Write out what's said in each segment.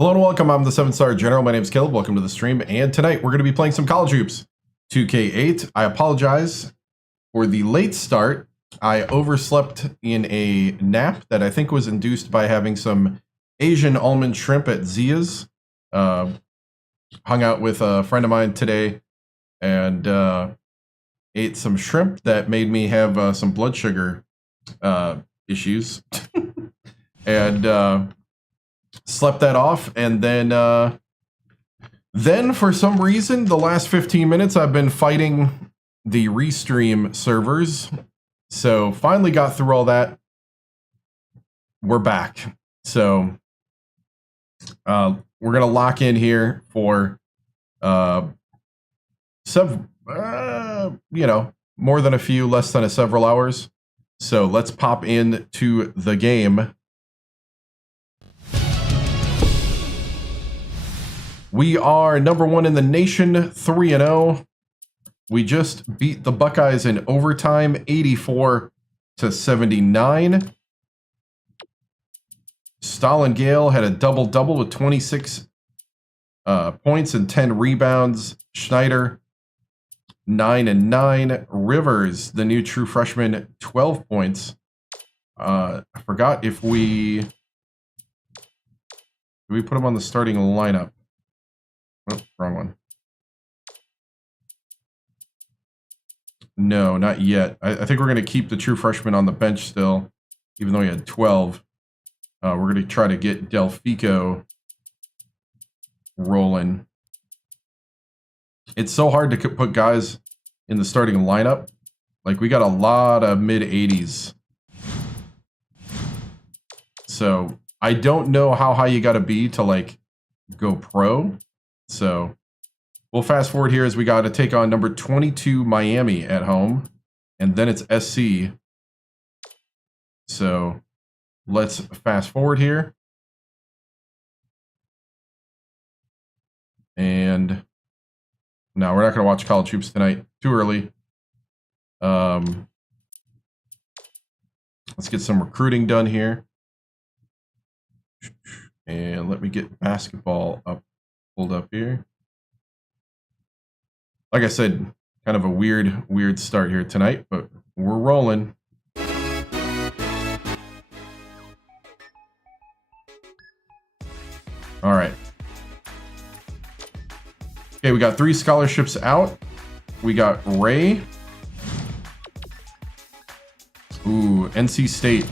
Hello and welcome, I'm the 7-Star General. My name is Caleb, welcome to the stream, and tonight we're going to be playing some College Hoops 2K8. I apologize for the late start. I overslept in a nap that I think was induced by having some Asian almond shrimp at Zia's. Hung out with a friend of mine today and ate some shrimp that made me have some blood sugar issues. And slept that off, and then for some reason the last 15 minutes I've been fighting the Restream servers, so finally got through all that. We're back, so we're gonna lock in here for more than a few, less than several hours. So let's pop into the game. We are number one in the nation, 3-0. We just beat the Buckeyes in overtime, 84-79. Stalin Gale had a double-double with 26 points and 10 rebounds. Schneider, 9 and 9. Rivers, the new true freshman, 12 points. I forgot if we put him on the starting lineup. Oh, wrong one. No, not yet. I think we're going to keep the true freshman on the bench still, even though he had 12. We're going to try to get Delfico rolling. It's so hard to put guys in the starting lineup. Like, we got a lot of mid-80s. So, I don't know how high you got to be to, like, go pro. So we'll fast forward here as we got to take on number 22 Miami at home, and then it's SC. So let's fast forward here. And no, we're not going to watch College Hoops tonight. Too early. Let's get some recruiting done here. And let me get basketball pulled up here. Like I said, kind of a weird start here tonight, but we're rolling. All right. Okay, we got 3 scholarships out. We got Ray. Ooh, NC State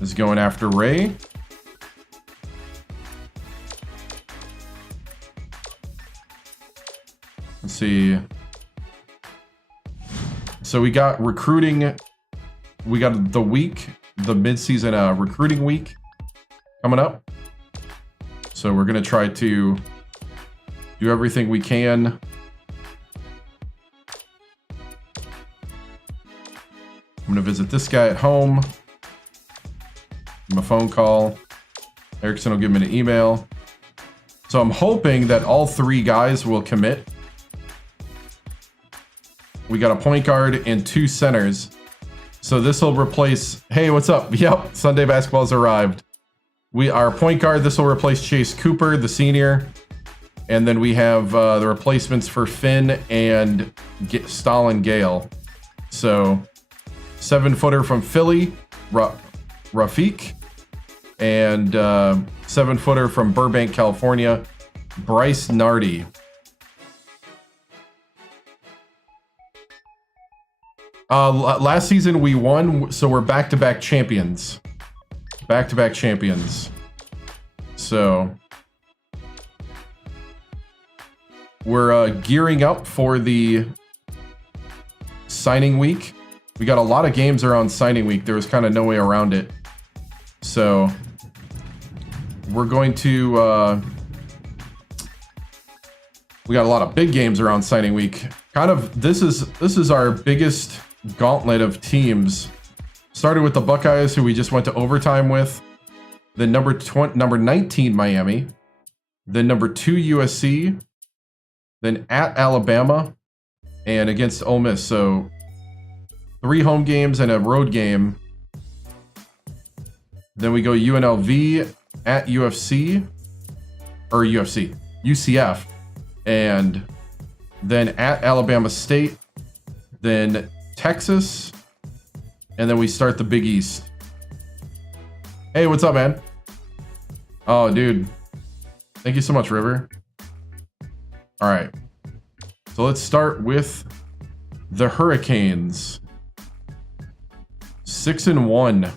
is going after Ray. Let's see. So we got recruiting. We got the mid-season recruiting week coming up. So we're going to try to do everything we can. I'm going to visit this guy at home. Give him a phone call. Erickson will give him an email. So I'm hoping that all 3 guys will commit. We got a point guard and 2 centers. So this will replace... Hey, what's up? Yep, Sunday basketball's arrived. Our point guard, this will replace Chase Cooper, the senior. And then we have the replacements for Finn and Stalin Gale. So 7-footer from Philly, Rafiq. And 7-footer from Burbank, California, Bryce Nardi. Last season we won, so we're back-to-back champions. Back-to-back champions. So we're gearing up for the signing week. We got a lot of games around signing week. There was kind of no way around it. So we're going to... we got a lot of big games around signing week. Kind of, this is our biggest gauntlet of teams. Started with the Buckeyes, who we just went to overtime with. Then number 19 Miami. Then number 2 USC. Then at Alabama. And against Ole Miss. So 3 home games and a road game. Then we go UNLV at UFC. or UCF, and then at Alabama State, then Texas, and then we start the Big East. Hey, what's up, man? Oh, dude. Thank you so much, River. All right. So let's start with the Hurricanes. 6-1.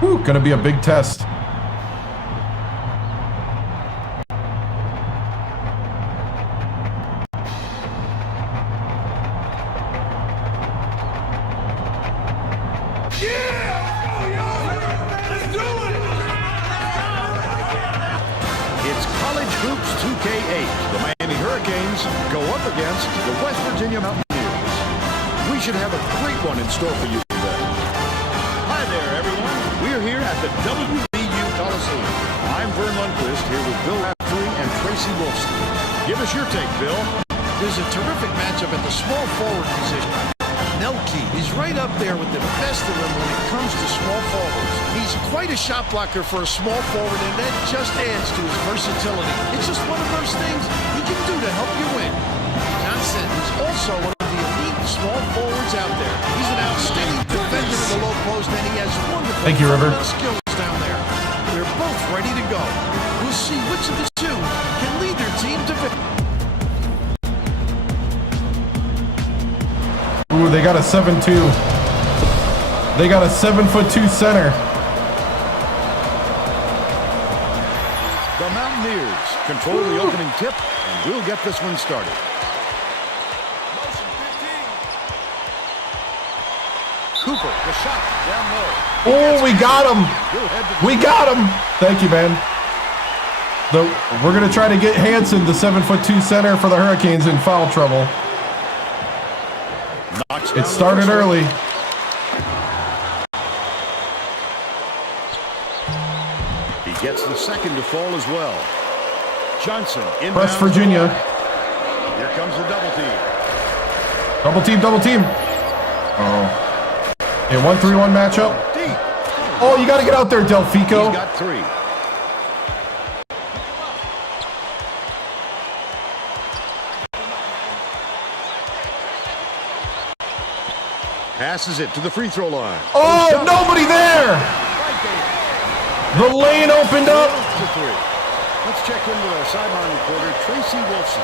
Whew, gonna be a big test. The West Virginia Mountaineers. We should have a great one in store for you today. Hi there, everyone. We're here at the WVU Coliseum. I'm Vern Lundquist here with Bill Raftery and Tracy Wolfson. Give us your take, Bill. There's a terrific matchup at the small forward position. Nelke is right up there with the best of them when it comes to small forwards. He's quite a shot blocker for a small forward, and that just adds to his versatility. It's just one of those things he can do to help you win. Johnson is also one of the elite small forwards out there. He's an outstanding defender in the low post, and he has wonderful skills down there. They're both ready to go. We'll see which of the two can lead their team to victory. Ooh, they got a 7-2. They got a 7'2" center. The Mountaineers control the opening tip, and we'll get this one started. Cooper, the shot down low. Oh, we got him. We got him. Thank you, man. We're going to try to get Hansen, the 7'2" center for the Hurricanes, in foul trouble. It started early. He gets the second to fall as well. Johnson in Press Virginia. Here comes the double team. Double team, double team. Oh. A 1-3-1 matchup. Oh, you got to get out there, Delfico. He's got 3. Passes it to the free throw line. Oh, nobody there. The lane opened up. Let's check in with our sideline reporter, Tracy Wolfson,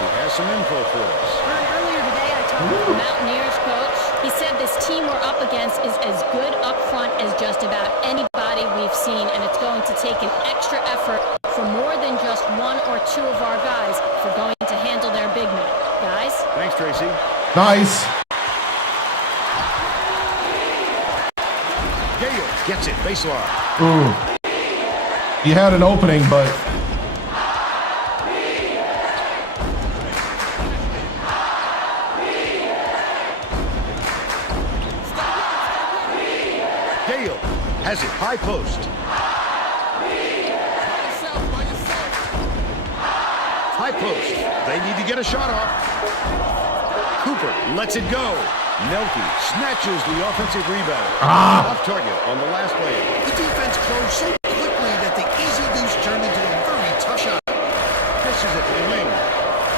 who has some info for us. Earlier today, I talked with the Mountaineers coach. He said this team we're up against is as good up front as just about anybody we've seen, and it's going to take an extra effort for more than just 1 or 2 of our guys if we're going to handle their big men. Guys? Thanks, Tracy. Nice. Gale gets it, baseline. Ooh. He had an opening, but... Gale has it, high post. High post. They need to get a shot off. Cooper lets it go. Nelke snatches the offensive rebound. Off target on the last play. The defense closed so quickly that the easy deuce turned into a very tough shot. Dishes it to the wing.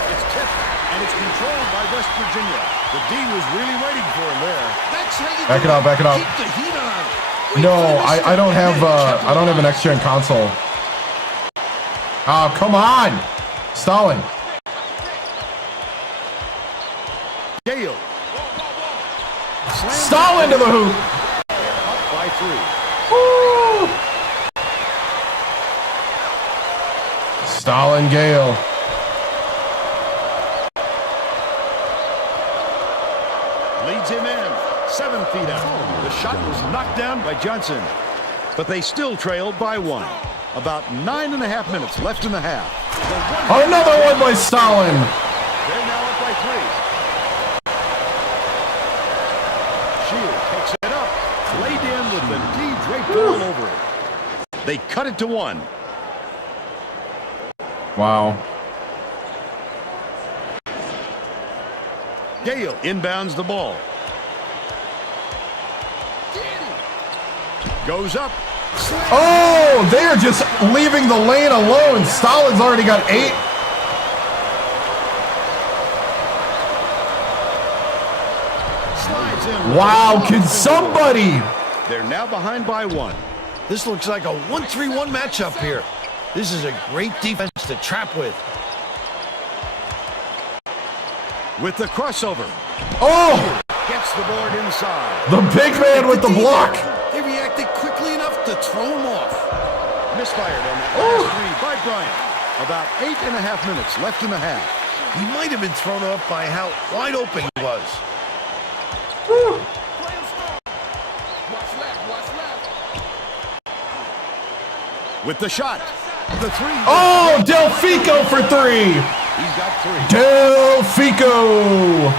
It's tipped, and it's controlled by West Virginia. The D was really waiting for him there. That's how you Back it up, back it up. keep the heat on. No, I don't have an next-gen console. Oh, come on. Stalin. Gale. Stalin to the hoop. Up by 3. Woo. Stalin Gale. Leads him in. 7 feet out. The shot was knocked down by Johnson. But they still trailed by 1. About 9.5 minutes left in the half. Another one by Stalin. They're now up by 3. Shield takes it up. Laid in with the D draped all over it. They cut it to 1. Wow. Gale inbounds the ball. Goes up. Oh, they're just leaving the lane alone. Stalin's already got 8. Slides in. Wow, can somebody? They're now behind by 1. This looks like a 1-3-1 matchup here. This is a great defense to trap with. With the crossover. Oh, Gets the board inside. the big man with the block. They reacted quickly enough to throw him off. Misfired on that last three by Bryant. About 8.5 minutes left in the half. He might have been thrown off by how wide open he was. With the shot. The 3. Oh, Delfico for 3. He's got 3. Delfico.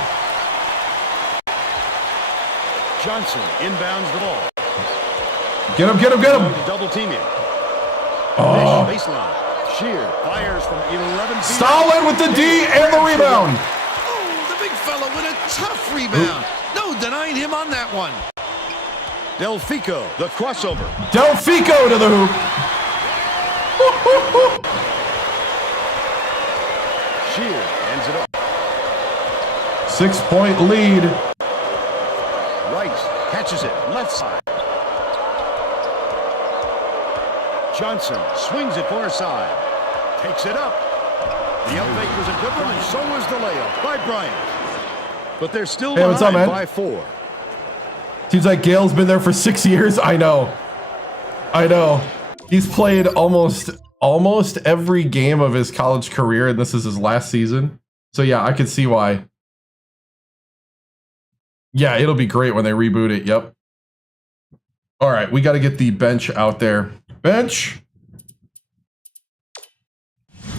Johnson inbounds the ball. Get him, get him, get him. Double teaming. Oh. Baseline. Shear fires from 11 feet. Stalin with the D and the rebound. Oh, the big fella with a tough rebound. No denying him on that one. Delfico, the crossover. Delfico to the hoop. Shear ends it up. 6-point lead. Rice catches it left side. Johnson swings it far side. Takes it up. The up fake was a good one, and so was the layup by Bryant. But they're still Hey, what's up, behind man? by 4. Seems like Gale's been there for 6 years. I know. I know. He's played almost every game of his college career, and this is his last season. So yeah, I could see why. Yeah, it'll be great when they reboot it. Yep. All right, we got to get the bench out there. Bench.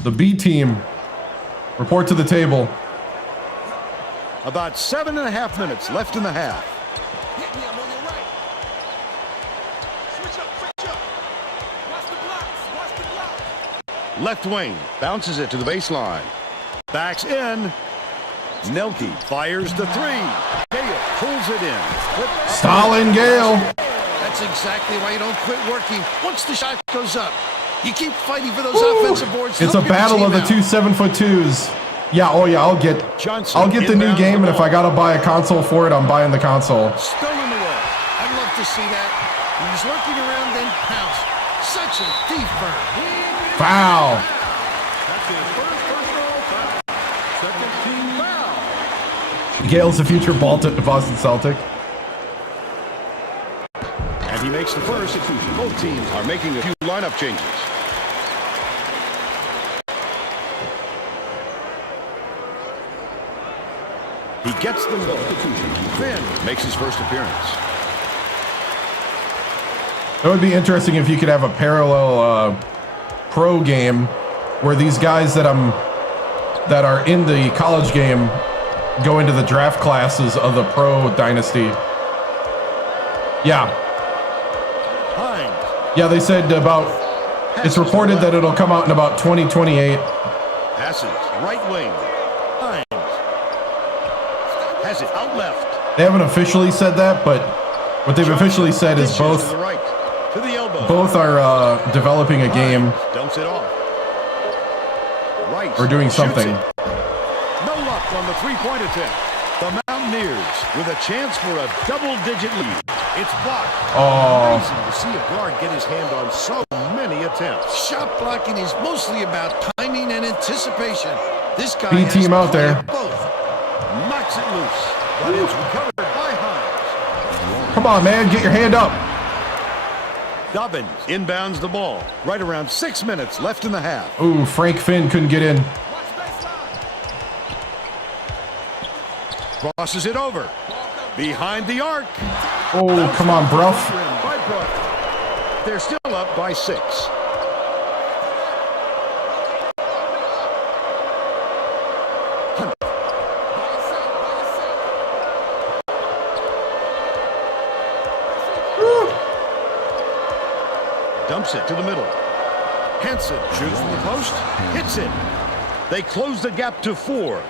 The B team. Report to the table. About 7.5 minutes left in the half. Left wing bounces it to the baseline. Backs in. Nelke fires the 3. Gale pulls it in. Stalin Gale. That's exactly why you don't quit working. Once the shot goes up, you keep fighting for those offensive boards. It's a battle of the 2 7'2"s. Yeah, oh yeah, I'll get the new game, and if I gotta buy a console for it, I'm buying the console. Stolen away. I'd love to see that. He was lurking around, then pounce. Such a thief burn. Foul. That's his first personal foul. Second team foul. Gale's the future Boston Celtic. And he makes the first. Both teams are making a few lineup changes. He gets them both. Finn makes his first appearance. That would be interesting if you could have a parallel pro game where these guys that are in the college game go into the draft classes of the pro dynasty. Yeah. Hines. Yeah, they said it's reported that it'll come out in about 2028. Passes right wing. Hines has it out left. They haven't officially said that, but what they've officially said is Dishes to the right, to the elbow. both are developing a game Dumps it off. Rice or doing shoots something. it. No luck on the three-point attempt. The Mountaineers with a chance for a double-digit lead. It's blocked. Oh. Amazing to see a guard get his hand on so many attempts. Shot blocking is mostly about timing and anticipation. This guy B has team out plenty there. of both. Knocks it loose, but it's recovered by Hines. Come on, man, get your hand up. Dobbins inbounds the ball. Right around 6 minutes left in the half. Ooh, Frank Finn couldn't get in. Crosses it over. Behind the arc. Oh, come on, bruff. By Brook. They're still up by 6. Hunt. Dumps it to the middle. Hansen shoots from the post. Hits it. They close the gap to 4.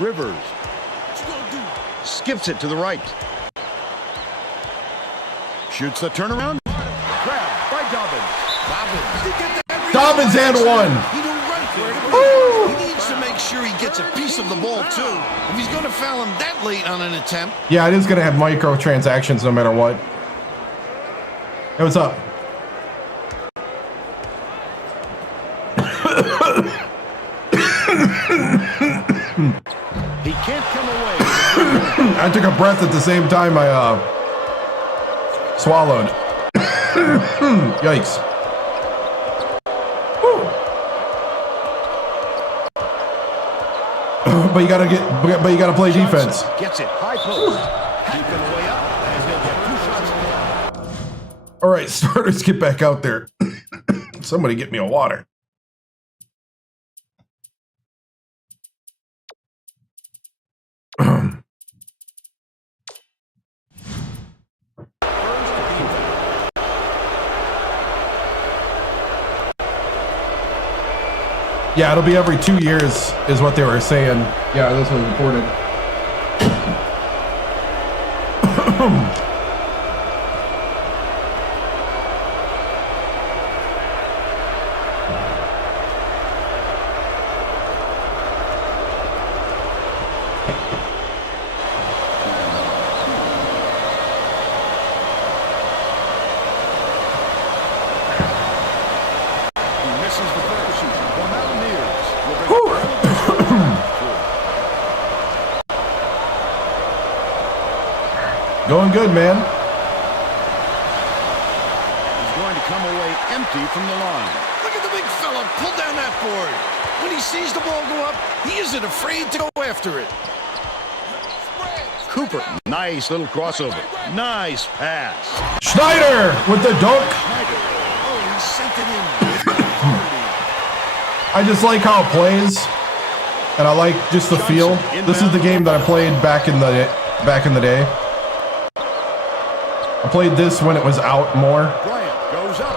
Rivers. Skips it to the right. Shoots the turnaround. Grabbed by Dobbins. Dobbins and one. He knew right where to be. He needs to make sure he gets a piece of the ball, too. If he's going to foul him that late on an attempt. Yeah, it is going to have microtransactions no matter what. Hey, what's up? He can't come away. I took a breath at the same time I swallowed. Yikes. Woo. But you gotta play defense. Gets it high post. Keeping the way up as he'll get 2 shots. All right, starters, get back out there. Somebody get me a water. Yeah, it'll be every 2 years is what they were saying. Yeah, this was reported. Going good, man. He's going to come away empty from the line. Look at the big fella pull down that board. When he sees the ball go up, he isn't afraid to go after it. Cooper, nice little crossover. Nice pass. Schneider with the dunk. Oh, he sent it in. I just like how it plays, and I like just the feel. This is the game that I played back in the day. I played this when it was out more. Bryant goes up.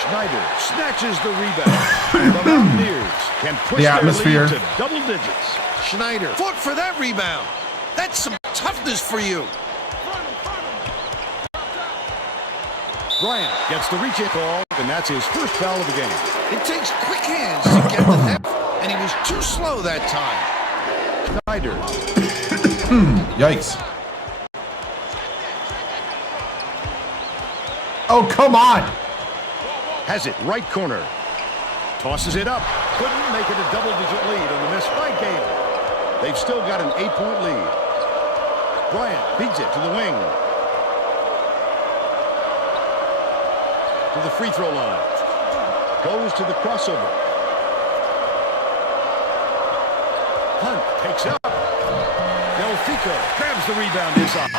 Schneider snatches the rebound. The Mountaineers can push The their atmosphere. lead to double digits. Schneider fought for that rebound. That's some toughness for you. Bryant gets the reach-in call, and that's his first foul of the game. It takes quick hands to get to that, and he was too slow that time. Schneider. Yikes. Oh, come on. Has it right corner. Tosses it up. Couldn't make it a double-digit lead on the miss by Gale. They've still got an 8-point lead. Bryant beats it to the wing. To the free throw line. Goes to the crossover. Hunt takes up. Delfico grabs the rebound inside.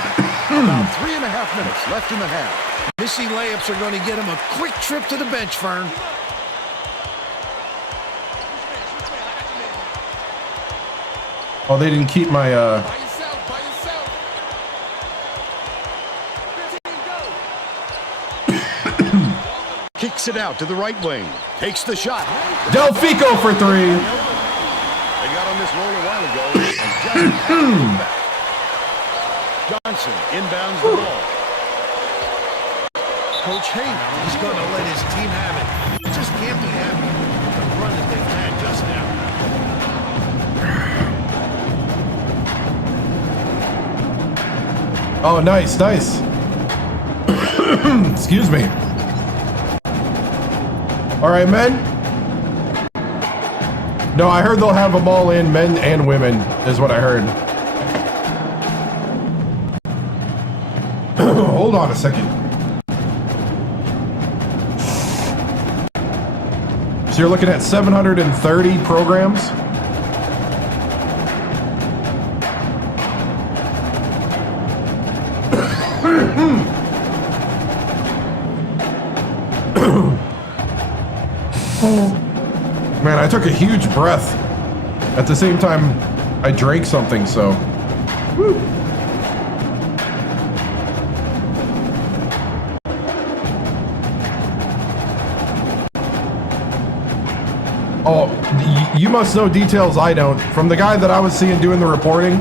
About 3.5 minutes left in the half. Missing layups are going to get him a quick trip to the bench, Fern. Oh, they didn't keep my Kicks it out to the right wing. Takes the shot. Delfico for 3. They got on this roll a while ago and just back. Johnson inbounds the ball. Coach Hayes, he's going to let his team have it. He just can't be happy with the run that they've had just now. Oh, nice, nice. Excuse me. All right, men. No, I heard they'll have them all in, men and women, is what I heard. Hold on a second. So you're looking at 730 programs? Man, I took a huge breath. At the same time, I drank something, so. Woo. Oh, you must know details I don't. From the guy that I was seeing doing the reporting,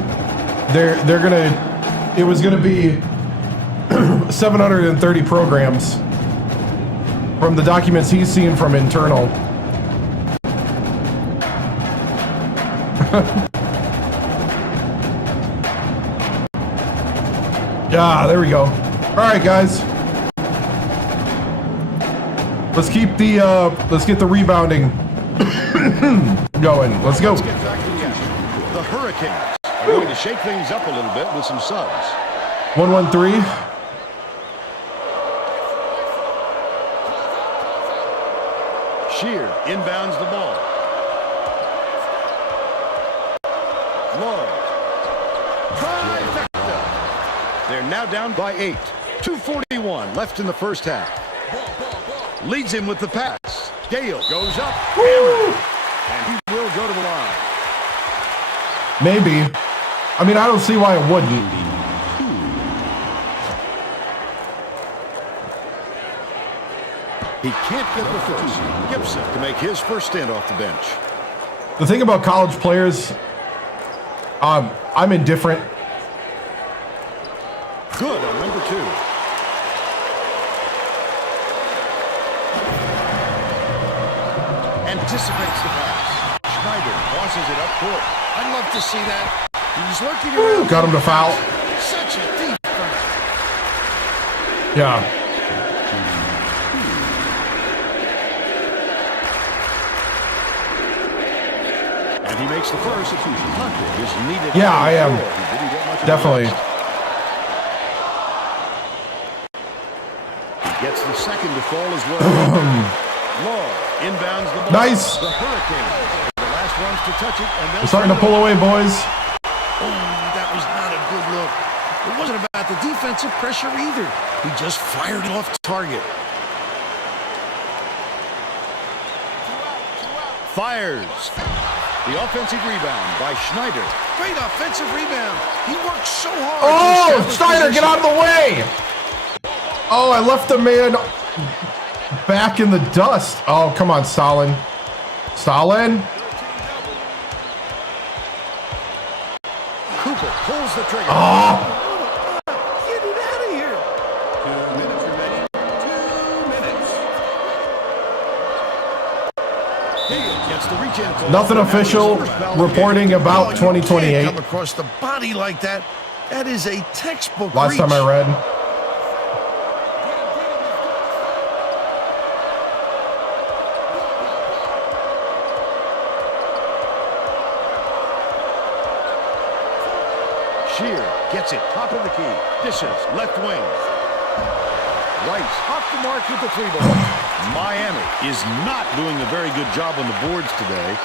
they're gonna, it was gonna be 730 programs from the documents he's seen from internal. Yeah, there we go. All right, guys. Let's keep the let's get the rebounding going. Let's go. Let's get back to the action. The Hurricanes are going to shake things up a little bit with some subs. 1-1-3. Shear inbounds the ball. Lloyd. Trifecta. They're now down by 8. 2:41 left in the first half. Leads him with the pass. Gale goes up. Hammer, and he will go to the line. Maybe. I mean, I don't see why it wouldn't. He can't get the first. Gibson to make his first stint off the bench. The thing about college players, I'm indifferent. Good on number 2. Anticipates the pass. Schneider tosses it up court. I'd love to see that. He's lurking Ooh, around. got him to foul. Such a deep foul. Yeah. And he makes the first. Hunter is needed. Yeah, I am. He didn't get much of a Definitely. rest. He gets the second to fall as well. Law inbounds the ball. Nice. The Hurricanes. The last ones to touch it, and We're starting to pull away, boys. Oh, that was not a good look. It wasn't about the defensive pressure either. He just fired it off target. Fires. The offensive rebound by Schneider. Great offensive rebound. He worked so hard. Oh, to establish Steiner, get position. out of the way! Oh, I left the man back in the dust. Oh, come on, Stalin. Stalin? Cooper pulls the trigger. Oh, Get it out of here. 2 minutes remaining. 2 minutes. Gale gets the reach-in call. nothing official reporting about Oh, you can't 2028. come across the body like that. That is a textbook Last reach. time I read. Shear gets it, top of the key. Dishes, left wing. Rice off the mark with the 3-ball. Miami is not doing a very good job on the boards today.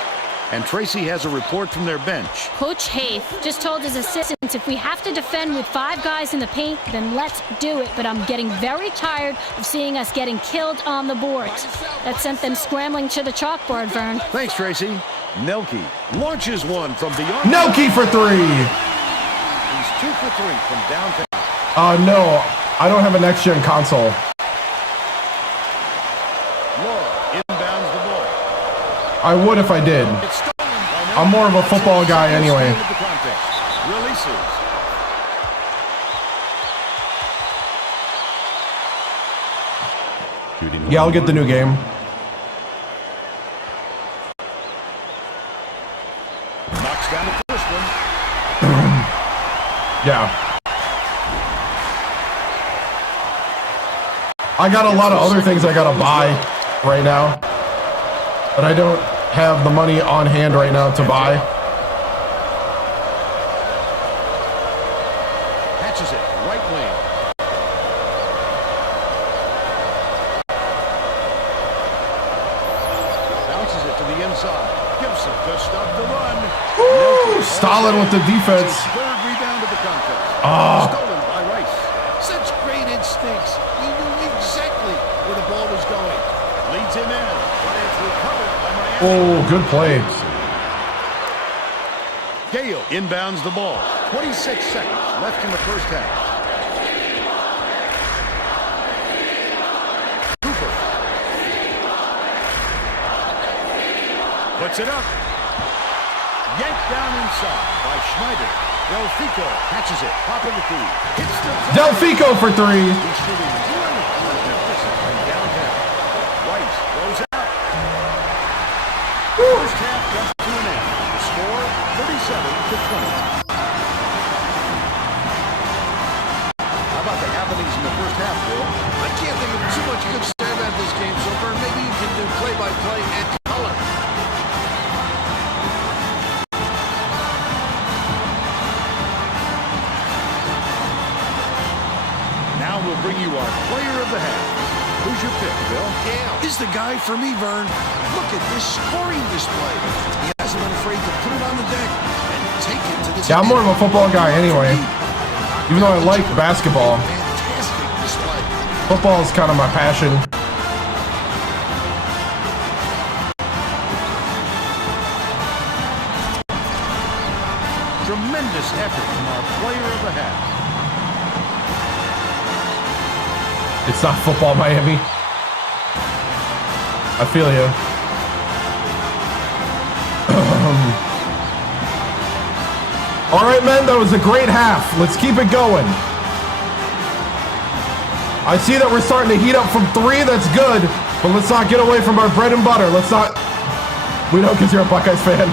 And Tracy has a report from their bench. Coach Haith just told his assistants if we have to defend with 5 guys in the paint, then let's do it. But I'm getting very tired of seeing us getting killed on the boards. That sent them scrambling to the chalkboard, Vern. Thanks, Tracy. Nelke launches one from beyond. Nelke for 3. He's 2 for 3 from downtown. No, I don't have a next-gen console. Law inbounds the ball. I would if I did. It's stolen by I'm more of a football guy anyway. Of the contest. Releases. Yeah, I'll get the new game. Knocks down the first one. Yeah. I got a lot of other things I gotta buy right now, but I don't have the money on hand right now to buy. Catches it, right wing. Bounces it to the inside. Gibson to stop the run. Woo! Stalin with the defense. His third rebound of the contest. Ah. Stolen by Rice. Such great instincts. He knew exactly where the ball was going. Leads him in, but it's recovered by Miami. Oh, good play. Gale inbounds the ball. 26 seconds left in the first half. Cooper puts it up. Yanked down inside by Schneider. Delfico catches it. Top of the key. Hits the Delfico for 3. He's shooting 100% from downtown. Rice goes out. First half comes to an end. The score, 37-20. How about the happenings in the first half, Bill? I can't think of too much you can say about this game, so Vern, maybe you can do play-by-play and color. Now we'll bring you our player of the half. Who's your pick, Bill? Yeah, this is the guy for me, Vern. Look at this scoring display. He hasn't been afraid to put it on the deck and take it to this. Yeah, I'm more of a football guy anyway. Even though I like basketball, Fantastic display. football is kind of my passion. Tremendous effort from our player of the half. It's not football, Miami. I feel you. All right, men, that was a great half. Let's keep it going. I see that we're starting to heat up from 3. That's good. But let's not get away from our bread and butter. Let's not... We know because you're a Buckeyes fan.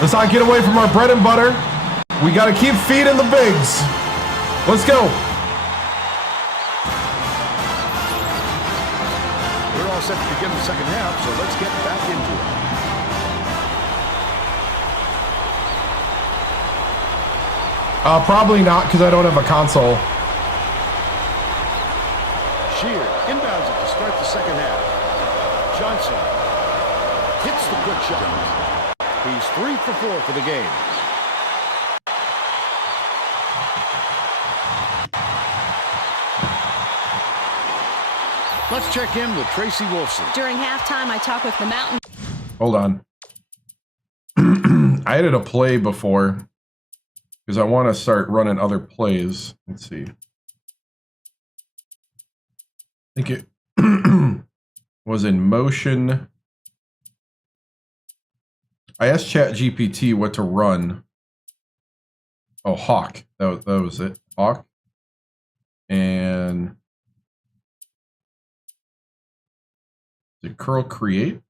Let's not get away from our bread and butter. We got to keep feeding the bigs. Let's go. We're all set to begin the second half, so let's get back into it. Probably not, because I don't have a console. Shear inbounds it to start the second half. Johnson hits the quick shot. He's 3 for 4 for the game. Let's check in with Tracy Wolfson. During halftime, I talked with the Mountain. Hold on. I added a play before because I want to start running other plays. Let's see. I think it was in motion. I asked ChatGPT what to run. Oh, Hawk. That was it. Hawk. And did curl create?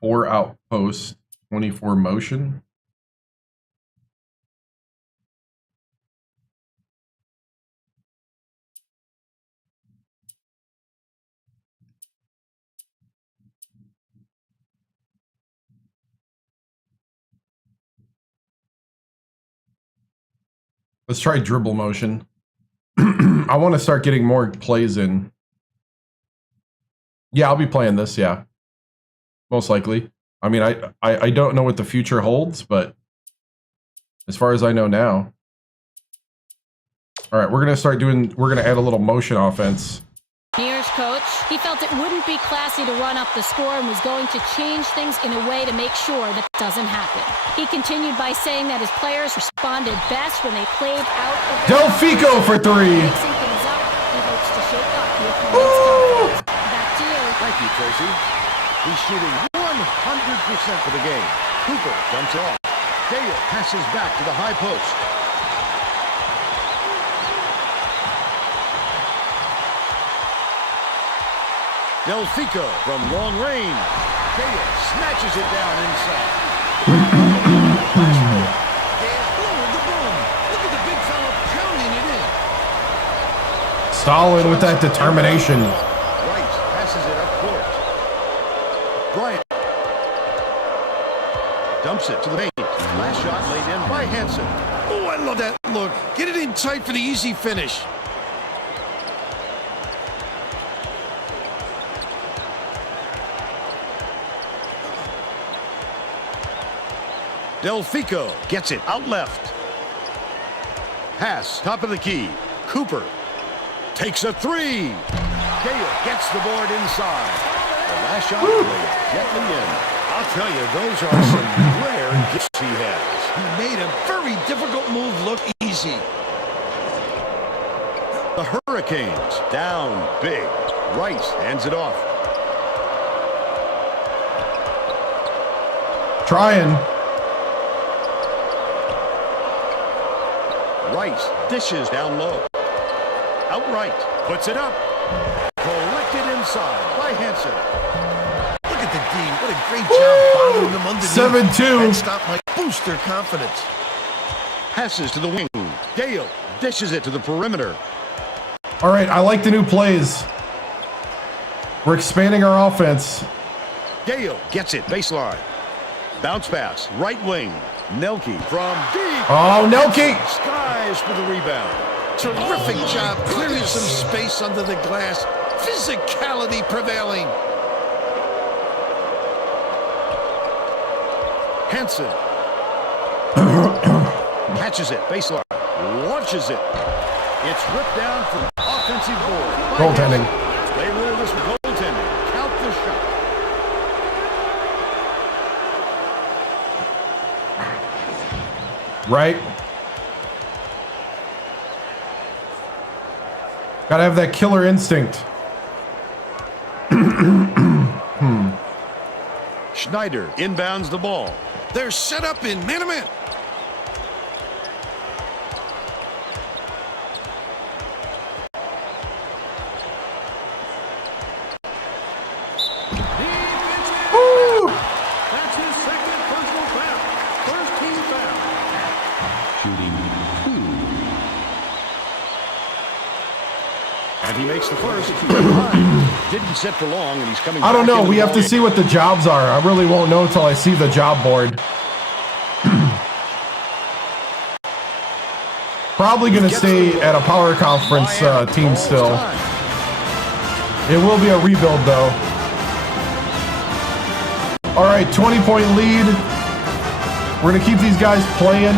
Four outposts, 24 motion. Let's try dribble motion. I want to start getting more plays in. Yeah, I'll be playing this, yeah. Most likely. I mean, I don't know what the future holds, but as far as I know now. All right, we're going to add a little motion offense. Mountaineers coach, he felt it wouldn't be classy to run up the score and was going to change things in a way to make sure that doesn't happen. He continued by saying that his players responded best when they played out of Delfico for 3. Mixing things up, he hopes to shake up the opponent's confidence. Back to you. Thank you, Tracy. He's shooting 100% for the game. Cooper dumps it off. Dale passes back to the high post. Delfico from long range. Dale snatches it down inside. Look at the big fella pounding it in. Stalin with that determination. Rice passes it up court. Bryant dumps it to the paint. Last shot laid in by Hansen. Oh, I love that look. Get it in tight for the easy finish. Delfico gets it out left. Pass, top of the key. Cooper takes a three. Gale gets the board inside. The last shot laid gently in. I'll tell you, those are some rare gifts he has. He made a very difficult move look easy. The Hurricanes down big. Rice hands it off. Trying. Rice dishes down low. Outright puts it up. Collected inside by Hansen. Look at the D. What a great job bothering them underneath. 7-2. That stop might boost their confidence. Passes to the wing. Gale dishes it to the perimeter. All right, I like the new plays. We're expanding our offense. Gale gets it baseline. Bounce pass, right wing. Nelke from deep. Oh, Nelke! Skies for the rebound. Terrific job clearing some space under the glass. Physicality prevailing. Hansen catches it baseline. Launches it. It's ripped down from offensive board. Goaltending. They rule this with goaltending. Count the shot. Right. Gotta have that killer instinct. Schneider inbounds the ball. They're set up in man-to-man. Woo! That's his second personal foul. First team foul. Shooting 2. And he makes the first. Didn't sit for long, and he's coming. I don't back know. into We the have to ball see game. what the jobs are. I really won't know until I see the job board. Probably going to stay at a power conference team still. It will be a rebuild, though. All right, 20-point lead. We're going to keep these guys playing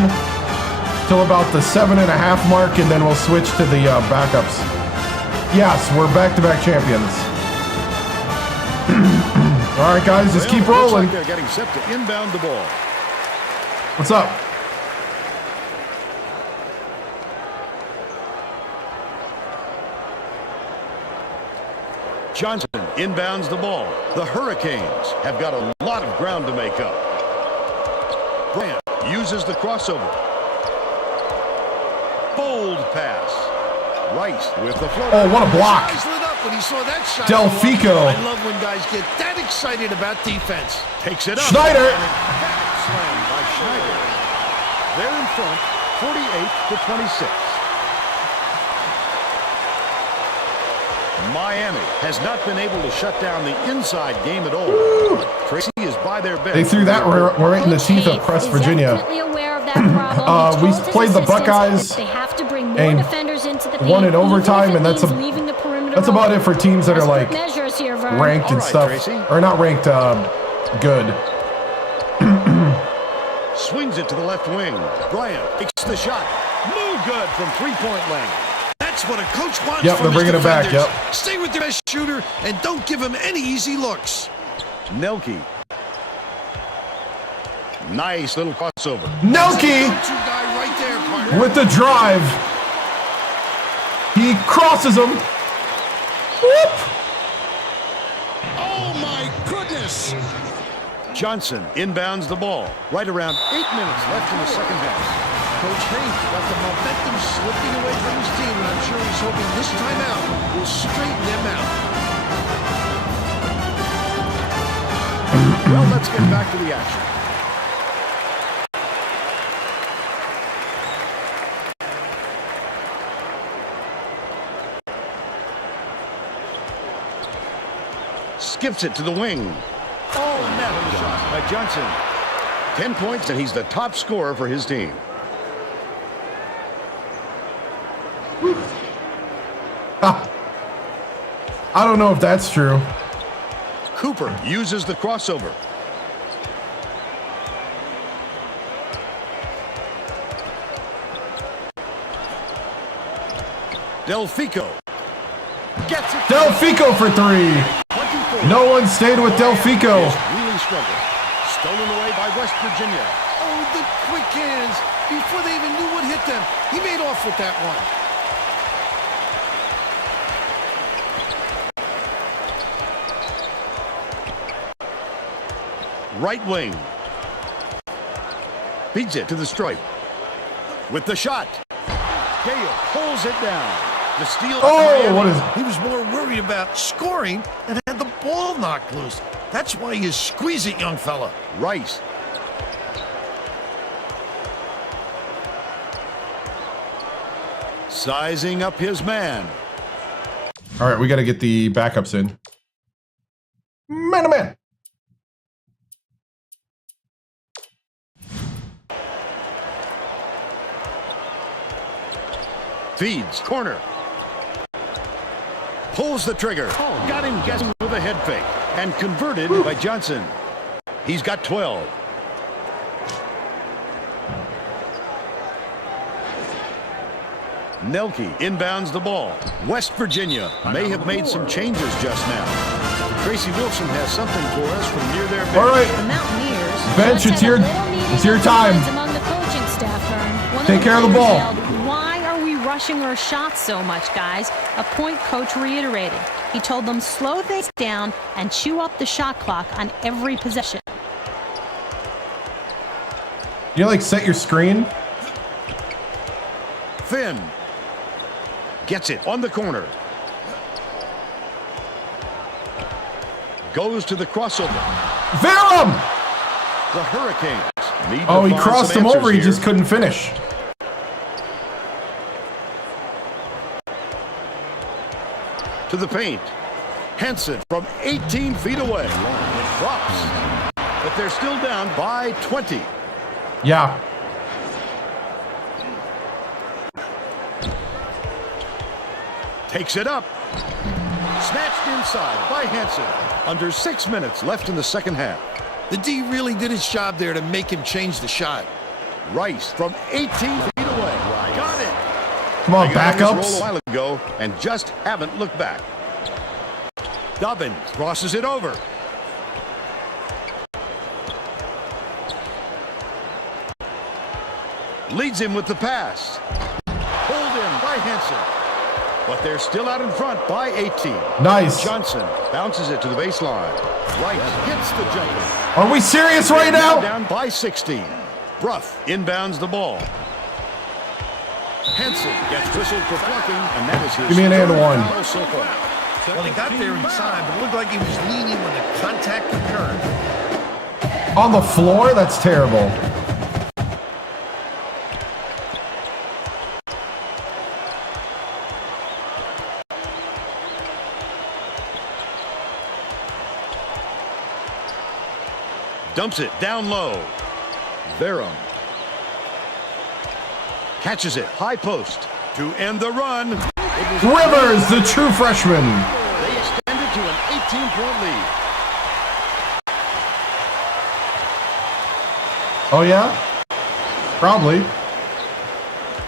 till about the 7.5 mark, and then we'll switch to the backups. Yes, we're back-to-back champions. All right, guys, just keep Well, looks rolling. like they're getting set to inbound the ball. What's up? Johnson inbounds the ball. The Hurricanes have got a lot of ground to make up. Bryant uses the crossover. Bold pass. Rice with the floater. Oh, what a block. His eyes lit up when he saw that shot. Delfico. I love when guys get that excited about defense. Takes it up. Schneider. Slam by Schneider. They're in front, 48-26. Miami has not been able to shut down the inside game at all. Tracy is by their bench. They threw that right in the teeth of Press Virginia. Definitely aware of that problem. We He told his played the assistants Buckeyes that they have to bring more and defenders into the won paint, in overtime, even and if that's it means leaving the perimeter that's about open. it for teams that are like Desperate measures here, Vern. ranked and All right, stuff, Tracy. or not ranked, good. Swings it to the left wing. Bryant takes the shot. No good from three-point land. That's what a coach wants Yep, from they're his bringing it back, defenders. yep. Stay with the best shooter and don't give him any easy looks. Nelke. Nice little crossover. Nelke Go-to guy right there, partner. with the drive. He crosses him. Whoop. Oh, my goodness. Johnson inbounds the ball. Right around 8 minutes left in the second half. Coach Hayes got the momentum slipping away from his team, and I'm sure he's hoping this time out will straighten them out. Well, let's get back to the action. Skips it to the wing. Oh, net shot by Johnson. 10 points, and he's the top scorer for his team. I don't know if that's true. Cooper uses the crossover. Delfico gets it. Delfico for 3. 24. No one stayed with Delfico. Really struggled. Stolen away by West Virginia. Oh, the quick hands. Before they even knew what hit them, he made off with that one. Right wing. Feeds it to the stripe. With the shot. Gale pulls it down. The steal. Oh, what is... He was more worried about scoring and had the ball knocked loose. That's why you squeeze it, young fella. Rice. Sizing up his man. All right, we got to get the backups in. Man to man. Feeds. Corner. Pulls the trigger. Got him guessing with a head fake. And converted by Johnson. He's got 12. Nelke inbounds the ball. West Virginia may have made some changes just now. Tracy Wilson has something for us from near their bench. All right, The Mountaineers. bench, just it's had a your little meeting it's your of the time. minds among the coaching staff, Vern. One Take care of the players ball. yelled, Why are we rushing our shots so much, guys? A point coach reiterated. He told them slow things down and chew up the shot clock on every possession. You like set your screen? Finn gets it on the corner. Goes to the crossover. Verum! The Hurricanes need to Oh, he find crossed some him over. answers He here. just couldn't finish. To the paint. Henson from 18 feet away. It drops. But they're still down by 20. Yeah. Takes it up. Snatched inside by Henson. Under 6 minutes left in the second half. The D really did his job there to make him change the shot. Rice from 18 feet away. Got it. Come on, They got on this roll a backups. while ago and just haven't looked back. Dobbins crosses it over. Leads him with the pass. Pulled in by Henson. But they're still out in front by 18. Nice. Johnson bounces it to the baseline. Rice hits the jumper. Are we serious right Now now? down by 16. Brough inbounds the ball. Henson gets whistled for blocking, and that is his Give me an and third one. foul so far. Well, he got there in time, but it looked like he was leaning when the contact occurred. On the floor? That's terrible. Dumps it down low. Verum catches it, high post to end the run. Rivers, the true freshman. They extended to an 18-point lead. Oh, yeah? Probably.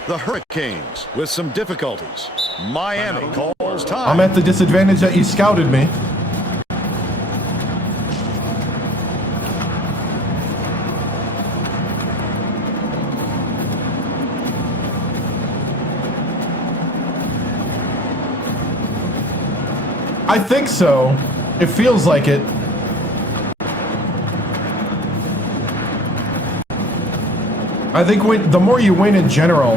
The Hurricanes with some difficulties. Miami calls time. I'm at the disadvantage that you scouted me. I think so. It feels like it. I think the more you win in general.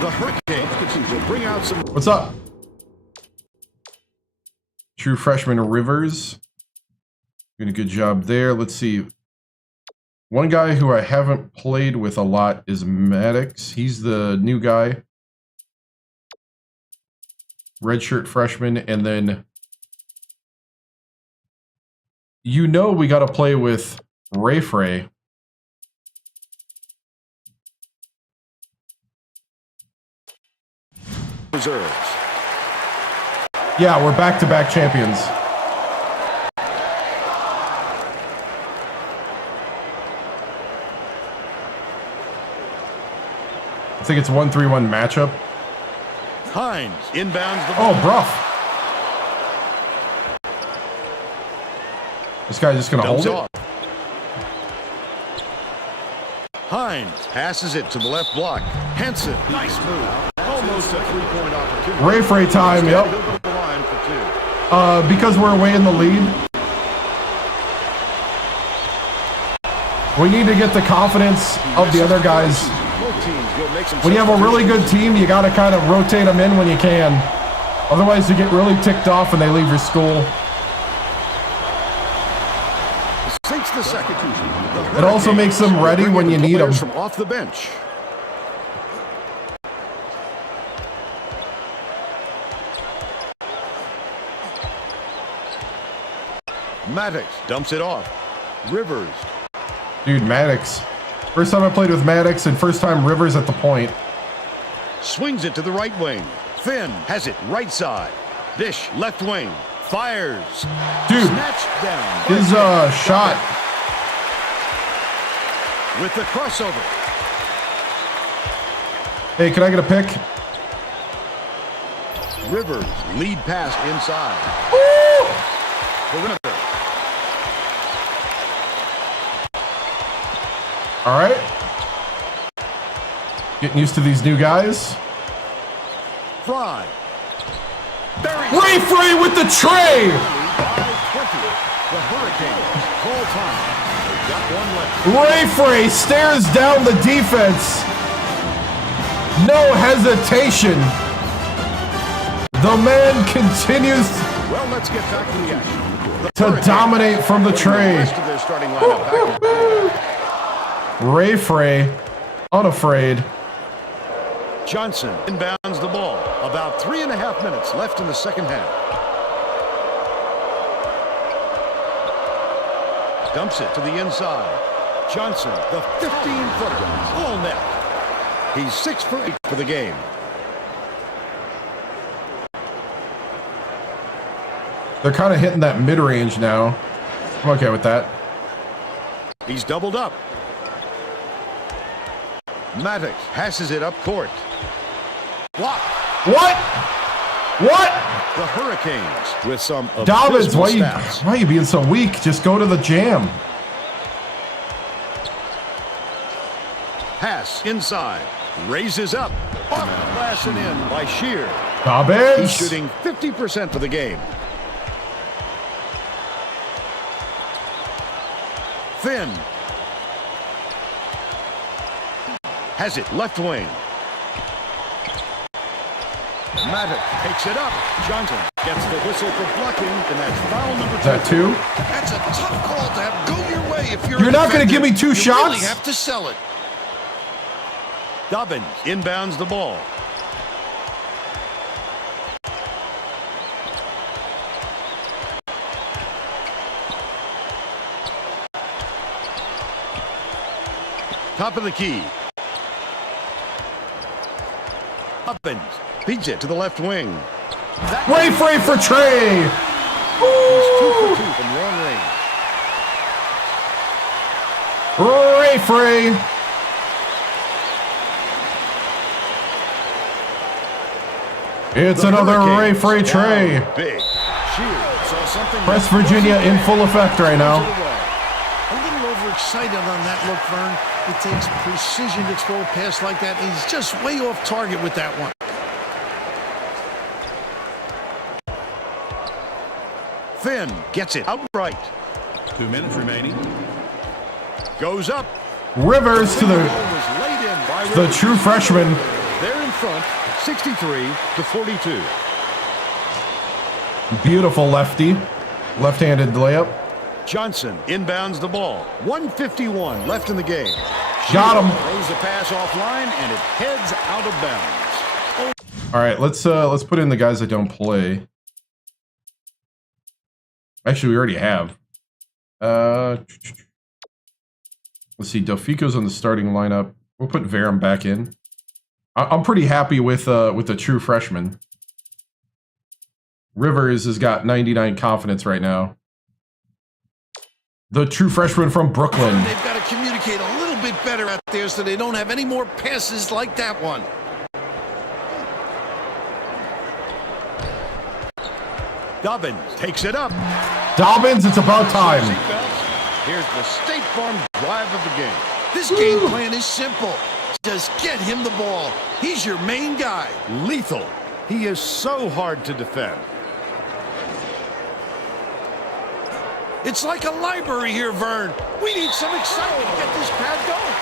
The Hurricanes will bring out some. What's up? True freshman Rivers. Doing a good job there. Let's see. One guy who I haven't played with a lot is Maddox. He's the new guy. Redshirt freshman, and then we got to play with Ray Frey. Reserves. Yeah, we're back-to-back champions. I think it's 1-3-1 matchup. Hines inbounds the ball. Oh, Bruff. This guy's just going to hold it. Hines passes it to the left block. Henson, nice move. Almost a three-point opportunity. Ray Fray time, yep. Because we're away in the lead, we need to get the confidence of the other guys. When you have a really good team, you got to kind of rotate them in when you can. Otherwise, you get really ticked off when they leave your school. Sinks the second. It also makes them ready when you need them. From off the bench. Maddox dumps it off. Rivers. Dude, Maddox. First time I played with Maddox and first time Rivers at the point. Swings it to the right wing. Finn has it right side. Dish left wing. Fires. Dude, Snatched down. his shot. With the crossover. Hey, can I get a pick? Rivers lead pass inside. Perimeter. All right. Getting used to these new guys. Fry. Ray Fray with the tray. The Hurricanes call time. They've got one left. Ray Fray stares down the defense. No hesitation. The man continues Well, let's get back to the action. to dominate from the tray. Rest of their starting lineup back. Ray Fray, unafraid. Johnson inbounds the ball. About 3.5 minutes left in the second half. Dumps it to the inside. Johnson, the 15-footer, all net. He's 6 for 8 for the game. They're kind of hitting that mid-range now. I'm okay with that. He's doubled up. Maddox passes it up court. Block. What? What? The Hurricanes with some Dobbins, abysmal why stats. are you being so weak? Just go to the jam. Pass inside. Raises up. Off glass and in by Shear. Dobbins. He's shooting 50% for the game. Finn. Has it left wing. Maddox takes it up. Johnson gets the whistle for blocking, and that's foul number 2. Is that 2? That's a tough call to have go your way if you're You're a not going to defender. give me 2 You shots? really have to sell it. Dobbins inbounds the ball. Top of the key. Dobbins feeds it to the left wing. Ray Fray for Trey. He's 2 for 2 from long range. Ray Fray. It's another Ray Fray Trey. Big. Saw something. West Virginia in full effect right now. A little overexcited on that look, Vern. It takes precision to throw a pass like that, and he's just way off target with that one. Finn gets it outright. 2 minutes remaining. Goes up. Rivers to Was the laid in by the Rivers. true freshman. They're in front, 63-42. Beautiful lefty. Left-handed layup. Johnson inbounds the ball. 1:51 left in the game. Got him. Throws the pass offline, and it heads out of bounds. All right, let's put in the guys that don't play. Actually, we already have. Let's see. Delfico's on the starting lineup. We'll put Varum back in. I'm pretty happy with the true freshman. Rivers has got 99 confidence right now. The true freshman from Brooklyn. They've got to communicate a little bit better out there so they don't have any more passes like that one. Dobbins takes it up. Dobbins, it's about time. Here's the State Farm drive of the game. This game plan is simple. Just get him the ball. He's your main guy. Lethal. He is so hard to defend. It's like a library here, Vern. We need some excitement to get this crowd going.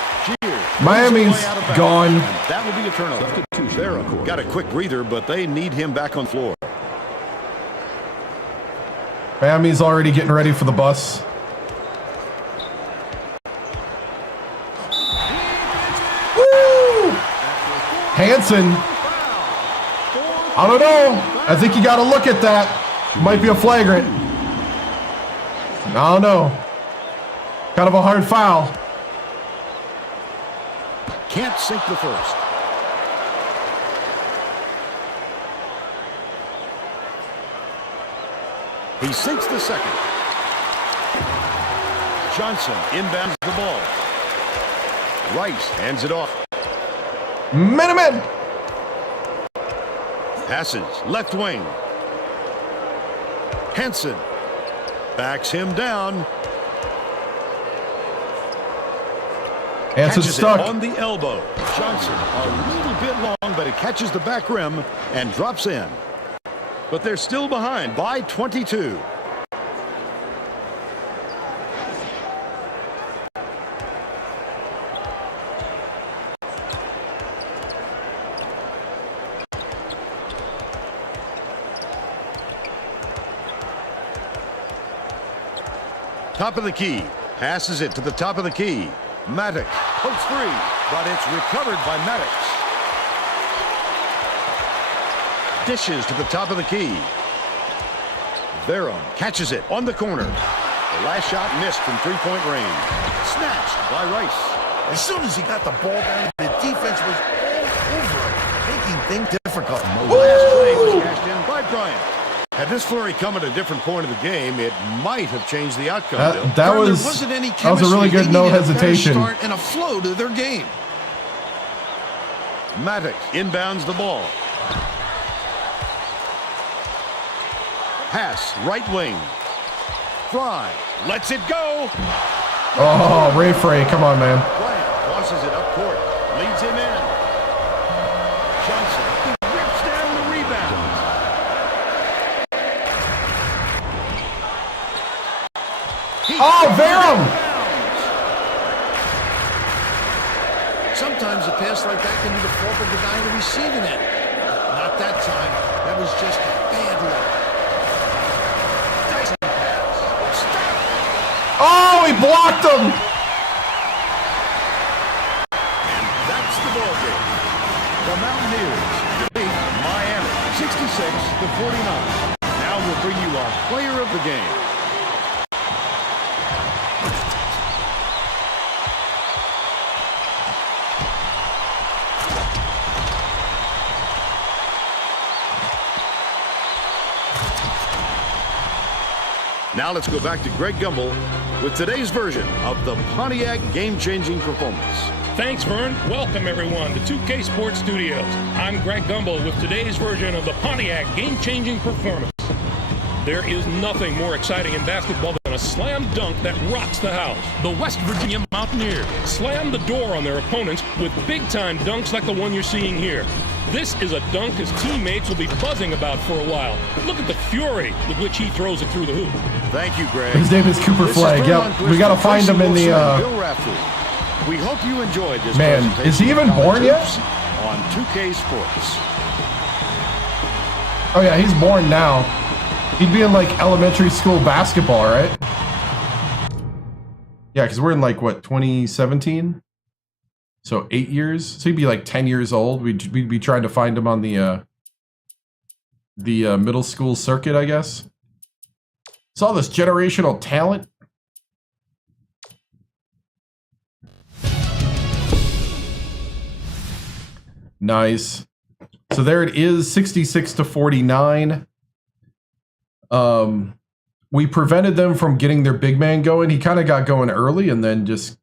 Cheers. Miami's gone. And that will be a turnover. They're got a quick breather, but they need him back on floor. Miami's already getting ready for the bus. Woo! Hansen. I don't know. I think you got to look at that. Might be a flagrant. I don't know. Kind of a hard foul. Can't sink the first. He sinks the second. Johnson inbounds the ball. Rice hands it off. Minutemen. Passes left wing. Hansen backs him down. Hansen's Catches stuck. it on the elbow. Johnson a little bit long, but it catches the back rim and drops in. But they're still behind by 22. Top of the key. Passes it to the top of the key. Maddox pokes free, but it's recovered by Maddox. Dishes to the top of the key. Verum catches it on the corner. The last shot missed from three-point range. Snatched by Rice. As soon as he got the ball down, the defense was all over it, making things difficult. The last play was cashed in by Bryant. Had this flurry come at a different point of the game, it might have changed the outcome. That Vern, was there wasn't any a really chemistry. good They no needed a better hesitation. start and a flow to their game. Maddox inbounds the ball. Pass right wing. Fry lets it go. Oh, Ray Frey, come on, man. Bryant tosses it up court. Leads him in. Johnson rips down the rebound. Oh, Verum! Sometimes a pass like that can be the fault of the guy receiving it. Not that time. That was just a bad look. Nice pass. Stop. Oh, he blocked him! That's the ball game. The Mountaineers beat Miami 66-49. Now we'll bring you our player of the game. Now let's go back to Greg Gumbel with today's version of the Pontiac game-changing performance. Thanks, Vern. Welcome, everyone, to 2K Sports Studios. I'm Greg Gumbel with today's version of the Pontiac game-changing performance. There is nothing more exciting in basketball than a slam dunk that rocks the house. The West Virginia Mountaineers slam the door on their opponents with big-time dunks like the one you're seeing here. This is a dunk his teammates will be buzzing about for a while. Look at the fury with which he throws it through the hoop. Thank you, Greg. His name is Cooper Flag. Yep, we got to find him in the... We hope you enjoyed this Man, presentation is he even of college born yet? hoops on 2K Sports. Oh, yeah, he's born now. He'd be in, like, elementary school basketball, right? Yeah, because we're in, like, what, 2017? So 8 years? So he'd be, like, 10 years old. We'd be trying to find him on the middle school circuit, I guess. It's all this generational talent. Nice. So there it is, 66-49. We prevented them from getting their big man going. He kind of got going early and then just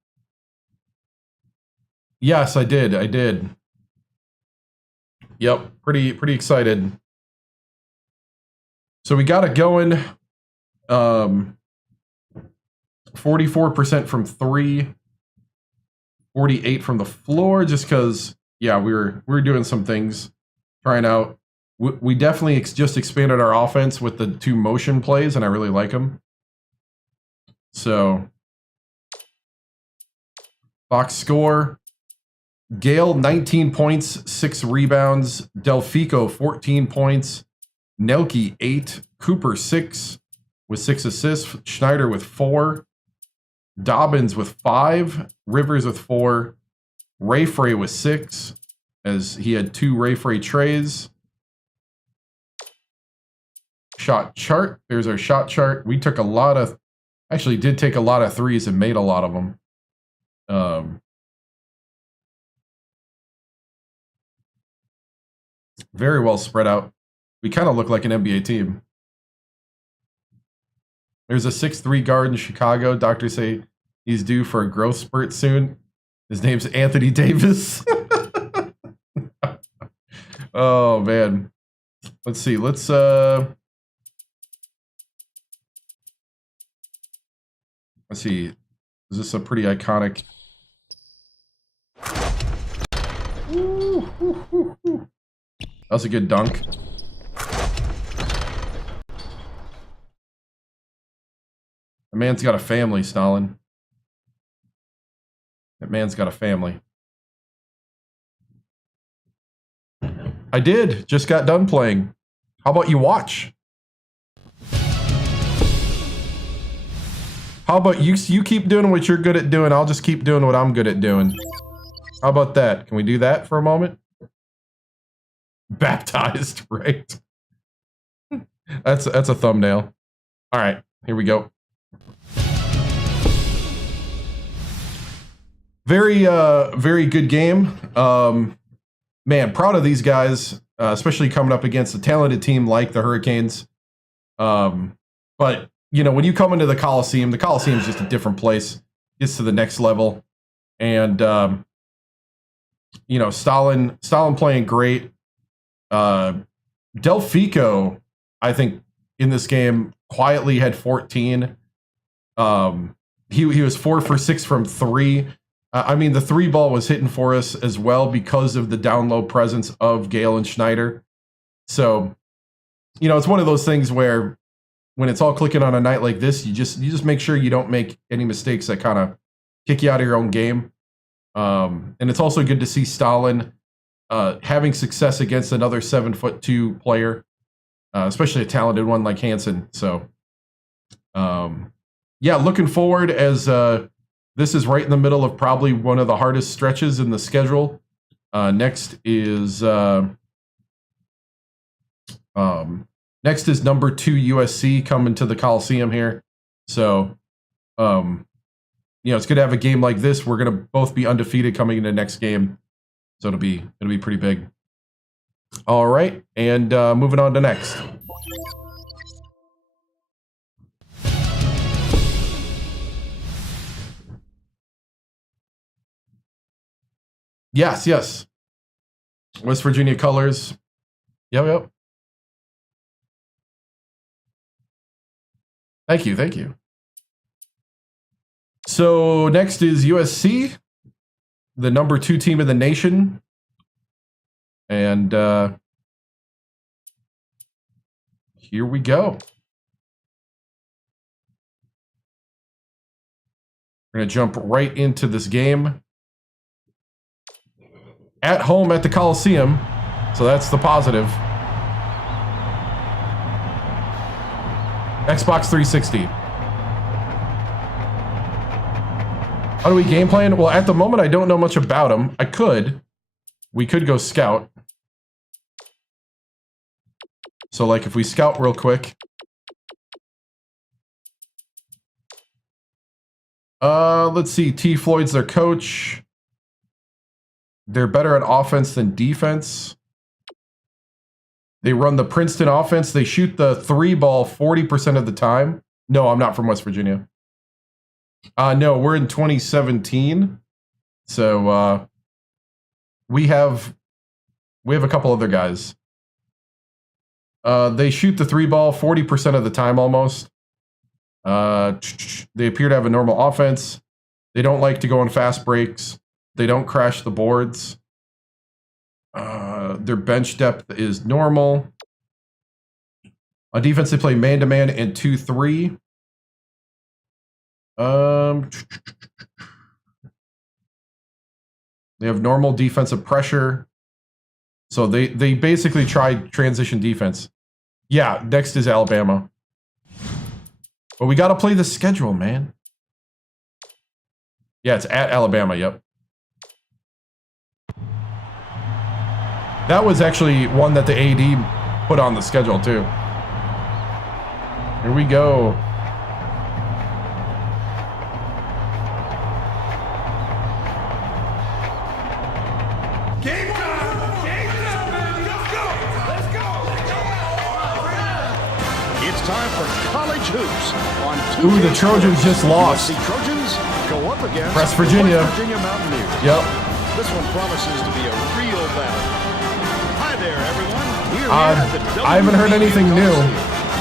Yes, I did. I did. Yep, pretty excited. So we got it going. 44% from 3, 48 from the floor, just because, yeah, we were doing some things, trying out. We definitely just expanded our offense with the 2 motion plays, and I really like them. So, box score: Gale 19 points, 6 rebounds. Delfico 14 points. Nelke 8. Cooper 6 with 6 assists. Schneider with 4. Dobbins with 5. Rivers with 4. Rayfrey with 6, as he had 2 Rayfrey trays. Shot chart. There's our shot chart. We took a lot of, actually did take a lot of threes and made a lot of them. Very well spread out. We kind of look like an NBA team. There's a 6'3" guard in Chicago. Doctors say he's due for a growth spurt soon. His name's Anthony Davis. Oh, man. Let's see. Let's see. Is this a pretty iconic? That was a good dunk. The man's got a family, Stalin. That man's got a family. I did. Just got done playing. How about you watch? How about you keep doing what you're good at doing, I'll just keep doing what I'm good at doing. How about that? Can we do that for a moment? Baptized, right? That's a thumbnail. All right, here we go. Very good game. Man, proud of these guys, especially coming up against a talented team like the Hurricanes. But you know, when you come into the Coliseum is just a different place. Gets to the next level, and you know, Stalin playing great. Delfico, I think, in this game quietly had 14. He was 4 for 6 from 3. I mean, the 3 ball was hitting for us as well because of the down low presence of Gale and Schneider. So, you know, it's one of those things where when it's all clicking on a night like this, you just make sure you don't make any mistakes that kind of kick you out of your own game. And it's also good to see Stalin having success against another 7'2" player, especially a talented one like Hansen. So, yeah, looking forward, as this is right in the middle of probably one of the hardest stretches in the schedule. Next is number 2 USC coming to the Coliseum here. So, you know, it's good to have a game like this. We're gonna both be undefeated coming into the next game, so it'll be pretty big. All right, and moving on to next. Yes. West Virginia colors. Yep. Thank you. So next is USC, the number 2 team in the nation. And here we go. We're going to jump right into this game. At home at the Coliseum, so that's the positive. Xbox 360. How do we game plan? Well, at the moment, I don't know much about them. We could go scout. So, like, if we scout real quick. Let's see. T. Floyd's their coach. They're better at offense than defense. They run the Princeton offense. They shoot the 3 ball 40% of the time. No, I'm not from West Virginia. No, we're in 2017. So, we have a couple other guys. They shoot the 3-ball 40% of the time almost. They appear to have a normal offense. They don't like to go on fast breaks. They don't crash the boards. Their bench depth is normal. On defense, they play man-to-man and 2-3. They have normal defensive pressure. So they basically tried transition defense. Yeah, next is Alabama. But we got to play the schedule, man. Yeah, it's at Alabama, yep. That was actually one that the AD put on the schedule, too. Here we go. Game time! Game time, baby! Let's go! Let's go! It's time for college hoops on 2K. Ooh, the Trojans just lost. The Trojans go up against West Virginia. West Virginia Mountaineers. Yep. This one promises to be a real battle. Hi there, everyone. We're here at the I haven't heard anything new.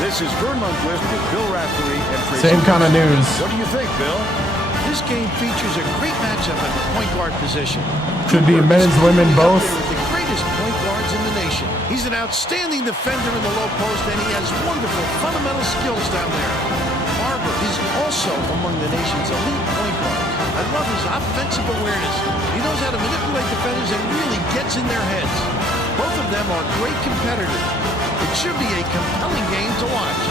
This is Vern Lundquist with Bill Raftery and Tracy. Same kind of news. What do you think, Bill? This game features a great matchup at the point guard position. Could be men's, women, both. With the greatest point guards in the nation. He's an outstanding defender in the low post, and he has wonderful fundamental skills down there. Barber is also among the nation's elite point guards. I love his offensive awareness. He knows how to manipulate defenders and really gets in their heads. Both of them are great competitors. It should be a compelling game to watch.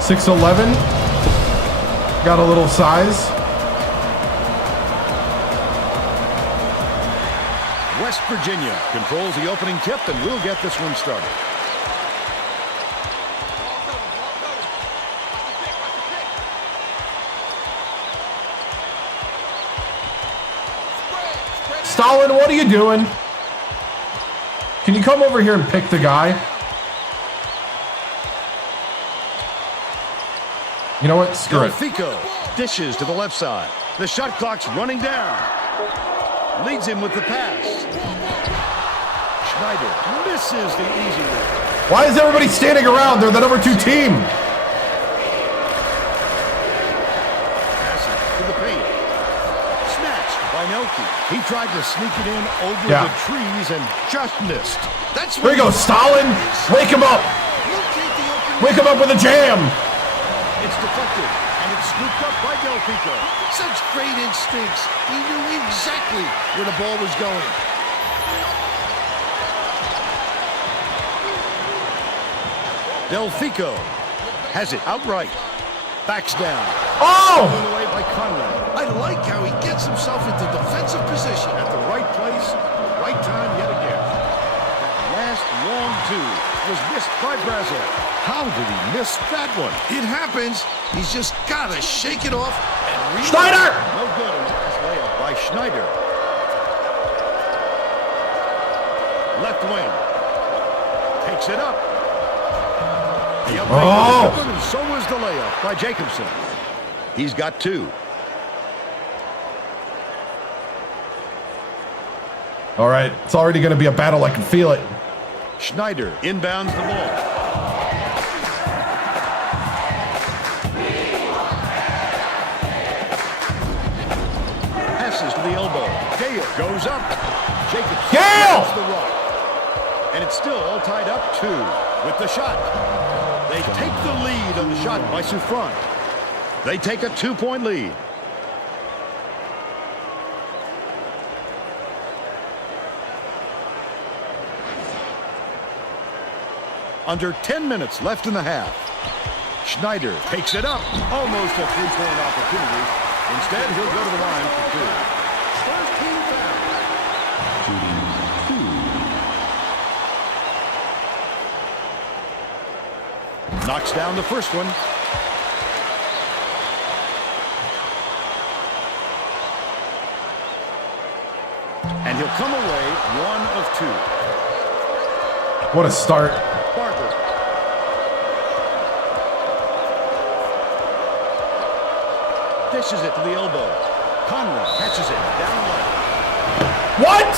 .6'11", got a little size. West Virginia controls the opening tip, and we'll get this one started. Stalin, what are you doing? Can you come over here and pick the guy? You know what? Screw it. Fico dishes to the left side. The shot clock's running down. Leads him with the pass. Schneider misses the easy one. Why is everybody standing around? They're the number 2 team. Passes to the paint. Snatched by Nelke. He tried to sneak it in over the trees and just missed. There you go, Stalin. Wake him up. Wake him up with a jam. It's deflected, and it's scooped up by Delfico. Such great instincts. He knew exactly where the ball was going. Delfico has it outright. Backs down. Oh! Put away by Conway. I like how he gets himself into defensive position. At the right place, right time yet again. That last long two was missed by Brazil. How did he miss that one? It happens. He's just got to shake it off and Schneider! No good on the last layup by Schneider. Left wing. Takes it up. The up and so was the layup by Jacobson. He's got 2. All right, it's already going to be a battle. I can feel it. Schneider inbounds the ball. Passes to the elbow. Gale goes up. Jacobson Gale! the rock. And it's still all tied up 2 with the shot. They take the lead on the shot by Souffrant. They take a 2-point lead. Under 10 minutes left in the half. Schneider takes it up. Almost a 3-point opportunity. Instead, he'll go to the line for 2. First team foul. Knocks down the first one. And he'll come away 1 of 2. What a start. Barber. dishes it to the elbow. Conley catches it down low. What?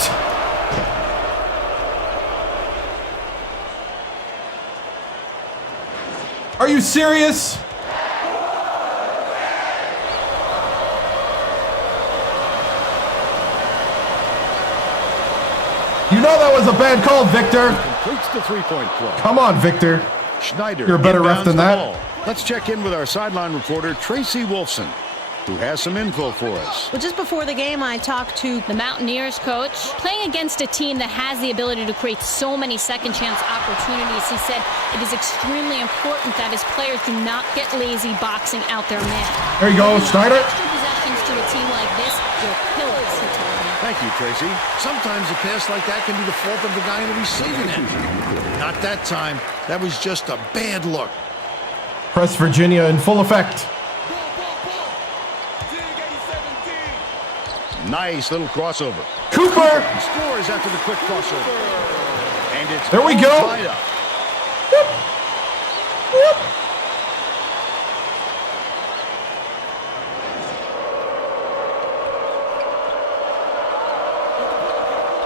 Are you serious? You know that was a bad call, Victor. Completes the three-point play. Come on, Victor. Schneider. You're a better ref than that. Ball. Let's check in with our sideline reporter, Tracy Wolfson, who has some info for us. Well, just before the game, I talked to The Mountaineers coach, playing against a team that has the ability to create so many second chance opportunities, he said it is extremely important that his players do not get lazy boxing out their man. There you go, Schneider. Extra possessions to a team like this will kill us, he told me. Thank you, Tracy. Sometimes a pass like that can be the fault of the guy in the receiving end. Not that time. That was just a bad look. Press Virginia in full effect. Nice little crossover. Cooper! Scores after the quick crossover. And it's There we all go. tied up. Whoop. Whoop.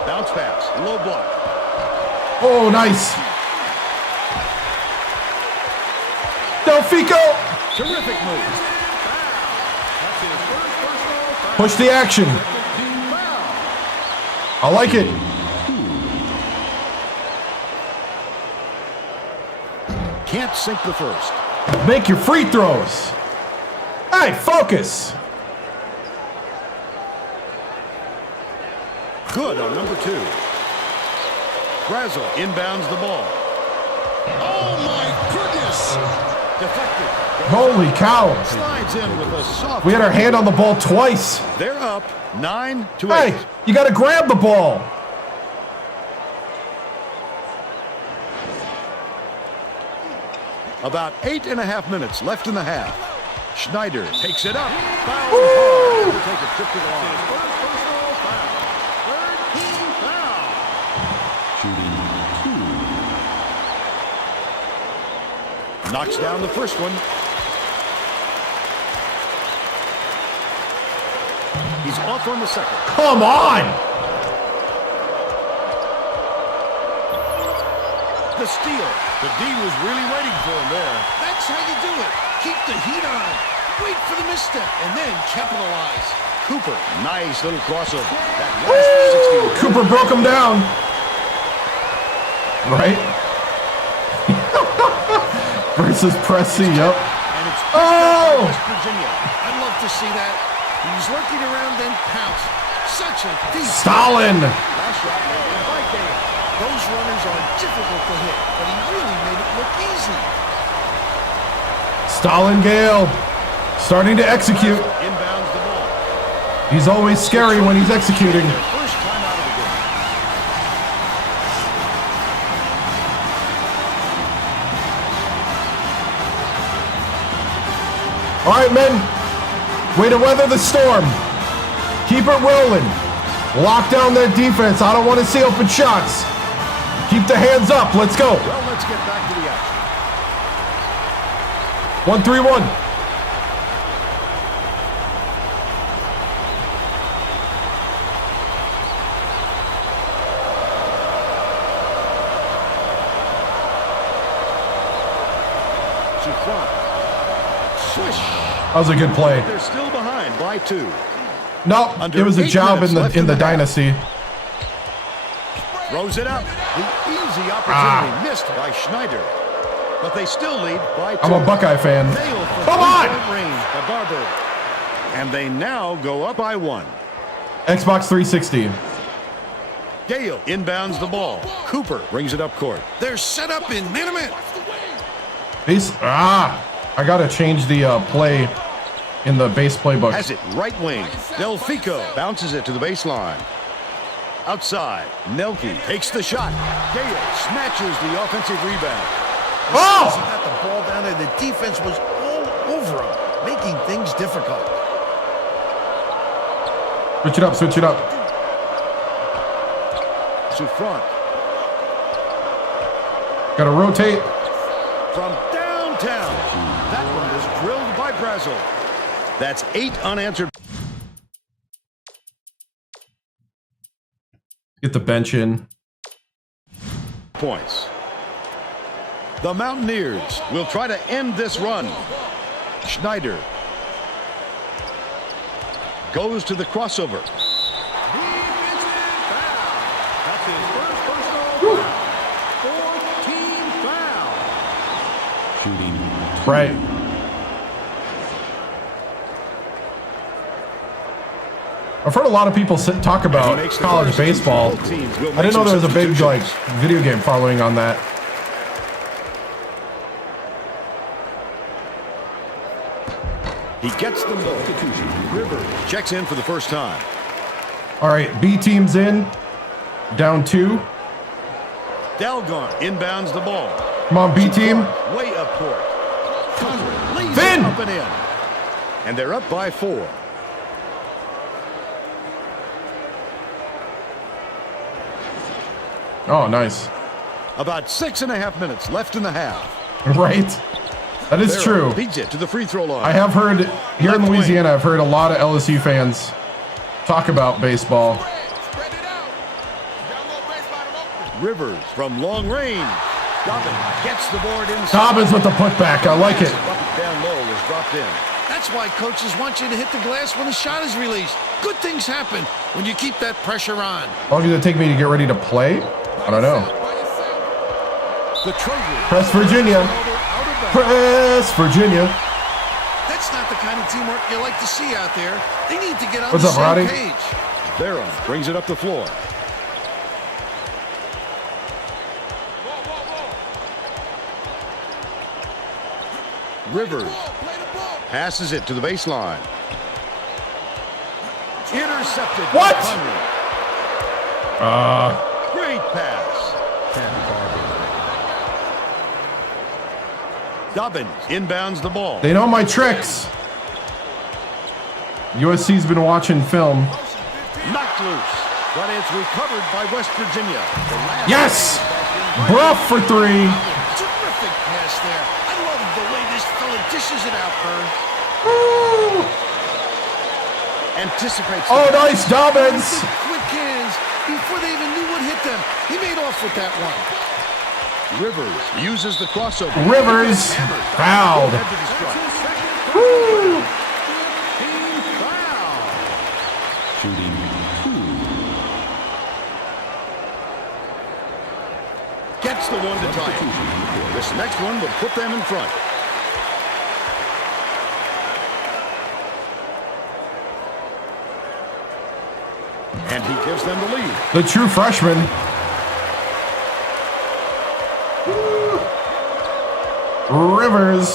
Bounce pass. Low block. Oh, nice. Delfico! Terrific move. Push the action. I like it. Can't sink the first. Make your free throws. Hey, focus. Good on number 2. Brazel inbounds the ball. Oh, my goodness. Deflected. Holy cow. Slides in with a soft. We had our hand on the ball twice. They're up 9-8. Hey, you got to grab the ball. About 8.5 minutes left in the half. Schneider takes it up. Fouls Woo! hard to take a trip to the line. Knocks down the first one. He's off on the second. Come on. The steal. The D was really waiting for him there. That's how you do it. Keep the heat on. Wait for the misstep and then capitalize. Cooper, nice little crossover. That last 60. Cooper broke him down. Right? Versus Pressy, yep. And it's Oh! West Virginia. I'd love to see that. He was lurking around, then pounced. Such a deep. Stalin. Last shot made by Gale. Those runners are difficult to hit, but he really made it look easy. Stalin Gale. Starting to execute. Inbounds the ball. He's always scary when he's executing. Their first time out of the game. All right, men. Way to weather the storm. Keep it rolling. Lock down that defense. I don't want to see open shots. Keep the hands up. Let's go. Well, let's get back to the action. 1-3-1. Front. Swish. That was a good play. They're still behind by 2. No, it was a 8 job minutes left in the half. dynasty. Throws it up. The easy opportunity missed by Schneider. But they still lead by 2. I'm a Buckeye fan. Nailed for Come on! three-point range by Barber. And they now go up by 1. Xbox 360. Gale inbounds the ball. Cooper brings it up court. They're set up in man-to-man. I gotta change the play in the base playbook. Has it right wing. Delfico bounces it to the baseline. Outside, Nelke takes the shot. Gale snatches the offensive rebound. He got the ball down there. The defense was all over him, making things difficult. Switch it up, switch it up. To front. Gotta rotate. From downtown. That one is drilled by Brazel. That's 8 unanswered Get the bench in. points. The Mountaineers will try to end this run. Schneider goes to the crossover. That's his first personal foul. 14 foul. Shooting. Right. I've heard a lot of people talk about college baseball. I didn't know there was a big like video game following on that. He gets the ball. Rivers checks in for the first time. All right, B team's in. Down 2. Dalgarn inbounds the ball. Come on, B team. Way up court. Conrad leads Finn! it up and in. And they're up by 4. Oh, nice. About 6.5 minutes left in the half. Right. That is true. Beats it to the free throw line. I have heard, here in Louisiana, I've heard a lot of LSU fans talk about baseball. Rivers from long range. Dobbins gets the board inside. Dobbins with the putback. I like it. Down low is dropped in. That's why coaches want you to hit the glass when the shot is released. Good things happen when you keep that pressure on. How long does it take me to get ready to play? I don't know. The Trojans. Press Virginia. Press Virginia. That's not the kind of teamwork you like to see out there. They need to get on What's the up, same Roddy? page. Barron brings it up the floor. Rivers passes it to the baseline. Intercepted. What? Great pass. Dobbins inbounds the ball. They know my tricks. USC's been watching film. Knocked loose. But it's recovered by West Virginia. Yes! Bruff for 3. Terrific pass there. I love the way this fella dishes it out, Vern. Woo! Anticipates. Oh, nice, Dobbins. Quick hands before they even knew what hit them. He made off with that one. Rivers uses the crossover. Rivers fouled. Head to the strike. Woo! Team foul. Shooting. Gets the one to tie it. This next one will put them in front. And he gives them the lead. The true freshman. Rivers.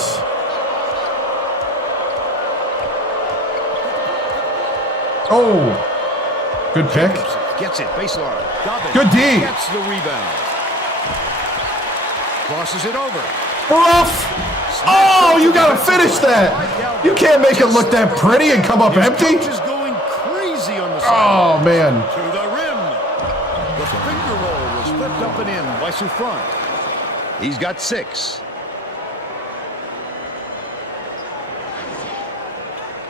Oh. Good pick. Gets it, baseline. Dobbins Good D. gets the rebound. Crosses it over. Ruff. Oh, you got to finish that. You can't make it look that pretty and come up empty. Coach is going crazy on the side. Oh, man. To the rim. The finger roll was flipped up and in by Souffrant. He's got 6.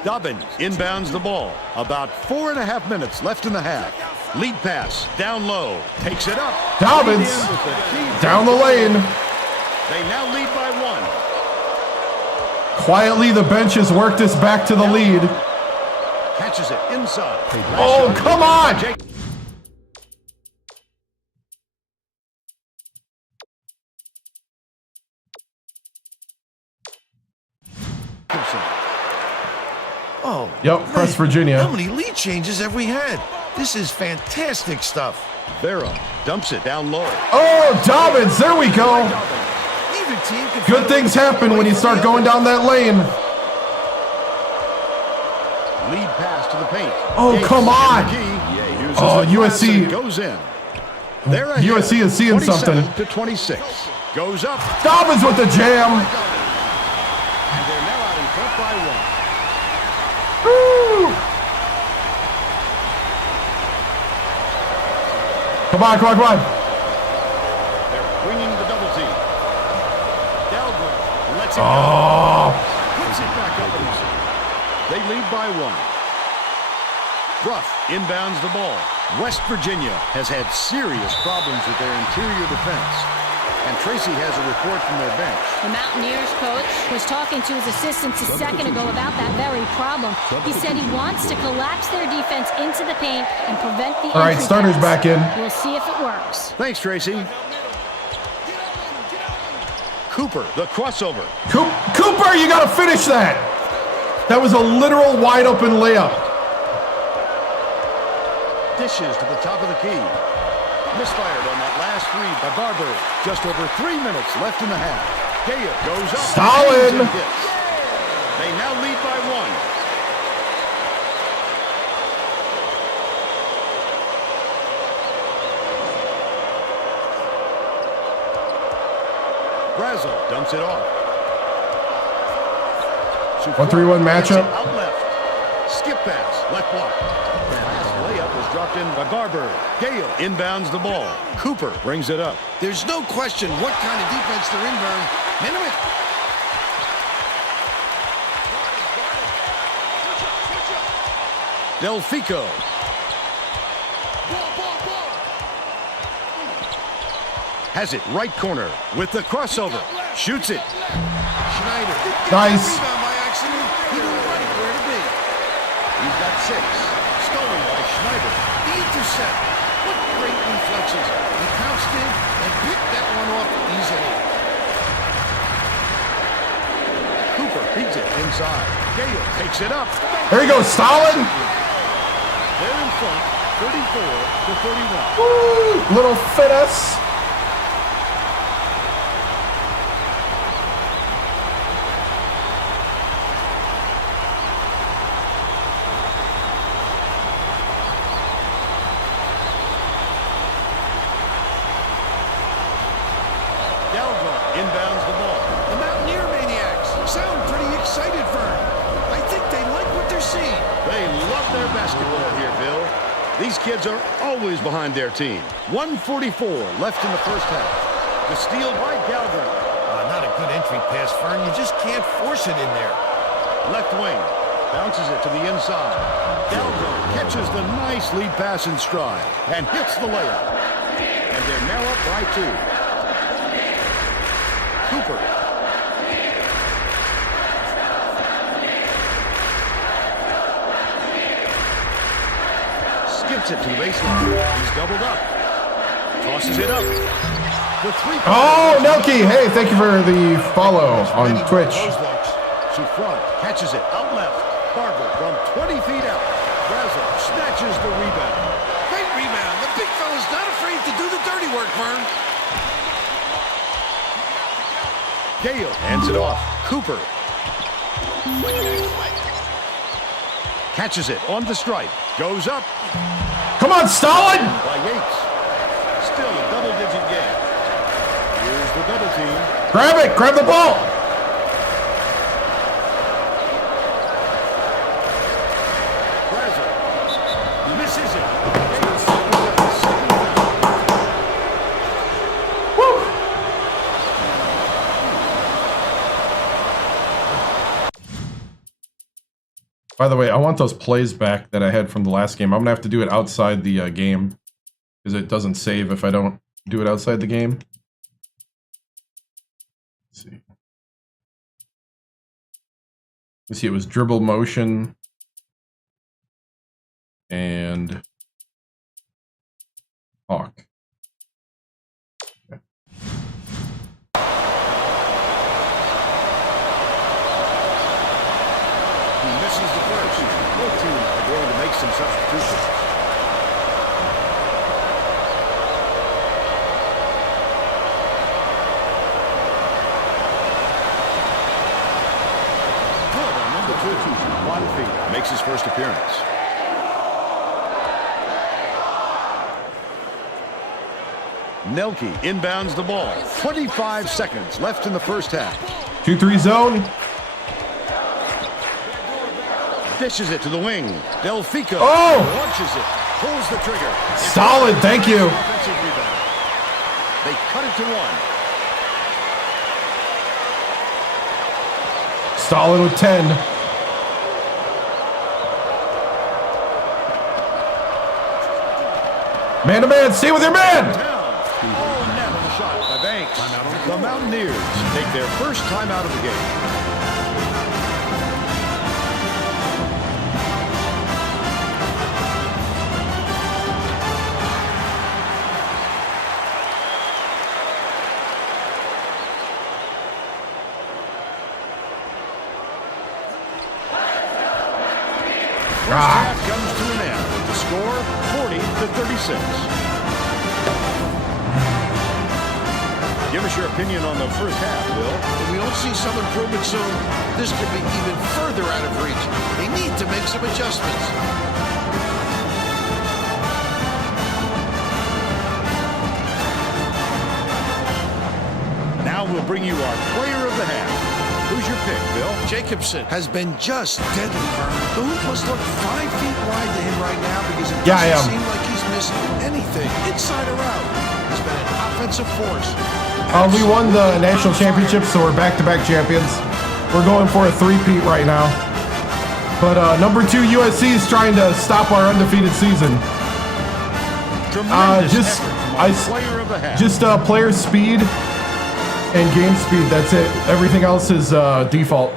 Dobbins inbounds the ball. About 4.5 minutes left in the half. Lead pass down low. Takes it up. Dobbins Lead in with the key. down the lane. They now lead by 1. Quietly, the bench has worked us back to the lead. Catches it inside. Oh, come on. Oh, Yep, press man, Virginia. How many lead changes have we had? This is fantastic stuff. Vera dumps it down low. Oh, Dobbins, there we go. Either team can Good things happen when you start going down that lane. Lead pass to the paint. Oh, come on. Oh, USC. Goes in. They're ahead. USC is seeing 27 something. to 26. Goes up. Dobbins with the jam. And they're now out in front by 1. Woo. Come on, come on, come on. They're bringing the double team. Dalgren lets it Oh. go. Puts it back up. They lead by 1. Ruff inbounds the ball. West Virginia has had serious problems with their interior defense. And Tracy has a report from their bench. The Mountaineers coach was talking to his assistants a second ago about that very problem. He said he wants to collapse their defense into the paint and prevent the All right, entry starters pass. back in. We'll see if it works. Thanks, Tracy. Cooper, the crossover. Cooper, you got to finish that. That was a literal wide open layup. Dishes to the top of the key. Misfired on that last three by Barber. Just over 3 minutes left in the half. Gaya goes up. Stalin. And hits. They now lead by 1. Brazel dumps it off. 1-3-1 matchup. Out left. Skip pass. Left block. That last layup was dropped in by Barber. Gale inbounds the ball. Cooper brings it up. There's no question what kind of defense they're in, Vern. Minute. Delfico. Has it right corner with the crossover. Shoots it. Schneider. Nice. Rebound by accident. He knew right where to be. He's got 6. Stolen by Schneider. The intercept. What great reflexes. He pounced in and picked that one off easily. Cooper beats it inside. Gale takes it up. There you go, Stalin. They're in front, 34-31. Woo, little finesse. Inbounds the ball. The Mountaineer maniacs sound pretty excited, Vern. I think they like what they're seeing. They love their basketball here, Bill. These kids are always behind their team. 1:44 left in the first half. The steal by Galvin. Not a good entry pass, Vern. You just can't force it in there. Left wing. Bounces it to the inside. Galvin catches the nice lead pass in stride and hits the layup. And they're now up by 2. Cooper. Skips it to the baseline. He's doubled up. Tosses it up. The 3. Oh, Nelke. Hey, thank you for the follow on Twitch. Souffrant catches it out left. Barber from 20 feet out. Brazel snatches the rebound. Great rebound. The big fella's not afraid to do the dirty work, Vern. Gale hands it off. Cooper. Catches it on the stripe. Goes up Come on, Stalin. by Yates. Still a double-digit game. Here's the double team. Grab it. Grab the ball. Brazel misses it. By the way, I want those plays back that I had from the last game. I'm going to have to do it outside the game because it doesn't save if I don't do it outside the game. Let's see. Let's see, it was dribble motion and hawk. Okay. Misses the first. Both teams are going to make some substitutions. Good on number 2. Bonfim makes his first appearance. Nelke inbounds the ball. 25 seconds left in the first half. 2-3 zone. Dishes it to the wing. Delfico launches it. Pulls the trigger. Solid, thank you. Offensive rebound. They cut it to 1. Stalin with 10. Man to man, stay with your man. Oh, net on the shot by Banks. The Mountaineers take their first time out of the game. First half comes to an end with the score 40-36. Give us your opinion on the first half, Bill. If we don't see some improvement soon, this could be even further out of reach. They need to make some adjustments. Now we'll bring you our player of the half. Who's your pick, Bill? Jacobson has been just deadly, Vern. The hoop must look 5 feet wide to him right now because it doesn't seem like he's missing anything, inside or out. He's been an offensive force. We won the national championship, so we're back-to-back champions. We're going for a three-peat right now. But number 2 USC is trying to stop our undefeated season. Just player speed and game speed. That's it. Everything else is default.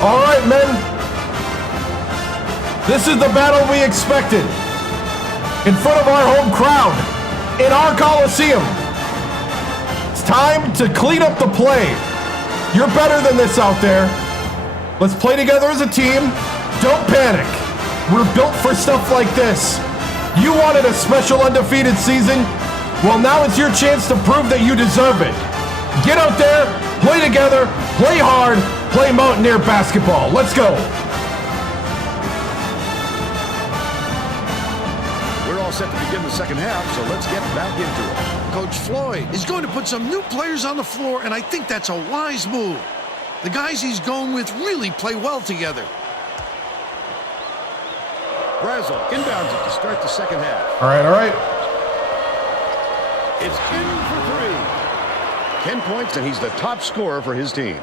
All right, men. This is the battle we expected. In front of our home crowd, in our Coliseum. It's time to clean up the play. You're better than this out there. Let's play together as a team. Don't panic. We're built for stuff like this. You wanted a special undefeated season? Well, now it's your chance to prove that you deserve it. Get out there, play together, play hard, play Mountaineer basketball. Let's go. We're all set to begin the second half, so let's get back into it. Coach Floyd is going to put some new players on the floor, and I think that's a wise move. The guys he's going with really play well together. Brazel inbounds it to start the second half. All right. It's in for 3. 10 points, and he's the top scorer for his team.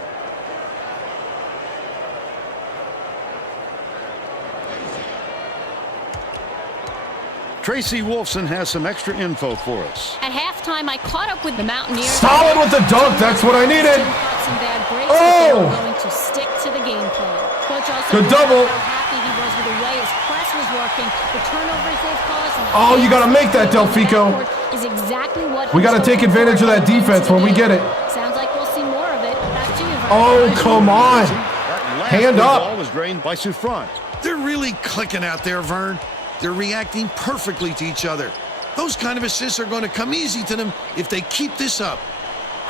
Tracy Wolfson has some extra info for us. At halftime, I caught up with the Mountaineers. Solid with the dunk. That's what I needed. Some bad breaks, Oh! but they were going to stick to the game plan. Coach also Good double. how happy he was with the way his press was working, the turnovers they've caused. And Oh, you got to make that, Delfico. is exactly what We got to take advantage of that defense when we get it. Sounds like we'll see more of it. Back to you, Vern. Oh, come on. That last Hand good up. ball was drained by Souffrant. They're really clicking out there, Vern. They're reacting perfectly to each other. Those kind of assists are going to come easy to them if they keep this up.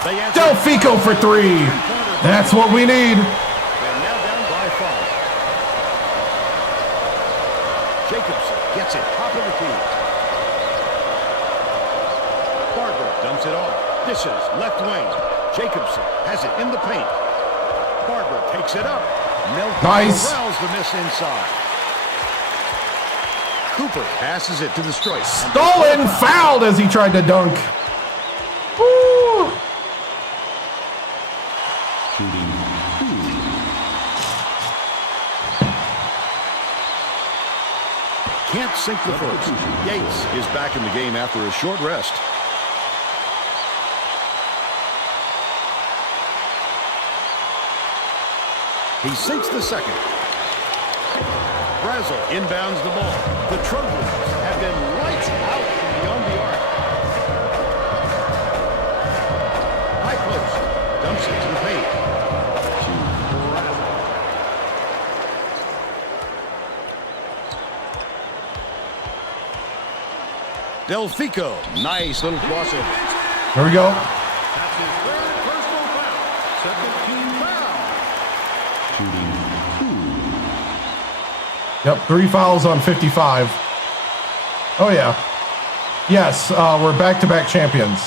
They answer. Delfico for 3. That's what we need. They're now down by 5. Jacobson gets it top of the key. Barber dumps it off. Dishes left wing. Jacobson has it in the paint. Barber takes it up. Nice. Corrals the miss inside. Cooper passes it to the stripe. Stolen, fouled as he tried to dunk. Woo. Shooting 2. Can't sink the first. Yates is back in the game after a short rest. He sinks the second. Brazel inbounds the ball. The Trojans have been lights out beyond the arc. High post. Dumps it to the paint. Delfico. Nice little crossover. Here we go. That's his third personal foul. second team foul. Shooting 2. Yep, 3 fouls on 55. Oh, yeah. Yes, we're back-to-back champions.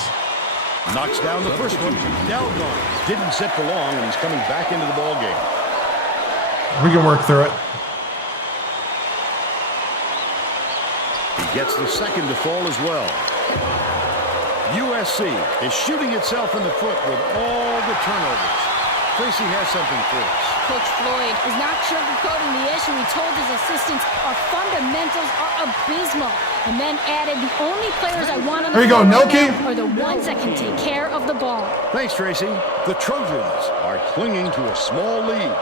Knocks down the first one. Dalgon didn't sit for long, and he's coming back into the ball game. We can work through it. He gets the second to fall as well. USC is shooting itself in the foot with all the turnovers. Tracy has something for us. Coach Floyd is not sugarcoating the issue. He told his assistants our fundamentals are abysmal, and then added, the only players I want on the There you go, floor right Nelke. now are the ones that can take care of the ball. Thanks, Tracy. The Trojans are clinging to a small lead.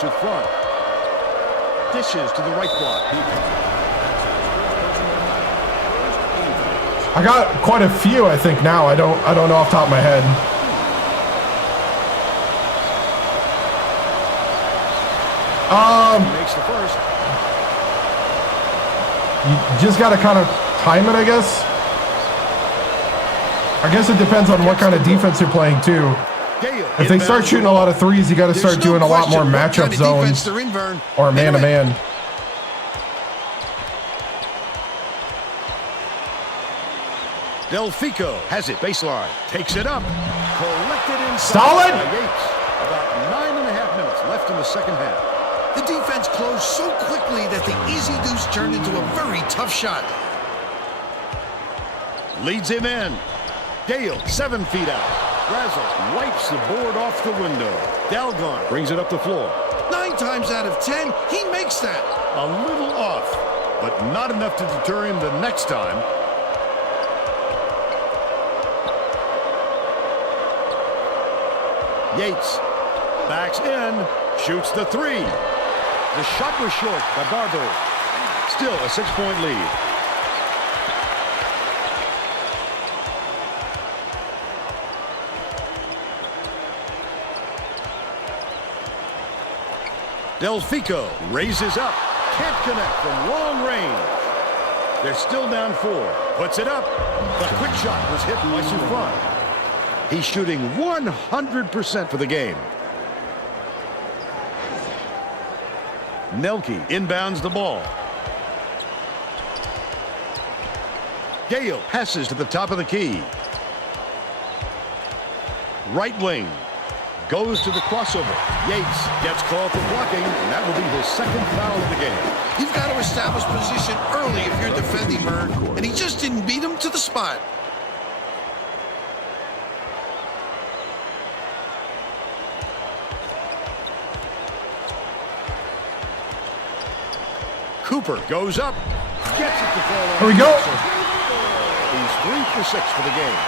To front. Dishes to the right block. I got quite a few, I think, now. I don't know off the top of my head. Makes the first. You just got to kind of time it, I guess. I guess it depends on what kind of defense you're playing, too. If they start shooting a lot of threes, you got to start doing a lot more matchup zones or man-to-man. Delfico has it, baseline, takes it up, collected inside. Solid. By Yates. About 9.5 minutes left in the second half. The defense closed so quickly that the easy deuce turned into a very tough shot. Leads him in. Dale, 7 feet out. Razzle wipes the board off the window. Dalgon brings it up the floor. 9 times out of 10, he makes that. A little off, but not enough to deter him the next time. Yates backs in, shoots the 3. The shot was short by Barber. Still a 6-point lead. Delfico raises up. Can't connect from long range. They're still down 4. Puts it up. The quick shot was hit by Souffrant. He's shooting 100% for the game. Nelke inbounds the ball. Gale passes to the top of the key. Right wing. Goes to the crossover. Yates gets called for blocking, and that will be his second foul of the game. You've got to establish position early if you're defending Mern, and he just didn't beat him to the spot. Cooper goes up, gets it to fall. Here we go. He's 3 for 6 for the game.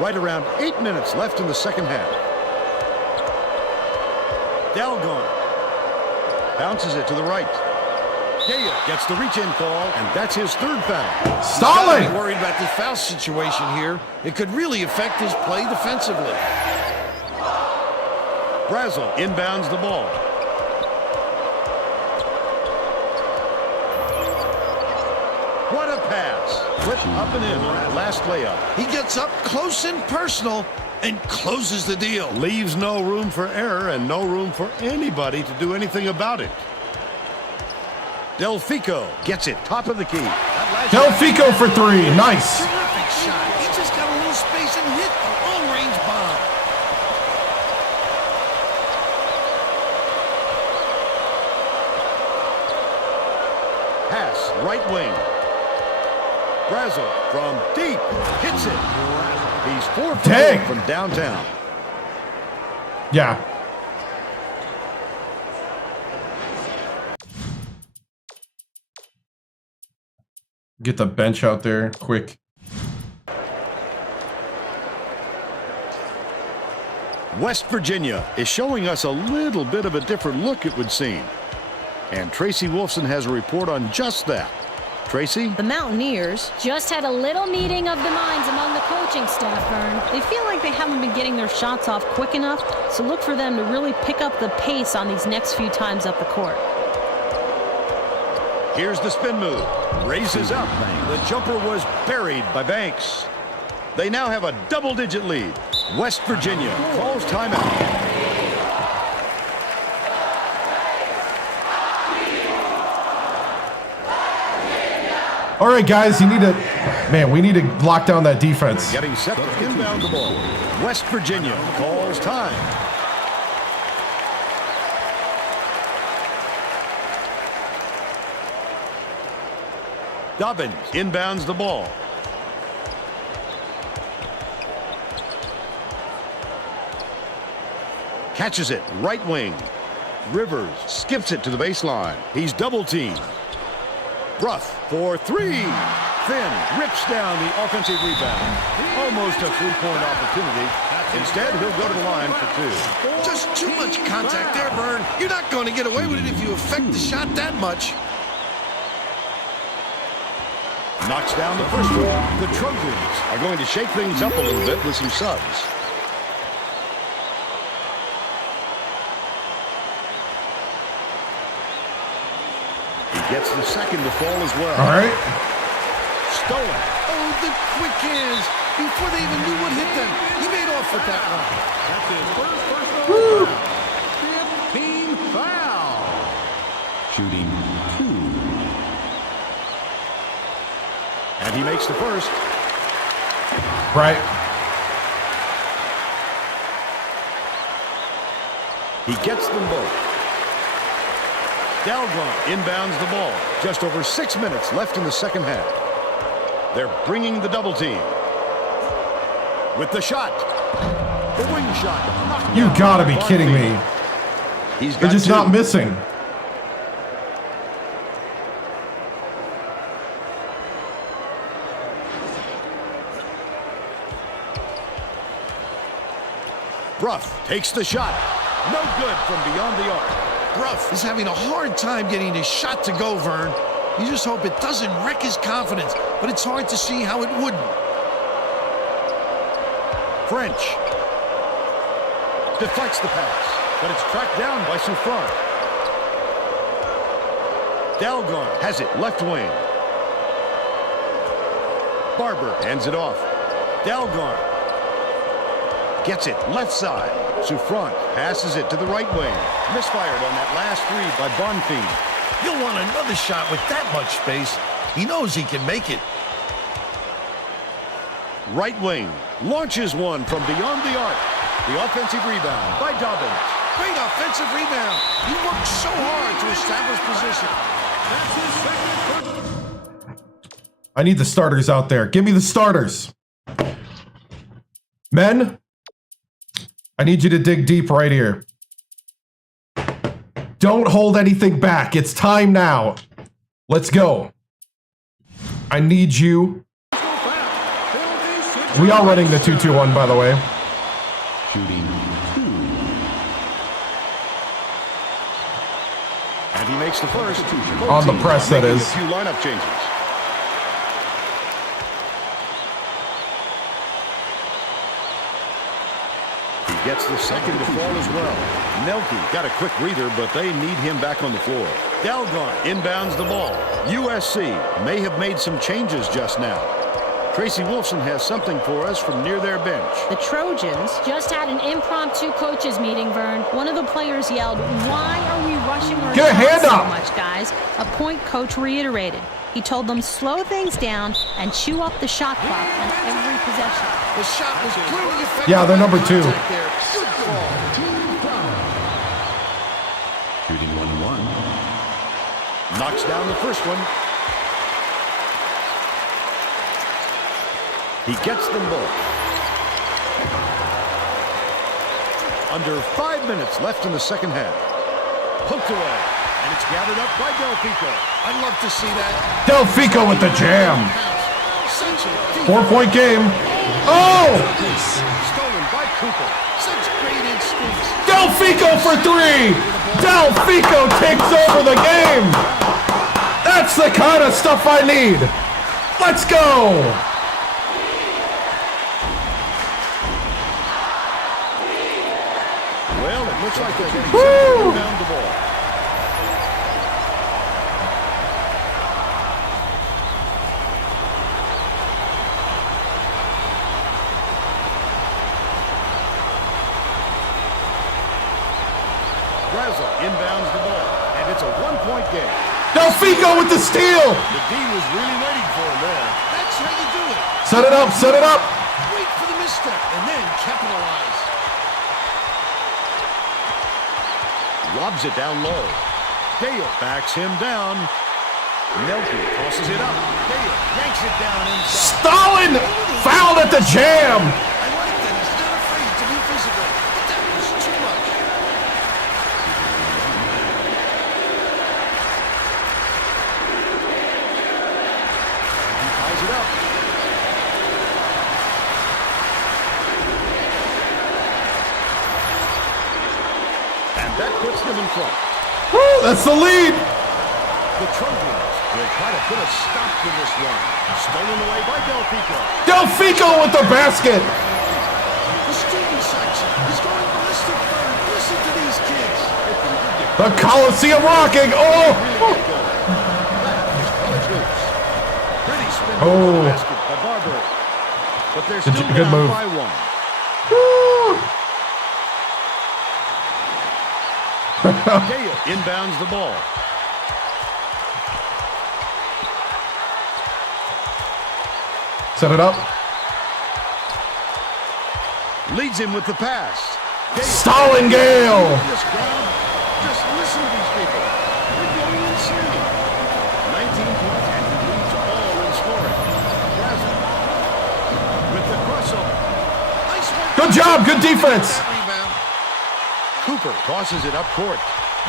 Right around 8 minutes left in the second half. Dalgon bounces it to the right. Gale gets the reach-in call, and that's his 3rd foul. Solid. He's worried about the foul situation here. It could really affect his play defensively. Brazel inbounds the ball. What a pass. Flip up and in on that last layup. He gets up close and personal and closes the deal. Leaves no room for error and no room for anybody to do anything about it. Delfico gets it, top of the key. Delfico for 3. Nice. Terrific shot. He just got a little space and hit a long-range bomb. Pass, right wing. Brazel from deep, hits it. He's 4 for 4 from downtown. Yeah. Get the bench out there quick. West Virginia is showing us a little bit of a different look, it would seem. And Tracy Wolfson has a report on just that. Tracy? The Mountaineers Just had a little meeting of the minds among the coaches coaching staff, Vern. They feel like they haven't been getting their shots off quick enough, so look for them to really pick up the pace on these next few times up the court. Here's the spin move. Raises up. The jumper was buried by Banks. They now have a double-digit lead. West Virginia calls timeout. All right, guys, we need to lock down that defense. Getting set to inbound the ball. West Virginia calls time. Dobbins inbounds the ball. Catches it, right wing. Rivers skips it to the baseline. He's double-teamed. Ruff for three. Finn rips down the offensive rebound. Almost a three-point opportunity. Instead, he'll go to the line for two. Just too much contact there, Vern. You're not going to get away with it if you affect the shot that much. Knocks down the first one. The Trojans are going to shake things up a little bit with some subs. Gets the second to fall as well. All right. Stolen. Oh, the quick hands. Before they even knew what hit them. He made off with that one. That's his first Woo. 15 foul. Shooting 2. And he makes the first. Right. He gets them both. Dalglin inbounds the ball. Just over 6 minutes left in the second half. They're bringing the double team. With the shot. The wing shot. You gotta be kidding me. They're just not missing. Ruff takes the shot. No good from beyond the arc. Ruff is having a hard time getting his shot to go, Vern. You just hope it doesn't wreck his confidence, but it's hard to see how it wouldn't. French deflects the pass, but it's tracked down by Souffrant. Dalgarn has it left wing. Barber hands it off. Dalgarn gets it left side. Souffrant passes it to the right wing. Misfired on that last three by Bonfim. He'll want another shot with that much space. He knows he can make it. Right wing launches one from beyond the arc. The offensive rebound by Dobbins. Great offensive rebound. He worked so hard to establish position. I need the starters out there. Give me the starters. Men, I need you to dig deep right here. Don't hold anything back. It's time now. Let's go. I need you. We are running the 2-2-1, by the way. Shooting 2. And he makes the first. On the press, that is. A few lineup changes. Gets the second to fall as well. Nelke got a quick breather, but they need him back on the floor. Dalgarn inbounds the ball. USC may have made some changes just now. Tracy Wolfson has something for us from near their bench. The Trojans Just had an impromptu coaches meeting, Vern. One of the players yelled, "Why are we rushing our Get a hand shots so up!" much, guys?" A point coach reiterated. He told them slow things down and chew up the shot clock on every possession. The shot was clearly effective. Yeah, they're number 2. Good call. Shooting 1-1. Knocks down the first one. He gets them both. Under 5 minutes left in the second half. Poked away. And it's gathered up by Delfico. I'd love to see that. Delfico with the jam. Such a 4-point game. Oh! stolen by Cooper. Such great instincts. Delfico for 3. Delfico takes over the game. That's the kind of stuff I need. Let's go. Looks like they're getting set to inbound the ball. Brazel inbounds the ball, and it's a one-point game. Delfico with the steal. The D was really waiting for him there. That's how you do it. Set it up, set it up. Wait for the misstep and then capitalize. Lobs it down low. Dale backs him down. Nelke tosses it up. Dale yanks it down inside. Stalin fouled at the jam. I like that. He's not afraid to be physical. But that was too much. He ties it up. And that puts them in front. Woo, that's the lead. The Trojans will try to put a stop to this run. Stolen away by Delfico. Delfico with the basket. The student section is going ballistic. Listen to these kids. The Coliseum rocking. Oh. Pretty spin Oh. basket by Barber. But they're still Good down move. by one. Woo. Dale inbounds the ball. Set it up. Leads him with the pass. Dale. Stalin Gale. This crowd, just listen to these people. They're going insane. 19 points, and he leads all in scoring. Brazel with the crossover. Nice one. Good job, good defense. That rebound. Cooper tosses it up court.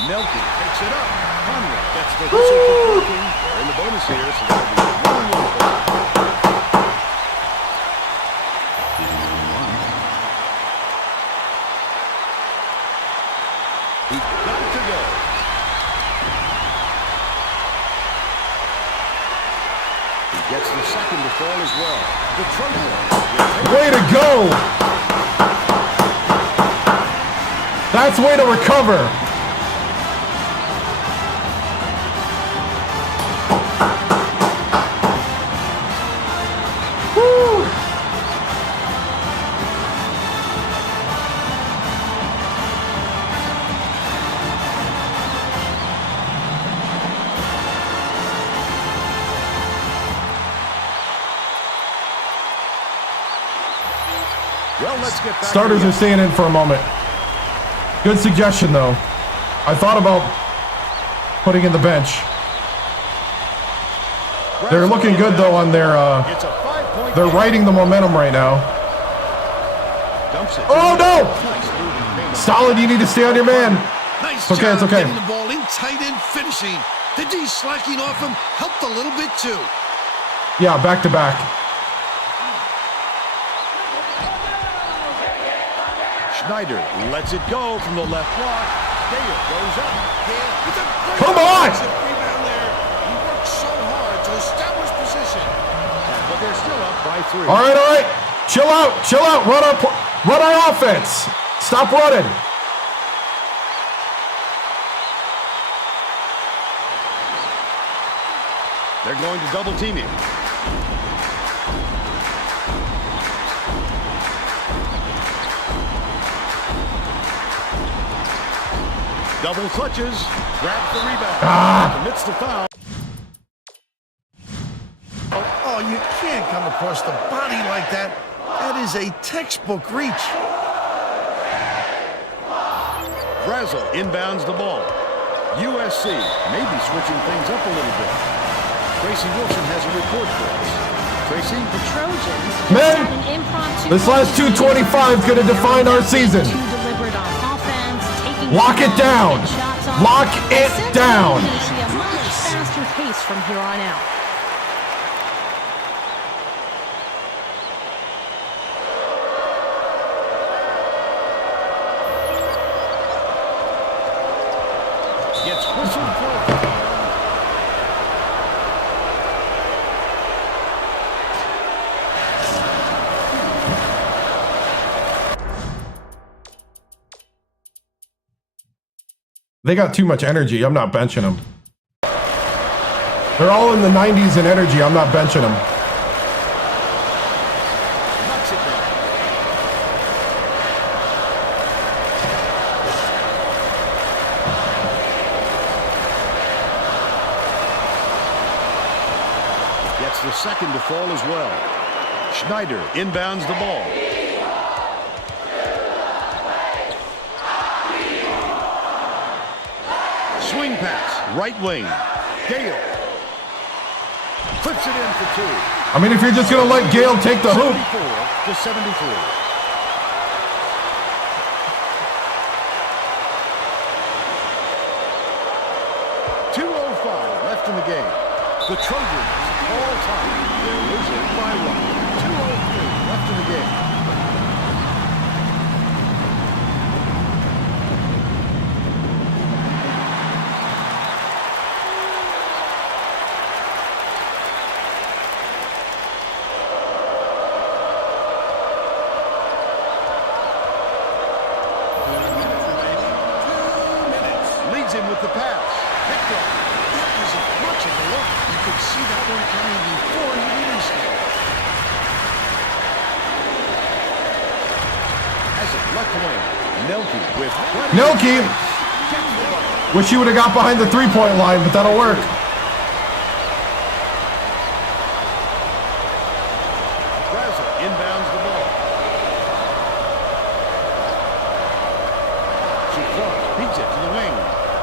Nelke picks it up. Conrad gets the whistle for blocking. They're in the bonus here, so that'll be a 1-1. He got to go. He gets the second to fall as well. The Trojans. Way to go. That's way to recover. Woo. Well, let's get back Starters to are staying in for a moment. Good suggestion, though. I thought about putting in the bench. They're looking good, though, on their, It's a 5-point they're game. riding the momentum right now. Dumps it. Oh, no! Nice move. Solid, you need to stay on your man. Nice It's okay, job it's okay. getting the ball in tight end finishing. The D slacking off him helped a little bit too. Yeah, back to back. Schneider lets it go from the left block. Dale goes up. Dale with a great Come on! offensive rebound there. He worked so hard to establish position. But they're still up by 3. All right. Chill out. Run our offense. Stop running. They're going to double team him. Double clutches. Grabs the rebound. Commits the foul. Oh, you can't come across the body like that. That is a textbook reach. Brazel inbounds the ball. USC may be switching things up a little bit. Tracy Wilson has a report for us. Tracy? The Trojans Men, had an impromptu this last 225 is going to define our season. Too deliberate on offense, taking Lock it down. shots off. Lock it Essentially, down. we're gonna see a much faster pace from here on out. Gets whistled for a foul. They got too much energy. I'm not benching them. They're all in the 90s in energy. I'm not benching them. Knocks it down. Gets the second to fall as well. Schneider inbounds the ball. Swing pass, right wing. Gale. Puts it in for two. I mean, if you're just going to let Gale take the hoop. 74 to 73. .205 left in the game. The Trojans all time. They're losing by one. 2:03 left in the game. Leads him with the pass. Picked up. That wasn't much of a look. You could see that one coming before he released it. Has it left wing. Nelke with Nelke! Wish you would have got behind the three-point line, but that'll work. Braza inbounds the ball. Chiffon beats it to the wing.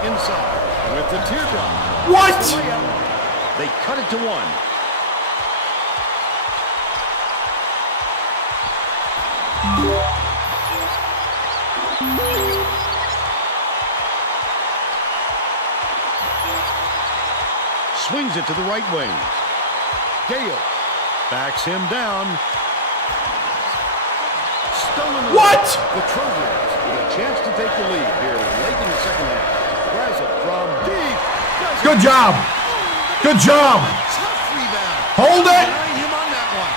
Inside with the teardrop. What? They cut it to one. Swings it to the right wing. Gale backs him down. Stolen away. What? The Trojans with a chance to take the lead here late in the second half. Braza from deep. Good job. Good job. Tough rebound. Hold it. Behind him on that one.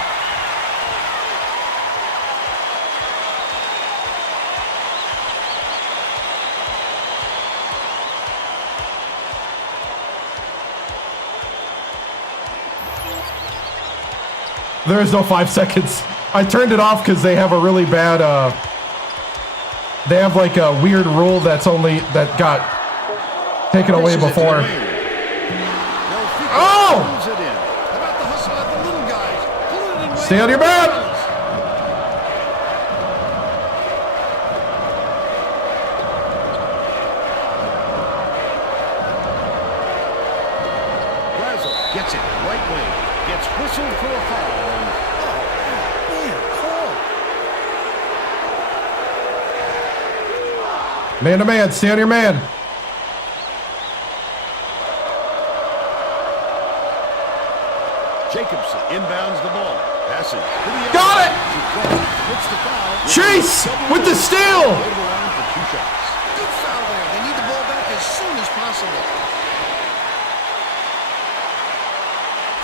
There is no 5 seconds. I turned it off because they have a really bad, they have like a weird rule that got taken away before. Oh! Pulls it in. How about the hustle at the little guys? Pull it in right Stay on your man. Braza gets it right wing. Gets whistled for a foul. Man to man, stay on your man. Jacobson inbounds the ball. Passes. Got it! Hits the foul. Chase with the steal. Go to the line for 2 shots. Good foul there. They need the ball back as soon as possible.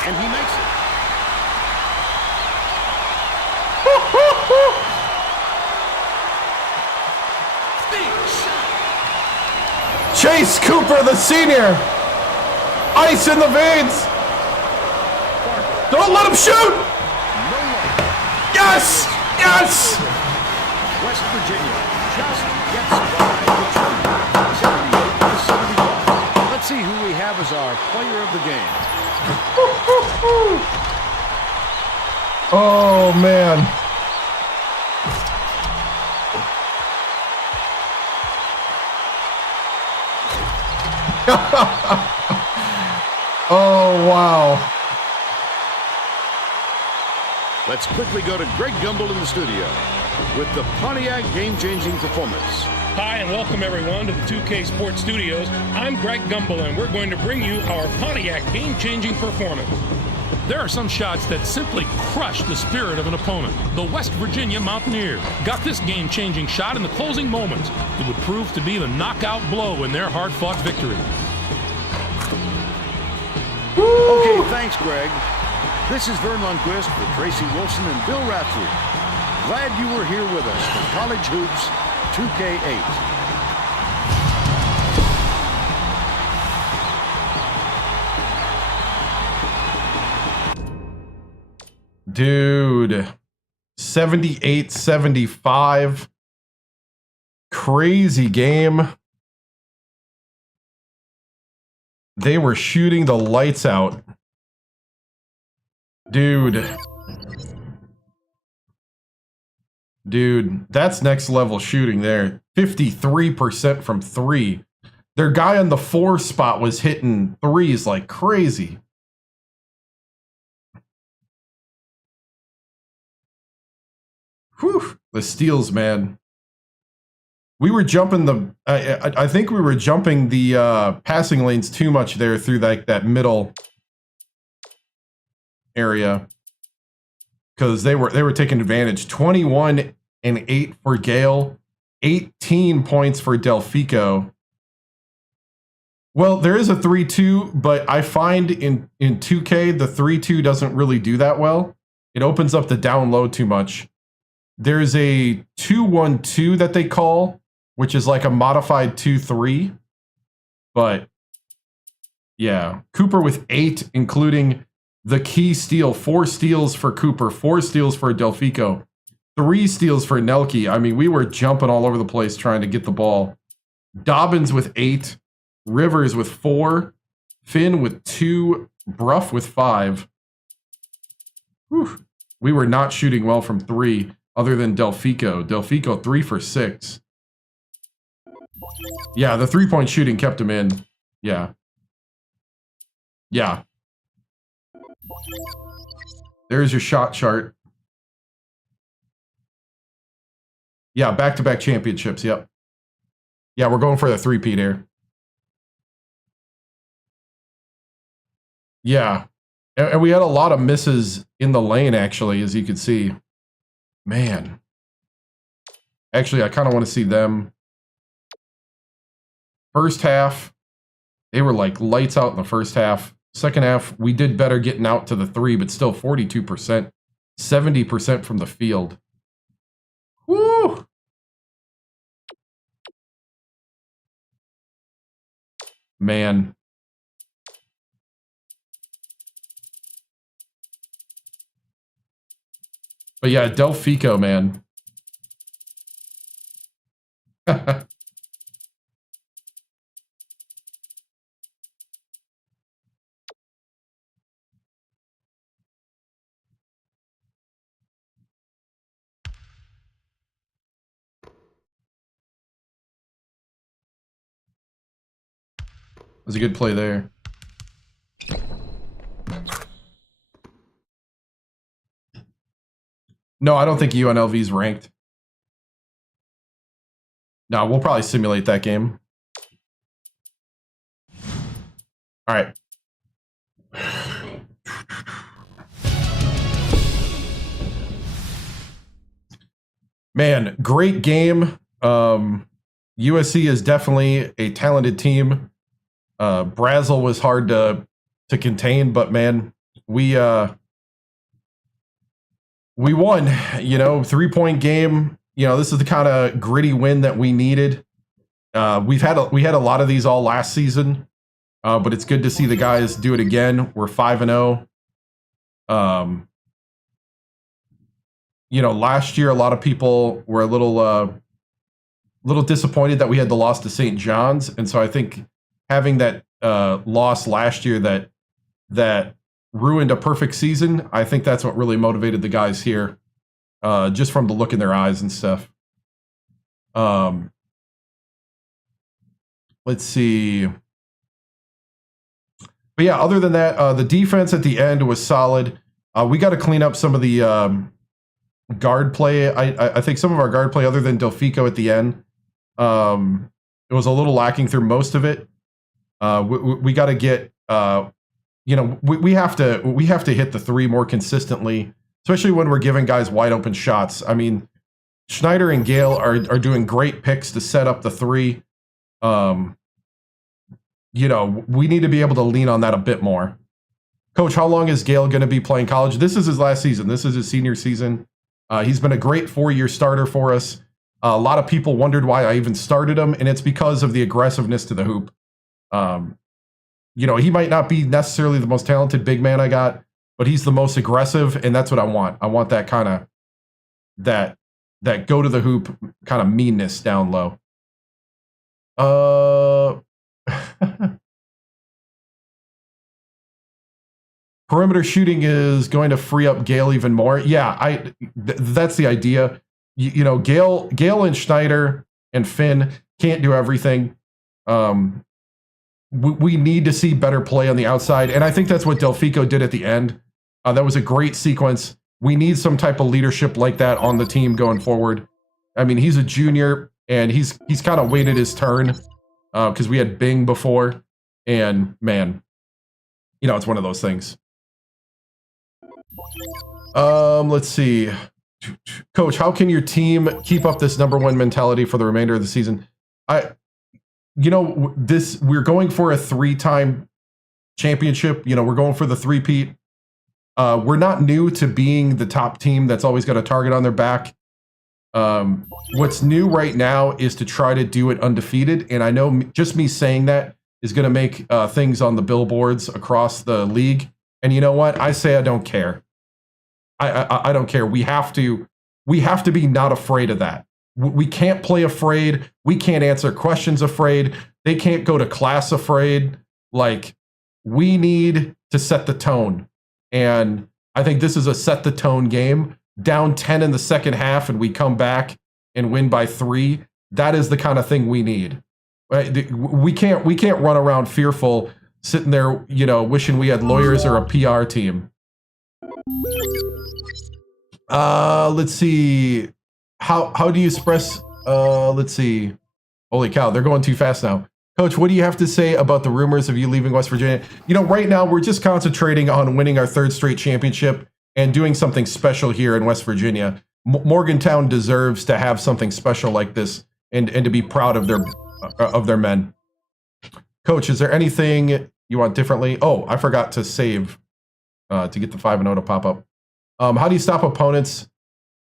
And he makes it. Big shot. Chase Cooper, the senior. Ice in the veins. Don't let him shoot. Yes! Yes! West Virginia just gets by the Trojans. 78 to 71. Let's see who we have as our player of the game. Oh, man. Oh, wow. Let's quickly go to Greg Gumbel in the studio with the Pontiac game-changing performance. Hi, and welcome everyone to the 2K Sports Studios. I'm Greg Gumbel, and we're going to bring you our Pontiac game-changing performance. There are some shots that simply crush the spirit of an opponent. The West Virginia Mountaineers got this game-changing shot in the closing moments. It would prove to be the knockout blow in their hard-fought victory. Okay, thanks, Greg. This is Vern Lundquist with Tracy Wilson and Bill Raftery. Glad you were here with us for College Hoops 2K8. Dude, 78-75. Crazy game. They were shooting the lights out. Dude, that's next level shooting there. 53% from 3. Their guy on the 4 spot was hitting threes like crazy. Whew, the steals, man. We were jumping the... I think we were jumping the passing lanes too much there through like that middle area. Because they were taking advantage. 21 and 8 for Gale. 18 points for Delfico. Well, there is a 3-2, but I find in 2K, the 3-2 doesn't really do that well. It opens up the down low too much. There's a 2-1-2 that they call, which is like a modified 2-3. But, yeah. Cooper with 8, including the key steal. 4 steals for Cooper, 4 steals for Delfico, 3 steals for Nelke. I mean, we were jumping all over the place trying to get the ball. Dobbins with 8. Rivers with 4. Finn with 2. Bruff with 5. Whew. We were not shooting well from 3, other than Delfico. Delfico 3 for 6. Yeah, the 3-point shooting kept him in. Yeah. Yeah. There's your shot chart. Yeah, back-to-back championships, yep. Yeah, we're going for the 3-peat here. Yeah. And we had a lot of misses in the lane, actually, as you can see. Man. Actually, I kind of want to see them. First half, they were like lights out in the first half. Second half, we did better getting out to the 3, but still 42%. 70% from the field. Woo! Man. But yeah, Delfico, man. Was a good play there. No, I don't think UNLV's ranked. No, we'll probably simulate that game. All right. Man, great game. USC is definitely a talented team. Brazel was hard to contain, but man, we won. You know, 3-point game. You know, this is the kind of gritty win that we needed. We had a lot of these all last season, but it's good to see the guys do it again. We're 5-0. You know, last year a lot of people were a little disappointed that we had the loss to St. John's, and so I think having that loss last year that ruined a perfect season, I think that's what really motivated the guys here, just from the look in their eyes and stuff. Let's see. But yeah, other than that, the defense at the end was solid. We got to clean up some of the guard play. I think some of our guard play, other than Delfico at the end, it was a little lacking through most of it. We got to get, you know, we have to hit the 3 more consistently, especially when we're giving guys wide open shots. I mean, Schneider and Gale are doing great picks to set up the 3. You know, we need to be able to lean on that a bit more. Coach, how long is Gale going to be playing college? This is his last season. This is his senior season. He's been a great 4-year starter for us. A lot of people wondered why I even started him, and it's because of the aggressiveness to the hoop. You know, he might not be necessarily the most talented big man I got, but he's the most aggressive, and that's what I want. I want that kind of that go to the hoop kind of meanness down low. Perimeter shooting is going to free up Gale even more. Yeah, that's the idea. You know, Gale and Schneider and Finn can't do everything. We need to see better play on the outside, and I think that's what Delfico did at the end. That was a great sequence. We need some type of leadership like that on the team going forward. I mean, he's a junior, and he's kind of waited his turn because we had Bing before, and man, you know, it's one of those things. Let's see. Coach, how can your team keep up this #1 mentality for the remainder of the season? You know, we're going for a 3-time championship. You know, we're going for the three-peat. We're not new to being the top team that's always got a target on their back. What's new right now is to try to do it undefeated. And I know just me saying that is going to make things on the billboards across the league. And you know what? I say I don't care. I don't care. We have to be not afraid of that. We can't play afraid. We can't answer questions afraid. They can't go to class afraid. Like, we need to set the tone. And I think this is a set the tone game. Down 10 in the second half and we come back and win by 3. That is the kind of thing we need. Right? We can't run around fearful, sitting there, you know, wishing we had lawyers or a PR team. Let's see. How do you express, let's see. Holy cow, they're going too fast now. Coach, what do you have to say about the rumors of you leaving West Virginia? You know, right now we're just concentrating on winning our 3rd straight championship and doing something special here in West Virginia. Morgantown deserves to have something special like this and to be proud of their men. Coach, is there anything you want differently? Oh, I forgot to save to get the 5-0 to pop up. How do you stop opponents'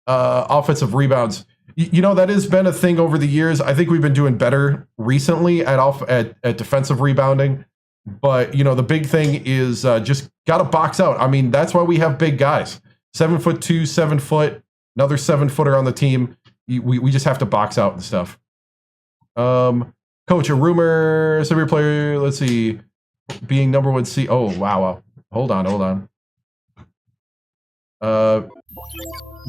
offensive rebounds? You know, that has been a thing over the years. I think we've been doing better recently at defensive rebounding. But, you know, the big thing is just got to box out. I mean, that's why we have big guys. 7'2", 7 foot, another 7-footer on the team. We just have to box out and stuff. Coach, a rumor, every player, let's see, being #1 seed. Oh, wow. Hold on.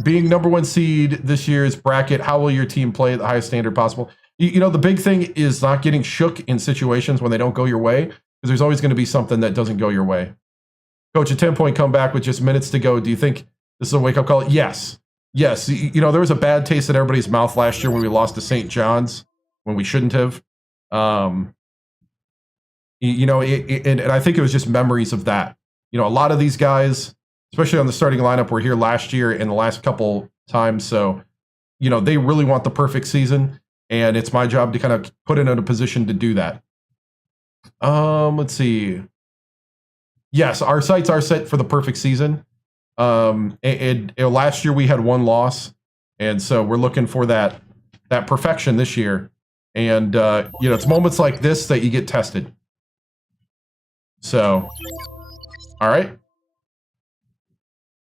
Being #1 seed this year's bracket, how will your team play at the highest standard possible? You know, the big thing is not getting shook in situations when they don't go your way, because there's always going to be something that doesn't go your way. Coach, a 10-point comeback with just minutes to go. Do you think this is a wake-up call? Yes. You know, there was a bad taste in everybody's mouth last year when we lost to St. John's when we shouldn't have. You know, and I think it was just memories of that. You know, a lot of these guys, especially on the starting lineup, were here last year and the last couple times. So, you know, they really want the perfect season, and it's my job to kind of put it in a position to do that. Let's see. Yes, our sights are set for the perfect season. Last year we had 1 loss, and so we're looking for that perfection this year. And you know, it's moments like this that you get tested. So, all right.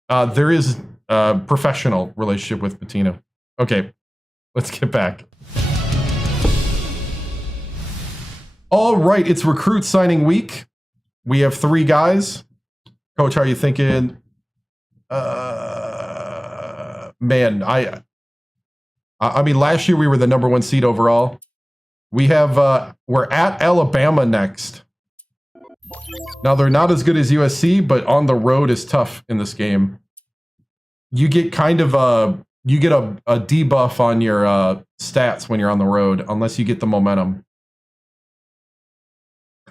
There is a professional relationship with Patino. Okay, let's get back. All right, it's recruit signing week. We have 3 guys. Coach, how are you thinking? Man, I mean, last year we were the #1 seed overall. We have we're at Alabama next. Now, they're not as good as USC, but on the road is tough in this game. You get kind of a debuff on your stats when you're on the road, unless you get the momentum.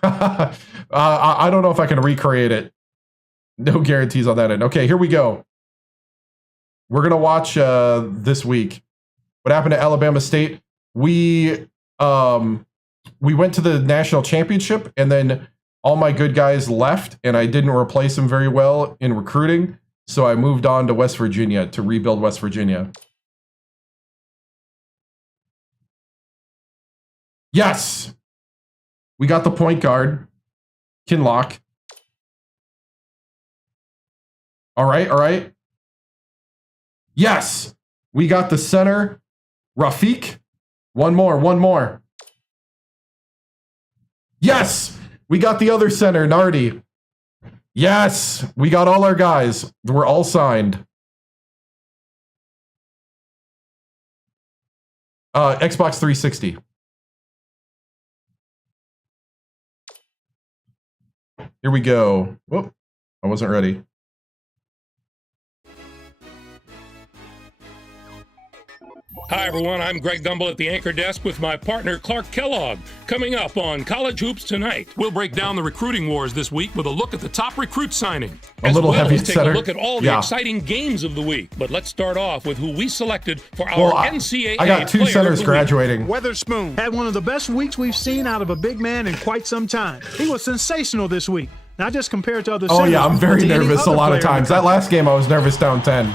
I don't know if I can recreate it. No guarantees on that end. Okay, here we go. We're going to watch this week. What happened to Alabama State? We went to the national championship, and then all my good guys left, and I didn't replace them very well in recruiting. So I moved on to West Virginia to rebuild West Virginia. Yes! We got the point guard, Kinlock. All right, all right. Yes, we got the center, Rafiq. One more. Yes, we got the other center, Nardi. Yes, we got all our guys. We're all signed. Xbox 360. Here we go. Whoop, I wasn't ready. Hi, everyone. I'm Greg Gumbel at the anchor desk with my partner, Clark Kellogg. Coming up on College Hoops Tonight, we'll break down the recruiting wars this week with a look at the top recruit signing. A little heavy take center. a look at all the exciting games of the week. But let's start off with who we selected for our NCAA I got 2 Player centers of the Week. graduating. Weatherspoon had one of the best weeks we've seen out of a big man in quite some time. He was sensational this week, not just compared to other Oh centers, yeah, I'm very but to any nervous a other lot of player in times. the That country. last game, I was nervous down 10.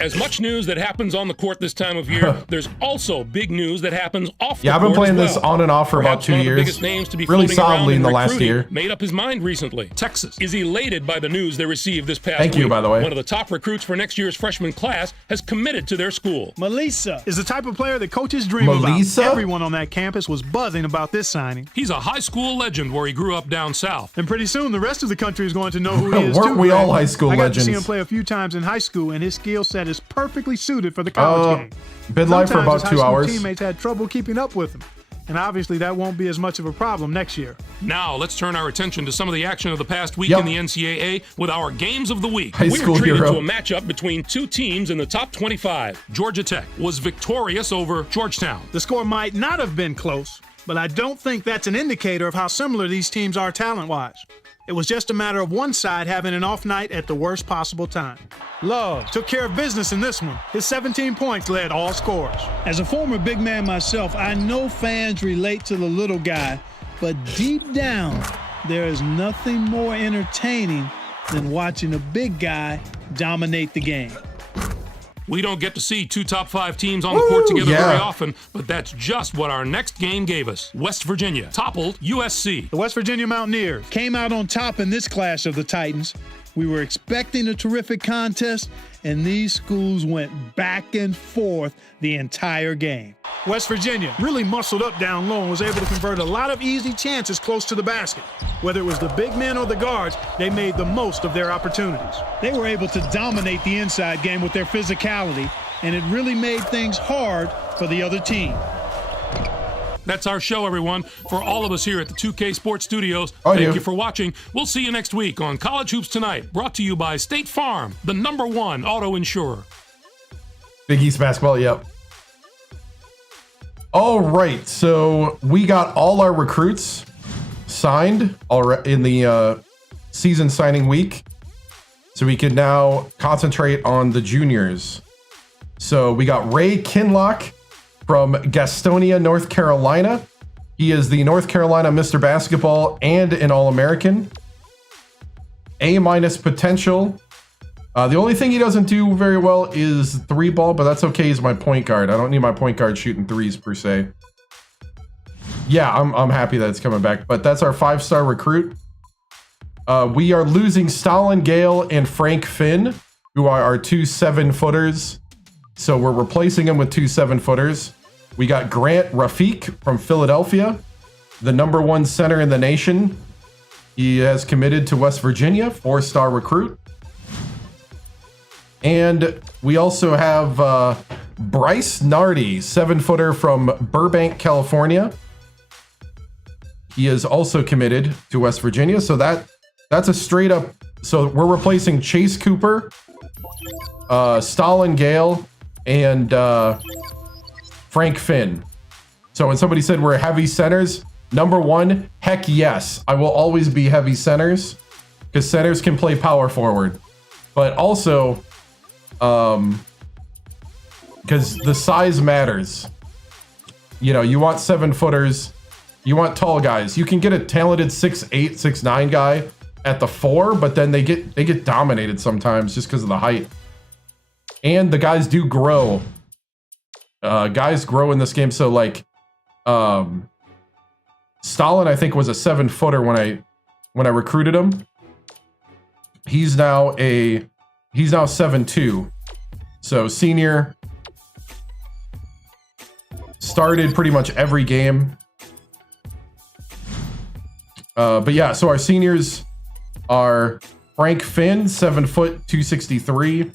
As much news that happens on the court this time of year, there's also big news that happens off the Yeah, I've been court playing as this well. on and off for about Perhaps 2 one of the years. biggest names to be Really floating around solidly in the last recruiting year. made up his mind recently. Texas is elated by the news they received this past Thank week. you, by the way. One of the top recruits for next year's freshman class has committed to their school. Melissa is the type of player that coaches dream Melissa? about. Everyone on that campus was buzzing about this signing. He's a high school legend where he grew up down south. And pretty soon, the rest of the country is going to know who he is, Weren't too. we Greg. all high school I got legends? to see him play a few times in high school, and his skill set is perfectly suited for the college game. Been live for Sometimes about his high 2 school hours. teammates had trouble keeping up with him, and obviously that won't be as much of a problem next year. Now, let's turn our attention to some of the action of the past week Yep. in the NCAA with our games of the week. High We were school treated hero. to a matchup between 2 teams in the top 25. Georgia Tech was victorious over Georgetown. The score might not have been close, but I don't think that's an indicator of how similar these teams are talent-wise. It was just a matter of one side having an off night at the worst possible time. Love took care of business in this one. His 17 points led all scorers. As a former big man myself, I know fans relate to the little guy, but deep down, there is nothing more entertaining than watching a big guy dominate the game. We don't get to see 2 top 5 teams on the court together yeah. very often, but that's just what our next game gave us. West Virginia toppled USC. The West Virginia Mountaineers Came out on top in this clash of the Titans. We were expecting a terrific contest, and these schools went back and forth the entire game. West Virginia really muscled up down low and was able to convert a lot of easy chances close to the basket. Whether it was the big men or the guards, they made the most of their opportunities. They were able to dominate the inside game with their physicality, and it really made things hard for the other team. That's our show, everyone. For all of us here at the 2K Sports Studios, Oh, thank yeah. you for watching. We'll see you next week on College Hoops Tonight, brought to you by State Farm, the #1 auto insurer. Big East basketball, yep. All right, so we got all our recruits signed already in the season signing week. So we can now concentrate on the juniors. So we got Ray Kinlock from Gastonia, North Carolina. He is the North Carolina Mr. Basketball and an All-American. A- potential. The only thing he doesn't do very well is 3 ball, but that's okay. He's my point guard. I don't need my point guard shooting 3s per se. Yeah, I'm happy that it's coming back, but that's our 5-star recruit. We are losing Stalin Gale and Frank Finn, who are our 2 7-footers. So we're replacing them with 2 7-footers. We got Grant Rafiq from Philadelphia, the #1 center in the nation. He has committed to West Virginia, 4-star recruit. And we also have Bryce Nardi, 7-footer from Burbank, California. He is also committed to West Virginia. So that's a straight up. So we're replacing Chase Cooper, Stalin Gale, and Frank Finn. So when somebody said we're heavy centers, #1, heck yes. I will always be heavy centers because centers can play power forward. But also, because the size matters. You know, you want 7-footers, you want tall guys. You can get a talented 6'8", 6'9" guy at the 4, but then they get dominated sometimes just because of the height. And the guys do grow. Guys grow in this game. So like, Stalin, I think, was a 7-footer when I recruited him. He's now 7-2. So senior started pretty much every game. But yeah, so our seniors are Frank Finn, 7 foot, 263.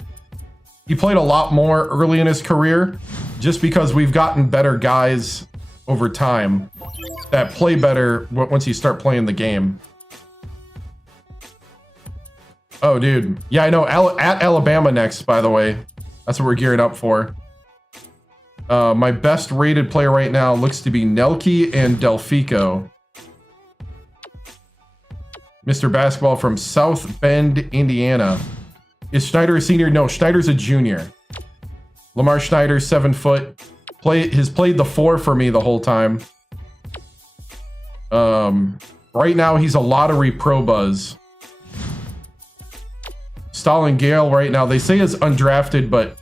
He played a lot more early in his career just because we've gotten better guys over time that play better once you start playing the game. Oh, dude. Yeah, I know. At Alabama next, by the way. That's what we're gearing up for. My best rated player right now looks to be Nelke and Delfico. Mr. Basketball from South Bend, Indiana. Is Schneider a senior? No, Schneider's a junior. Lamar Schneider, 7 foot. Has played the 4 for me the whole time. Right now, he's a lottery pro buzz. Stalin Gale right now, they say is undrafted, but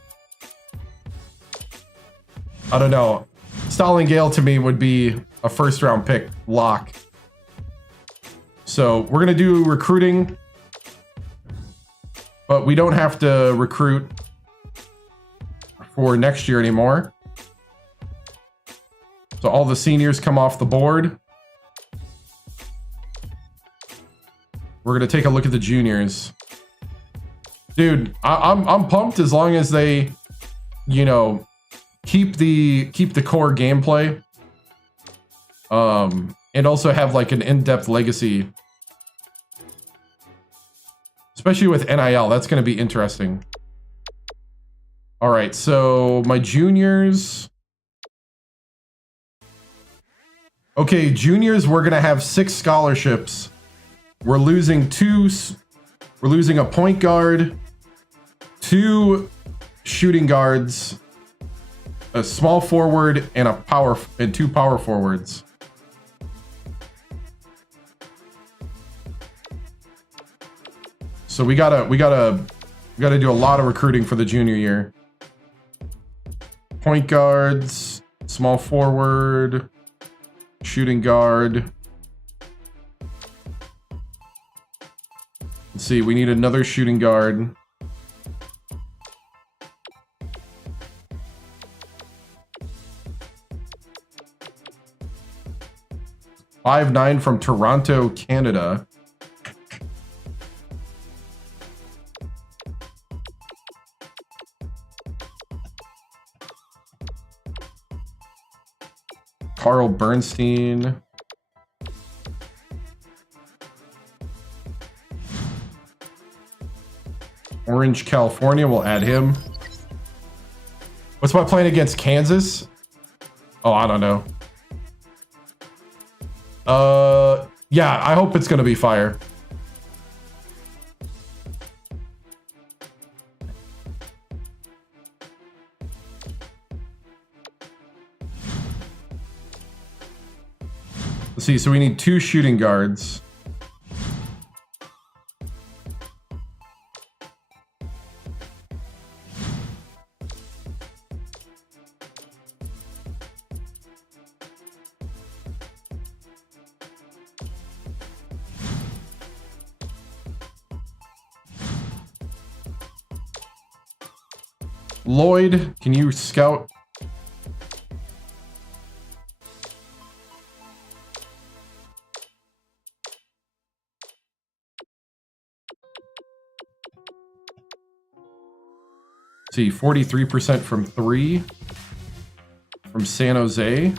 I don't know. Stalin Gale to me would be a first round pick lock. So we're going to do recruiting, but we don't have to recruit for next year anymore. So all the seniors come off the board. We're going to take a look at the juniors. Dude, I'm pumped as long as they, you know, keep the core gameplay. And also have like an in-depth legacy. Especially with NIL, that's going to be interesting. All right, so my juniors. Okay, juniors, we're going to have 6 scholarships. We're losing 2. We're losing a point guard, 2 shooting guards, a small forward, and 2 power forwards. So we gotta do a lot of recruiting for the junior year. Point guards, small forward, shooting guard. Let's see, we need another shooting guard. .59 from Toronto, Canada. Carl Bernstein. Orange, California, we'll add him. What's my plan against Kansas? Oh, I don't know. Yeah, I hope it's gonna be fire. Let's see, so we need 2 shooting guards. Lloyd, can you scout? See, 43% from 3 from San Jose.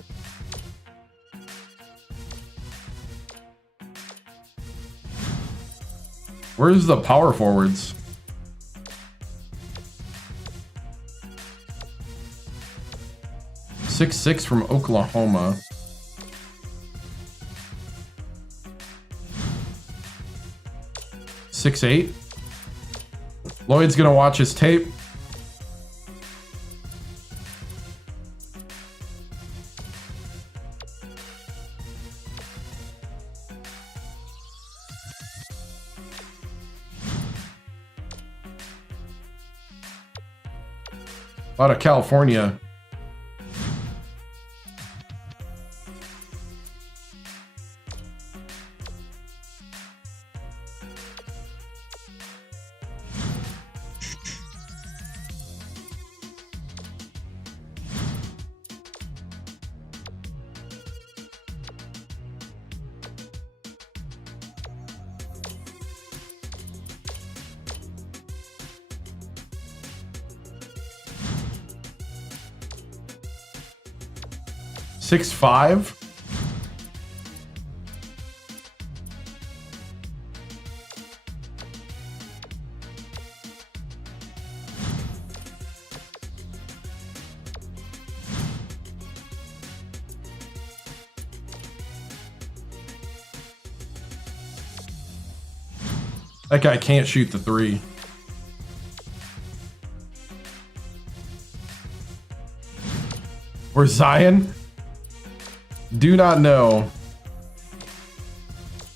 Where's the power forwards? .66 from Oklahoma. .68. Lloyd's gonna watch his tape. Out of California. 6'5". That guy can't shoot the three. Or Zion? Do not know.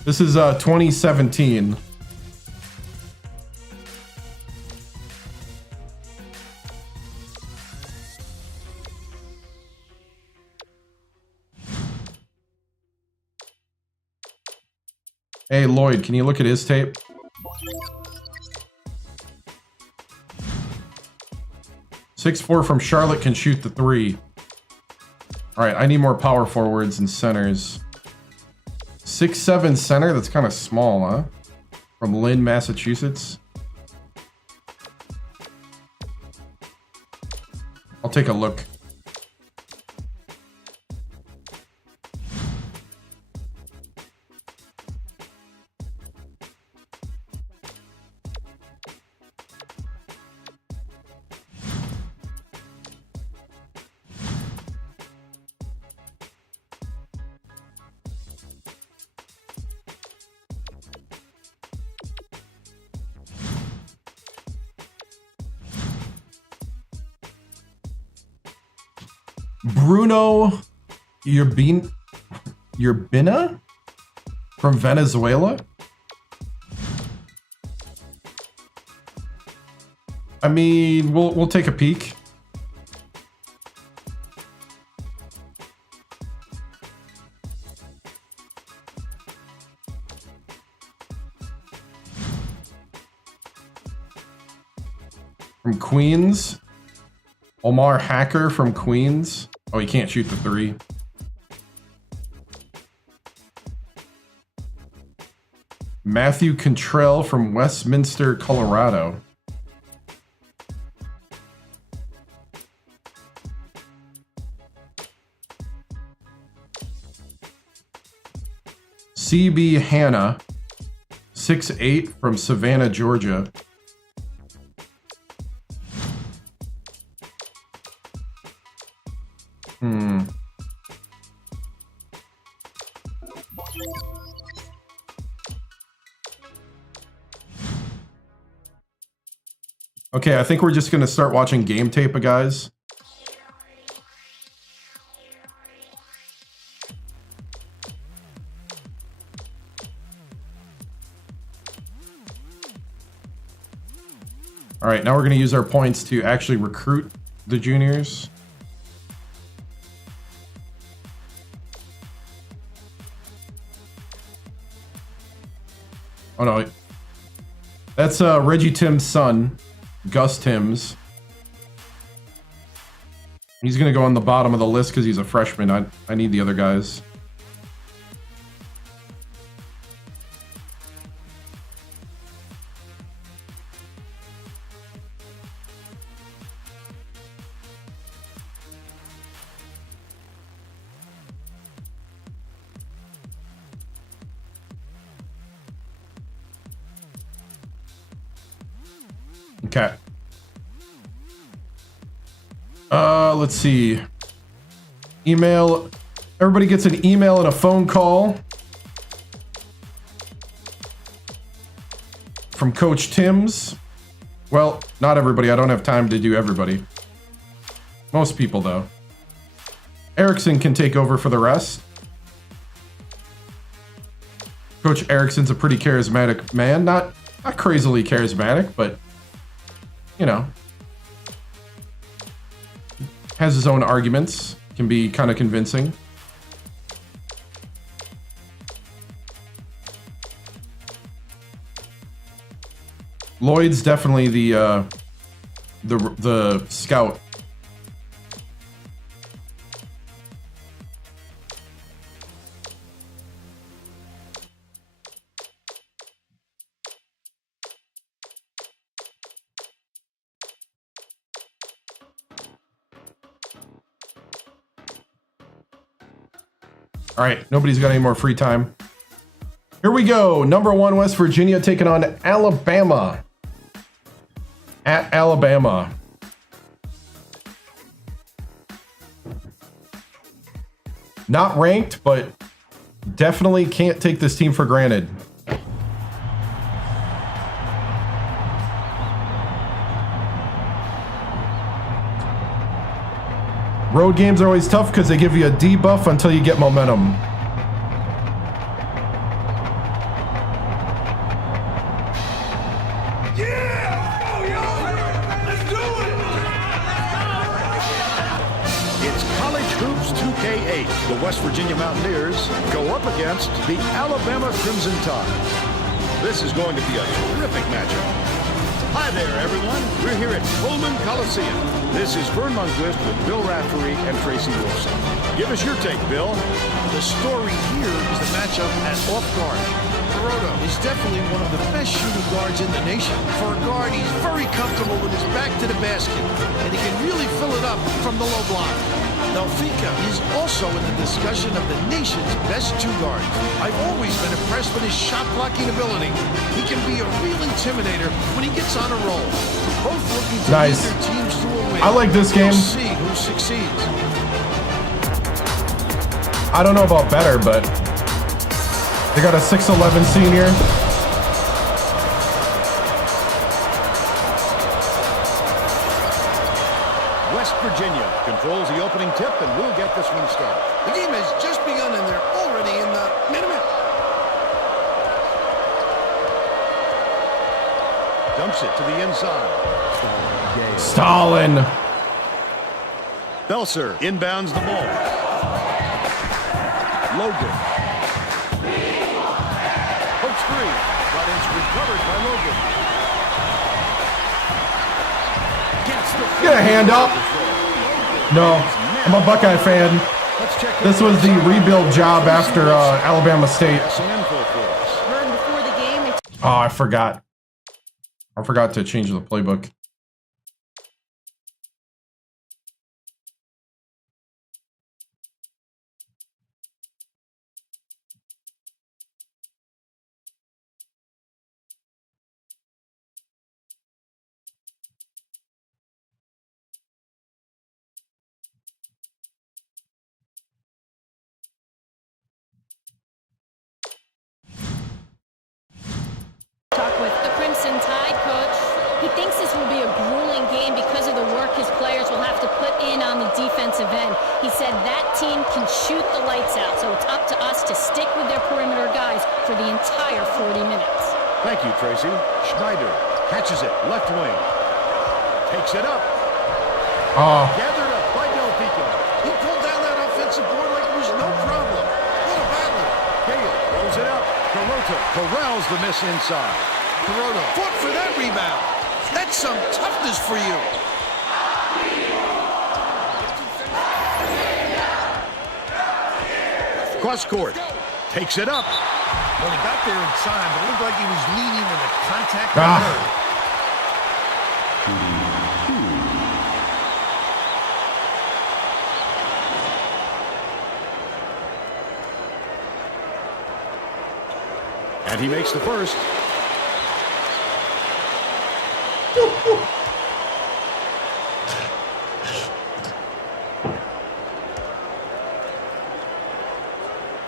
This is 2017. Hey Lloyd, can you look at his tape? .6'4" from Charlotte can shoot the three. All right, I need more power forwards and centers. 6'7" center, that's kind of small, huh? From Lynn, Massachusetts. I'll take a look. Bruno Urbina from Venezuela. I mean, we'll take a peek. From Queens, Omar Hacker from Queens. Oh, he can't shoot the three. Matthew Cantrell from Westminster, Colorado. CB Hanna, 6'8", from Savannah, Georgia. Okay, I think we're just gonna start watching game tape, guys. All right, now we're gonna use our points to actually recruit the juniors. Oh no, that's Reggie Tim's son, Gus Timms. He's gonna go on the bottom of the list because he's a freshman. I need the other guys. Okay. Let's see. Email. Everybody gets an email and a phone call from Coach Timms. Well, not everybody. I don't have time to do everybody. Most people, though. Erickson can take over for the rest. Coach Erickson's a pretty charismatic man. Not crazily charismatic, but you know, has his own arguments, can be kind of convincing. Lloyd's definitely the scout. All right, nobody's got any more free time. Here we go. Number 1, West Virginia taking on Alabama. At Alabama. Not ranked, but definitely can't take this team for granted. Road games are always tough because they give you a debuff until you get momentum. The West Virginia Mountaineers go up against the Alabama Crimson Tide. This is going to be a terrific matchup. Hi there, everyone. We're here at Pullman Coliseum. This is Vern Lundquist with Bill Raftery and Tracy Wilson. Give us your take, Bill. The story here is the matchup at off guard. Peroto is definitely one of the best shooting guards in the nation. For a guard, he's very comfortable with his back to the basket, and he can really fill it up from the low block. Delfica is also in the discussion of the nation's best 2 guards. I've always been impressed with his shot blocking ability. He can be a real intimidator when he gets on a roll. Both looking to lead their teams to a win. I like this game. We'll see who succeeds. I don't know about better, but they got a 6'11" senior. West Virginia controls the opening tip, and we'll get this one started. The game has just begun, and they're already in the minute. Dumps it to the inside. Stalin. Belser inbounds the ball. Logan. Hooks 3, but it's recovered by Logan. Get a hand up. No, I'm a Buckeye fan. This was the rebuild job after Alabama State. Oh, I forgot. I forgot to change the playbook. Talk with the Crimson Tide coach. He thinks this will be a grueling game because of the work his players will have to put in on the defensive end. He said that team can shoot the lights out, so it's up to us to stick with their perimeter guys for the entire 40 minutes. Thank you, Tracy. Schneider catches it, left wing. Takes it up. Gathered up by Delfica. He pulled down that offensive board like it was no problem. What a battle. Gale throws it up. Peroto corrals the miss inside. Peroto fought for that rebound. That's some toughness for you. Cross court. Takes it up. Well, he got there in time, but it looked like he was leading with a contact. And he makes the first.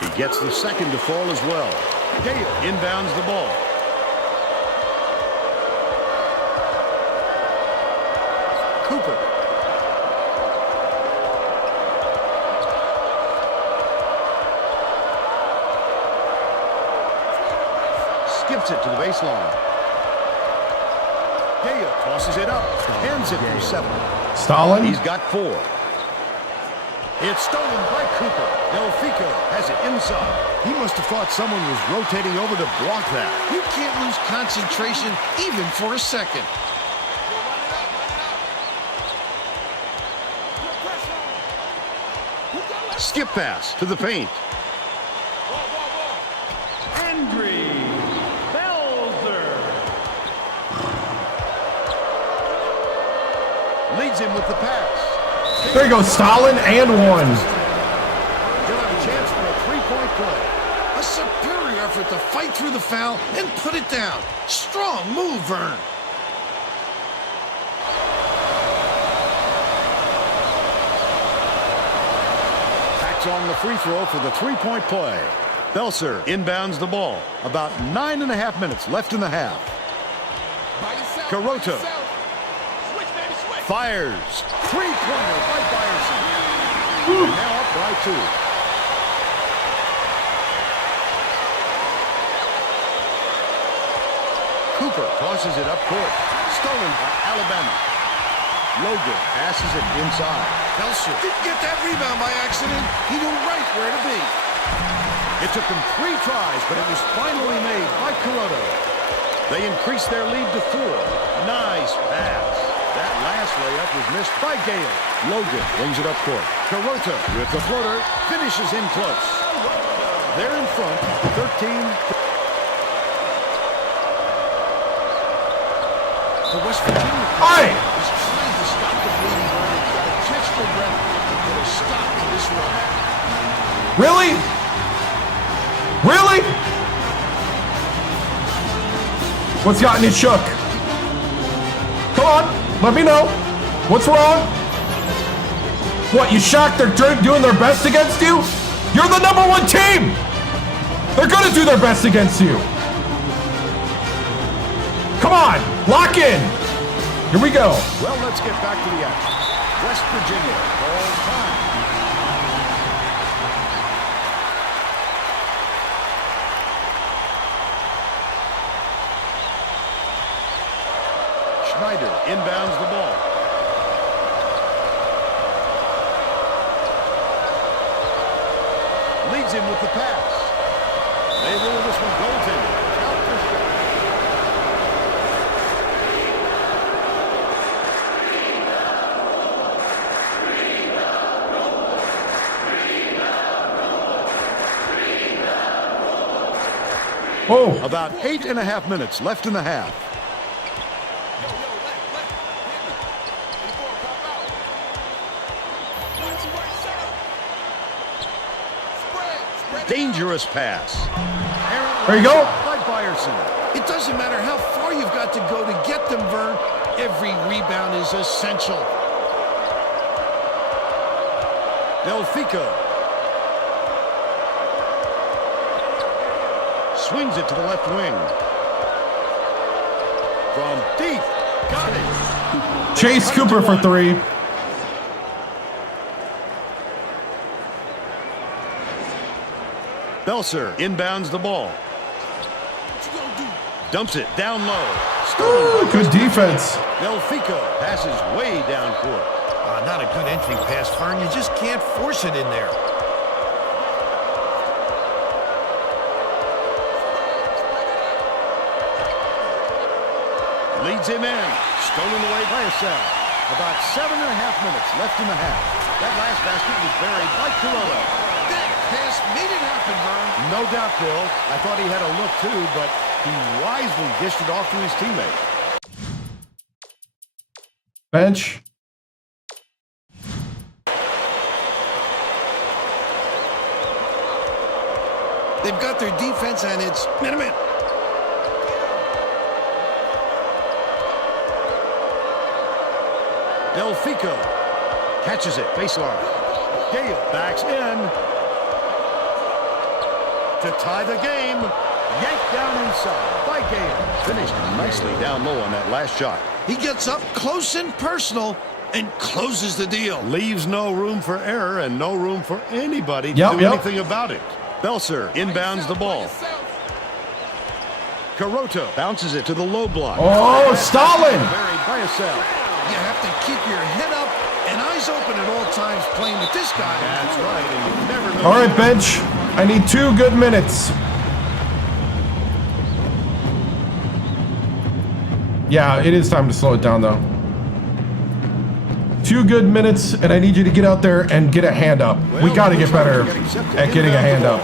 He gets the second to fall as well. Gale inbounds the ball. Cooper. Skips it to the baseline. Gale tosses it up. Hands it for 7. Stalin. He's got 4. It's stolen by Cooper. Delfica has it inside. He must have thought someone was rotating over to block that. You can't lose concentration even for a second. Skip pass to the paint. Leads him with the pass. There you go, Stalin and 1. He'll have a chance for a 3-point three-point play. A superior effort to fight through the foul and put it down. Strong move, Vern. Backs on the free throw for the three-point play. Belser inbounds the ball. About 9.5 minutes left in the half. Carota fires. Three-pointer by Byerson. Now up by 2. Cooper tosses it up court. Stolen by Alabama. Logan passes it inside. Belser didn't get that rebound by accident. He knew right where to be. It took them 3 tries, but it was finally made by Carota. They increased their lead to 4. Nice pass. That last layup was missed by Gale. Logan brings it up court. Carota with the floater finishes in close. They're in front, 13. The West Virginia Hey! is trying to stop the bleeding burn. It's got to catch their breath and put a stop to this run. Really? Really? What's gotten you shook? Come on, let me know. What's wrong? What, you shocked they're doing their best against you? You're the #1 team! They're gonna do their best against you. Come on, lock in. Here we go. Well, let's get back to the action. West Virginia calls time. Schneider inbounds the ball. Leads him with the pass. They rule this one goaltending. Out for shot. Oh, About 8.5 minutes left in the half. Dangerous pass. there you go. By Byerson. It doesn't matter how far you've got to go to get them, Vern. Every rebound is essential. Delfico. Swings it to the left wing. From deep. Got it. Chase Cooper for 3. Belser inbounds the ball. Dumps it down low. Ooh, good defense. Delfico passes way down court. Not a good entry pass, Vern. You just can't force it in there. Leads him in. Stolen away by Assel. About 7.5 minutes left in the half. That last basket was buried by Carota. That pass made it happen, Vern. No doubt, Bill. I thought he had a look too, but he wisely dished it off to his teammate. Bench. They've got their defense, and it's minute. Delfico catches it, baseline. Gale backs in to tie the game. Yanked down inside by Gale. Finished nicely down low on that last shot. He gets up close and personal and closes the deal. Leaves no room for error and no room for anybody to Yep, do yep. anything about it. Belser inbounds the ball. Carota bounces it to the low block. Oh, Stalin. Buried by Assel. You have to keep your head up and eyes open at all times playing with this guy. That's right, and you never know. All right, bench. I need 2 good minutes. Yeah, it is time to slow it down, though. 2 good minutes, and I need you to get out there and get a hand up. We got to get better at getting a hand up.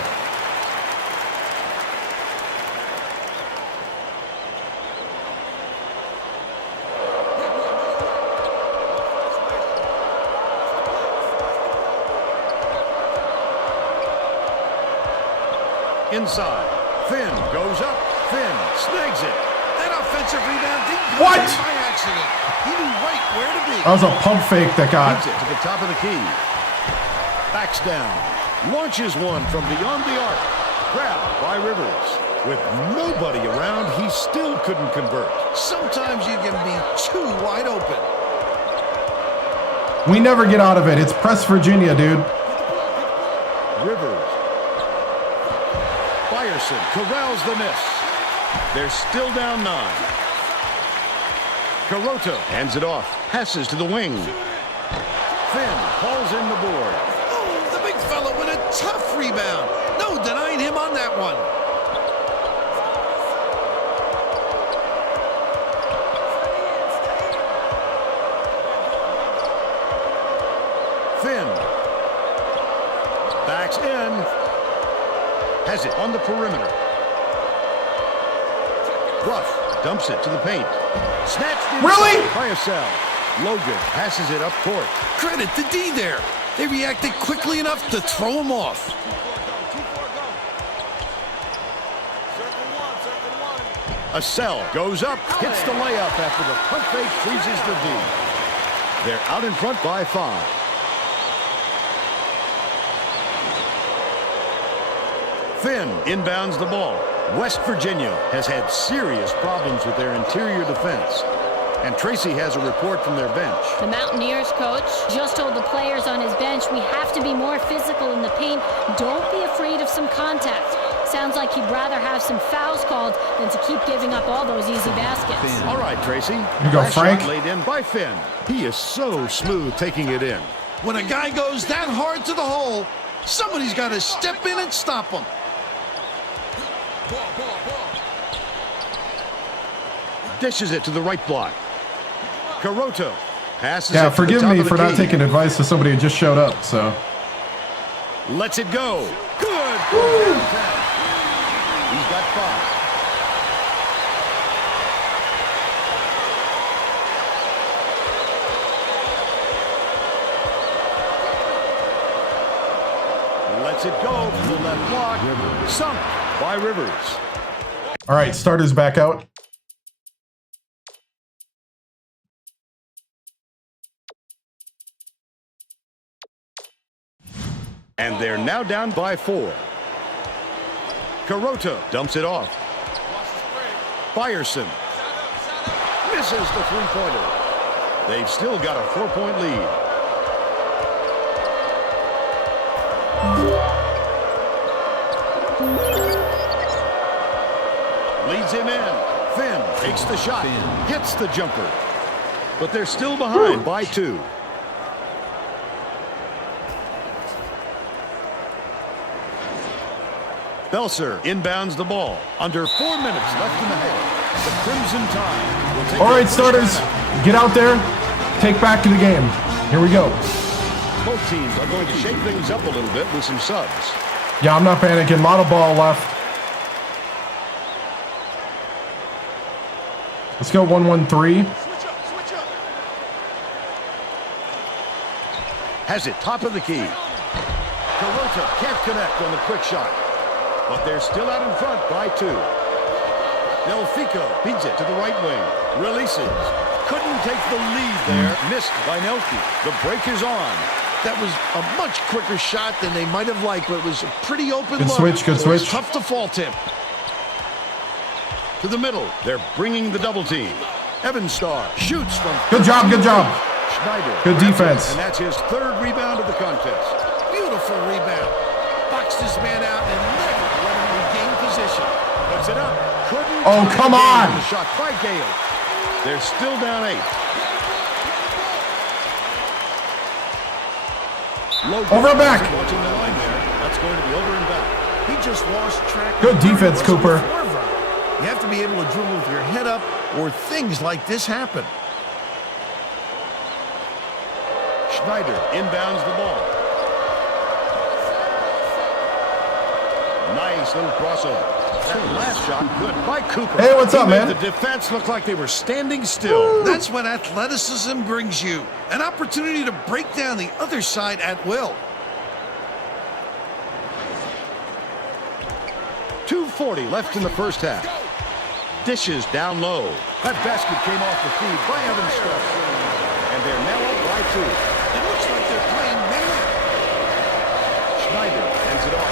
inside. Finn goes up. Finn snags it. That offensive rebound didn't come What? by accident. He knew right where to be. That was a pump fake that got. Beats it to the top of the key. Backs down. Launches one from beyond the arc. Grabbed by Rivers. With nobody around, he still couldn't convert. Sometimes you can be too wide open. We never get out of it. It's press Virginia, dude. Rivers. Byerson corrals the miss. They're still down 9. Caroto hands it off. Passes to the wing. Finn calls in the board. Oh, the big fella with a tough rebound. No denying him on that one. Finn backs in. Has it on the perimeter. Ruff dumps it to the paint. Snatched inside Really? by a cell. Logan passes it up court. Credit to D there. They reacted quickly enough to throw him off. A cell goes up, hits the layup after the pump fake freezes the D. They're out in front by 5. Finn inbounds the ball. West Virginia has had serious problems with their interior defense. And Tracy has a report from their bench. The Mountaineers coach just told the players on his bench, we have to be more physical in the paint. Don't be afraid of some contact. Sounds like he'd rather have some fouls called than to keep giving up all those easy baskets. All right, Tracy. You go, Last Frank. shot laid in by Finn. He is so smooth taking it in. When a guy goes that hard to the hole, somebody's got to step in and stop him. Dishes it to the right block. Caroto passes Yeah, it to the forgive top me of the for not key. taking advice of somebody who just showed up, so. Lets it go. Good. He's got 5. Lets it go from the left block. Sunk by Rivers. All right, starters back out. And they're now down by 4. Caroto dumps it off. Byerson misses the three-pointer. They've still got a 4-point lead. Leads him in. Finn takes the shot. Hits the jumper. But they're still behind by 2. Belser inbounds the ball. Under 4 minutes left in the half. The Crimson Tide will take All right, the first starters, timeout. get out there. Take back the game. Here we go. Both teams are going to shake things up a little bit with some subs. Yeah, I'm not panicking. A lot of ball left. Let's go 1-1-3. Has it top of the key. Caroto can't connect on the quick shot. But they're still out in front by 2. Delfico beats it to the right wing. Releases. Couldn't take the lead there. Missed by Nelke. The break is on. That was a much quicker shot than they might have liked, but it was a pretty open Good look. switch, good So it's switch. tough to fault him. To the middle. They're bringing the double team. Evanstar shoots from... Good job, good job. Schneider. Good grabs it, defense. And that's his 3rd rebound of the contest. Beautiful rebound. Boxed his man out and never let him regain position. Puts it up. Couldn't... Oh, come on. The shot by Gale. They're still down 8. Logan Over and back. watching the line there. That's going to be over and back. He just lost track. Good of where he defense, was Cooper. before, Vern. You have to be able to dribble with your head up, or things like this happen. Schneider inbounds the ball. Nice little crossover. That last shot good by Cooper. Hey, what's up, He made man? The defense looked like they were standing still. That's what athleticism brings you. An opportunity to break down the other side at will. 2:40 left in the first half. Dishes down low. That basket came off the feed by Evan Starr. And they're now up by 2. It looks like they're playing melee. Schneider ends it off.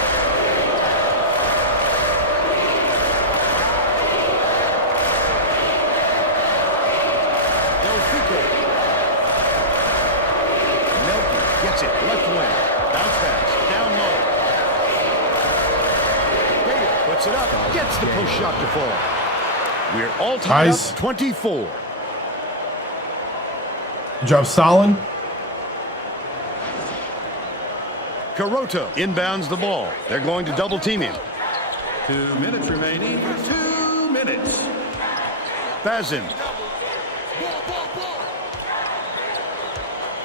Delfico. Nelke gets it left wing. Bounce pass down low. Bader puts it up. Gets the post shot to fall. We're all tied Nice. up 24. Good job, Stalin. Caroto inbounds the ball. They're going to double team him. 2 minutes remaining. 2 minutes. Bazin.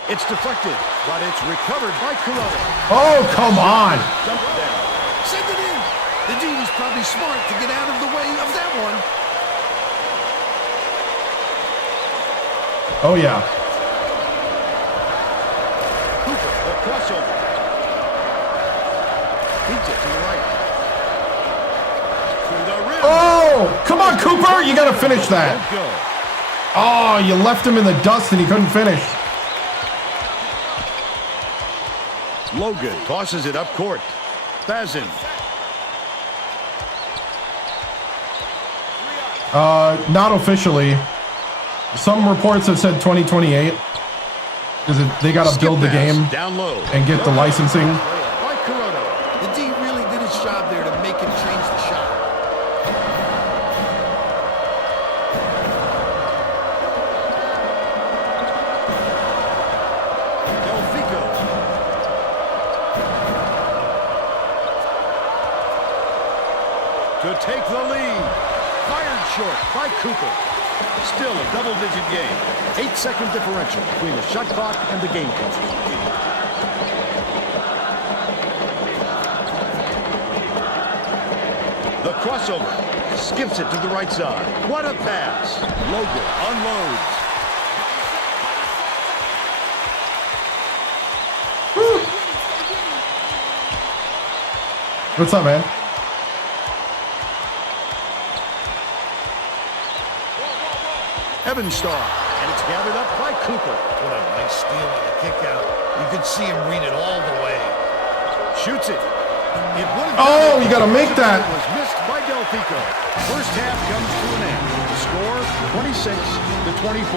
It's deflected, but it's recovered by Caroto. Oh, come on. Dumped down. Send it in. The D was probably smart to get out of the way of that one. Oh, yeah. Cooper, the crossover. Beats it to the right. To the rim. Oh, come on, Cooper. You got to finish that. Don't go. Oh, you left him in the dust and he couldn't finish. Logan tosses it up court. Bazin. Not officially. Some reports have said 2028. Because they got to build the game Down low. and get the licensing. By Caroto. The D really did his job there to make him change the shot. Delfico. To take the lead. Fired short by Cooper. Still a double-digit game. 8-second differential between the shot clock and the game clock. The crossover. Skips it to the right side. What a pass. Logan unloads. What's up, man? Evan Starr. And it's gathered up by Cooper. What a nice steal on the kick out. You could see him read it all the way. Shoots it. It would have Oh, you got to make that. was missed by Delfico. First half comes to an end. Score 26-24.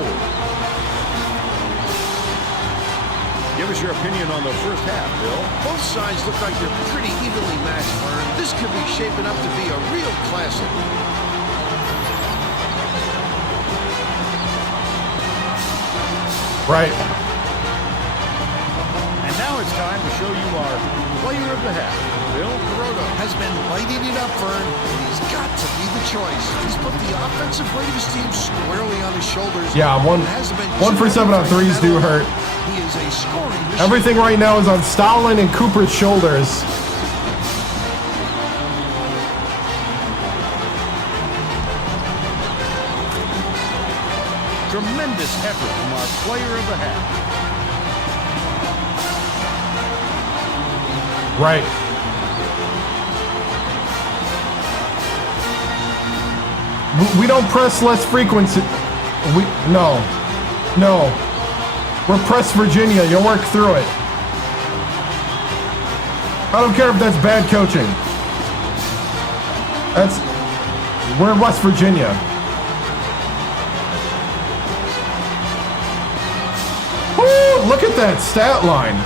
Give us your opinion on the first half, Bill. Both sides look like they're pretty evenly matched, Vern. This could be shaping up to be a real classic. Right. And now it's time to show you our player of the half. Bill Caroto has been lighting it up, Vern, and he's got to be the choice. He's put the offensive weight of his team squarely on his shoulders. Yeah, one for 7 on threes do hurt. He is a scoring machine. Everything right now is on Stalin and Cooper's shoulders. Tremendous effort from our player of the half. Right. We don't press less frequency. No. We're press Virginia. You'll work through it. I don't care if that's bad coaching. We're in West Virginia. Woo, look at that stat line.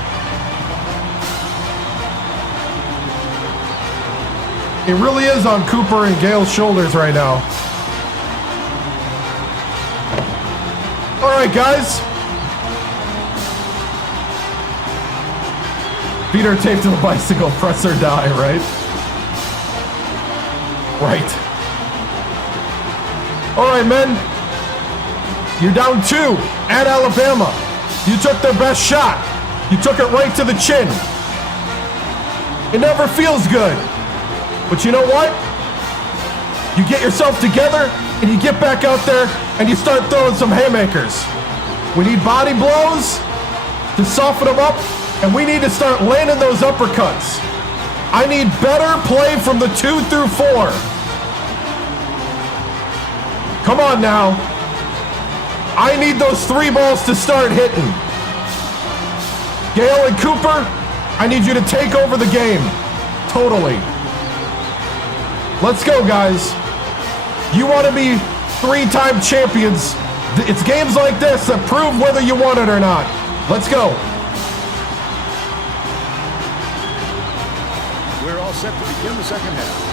It really is on Cooper and Gale's shoulders right now. All right, guys. Feet are taped to the bicycle, press or die, right? Right. All right, men. You're down 2 at Alabama. You took their best shot. You took it right to the chin. It never feels good. But you know what? You get yourself together and you get back out there and you start throwing some haymakers. We need body blows to soften them up, and we need to start landing those uppercuts. I need better play from the 2 through 4. Come on now. I need those 3 balls to start hitting. Gale and Cooper, I need you to take over the game. Totally. Let's go, guys. You want to be 3-time champions. It's games like this that prove whether you want it or not. Let's go. We're all set to begin the second half.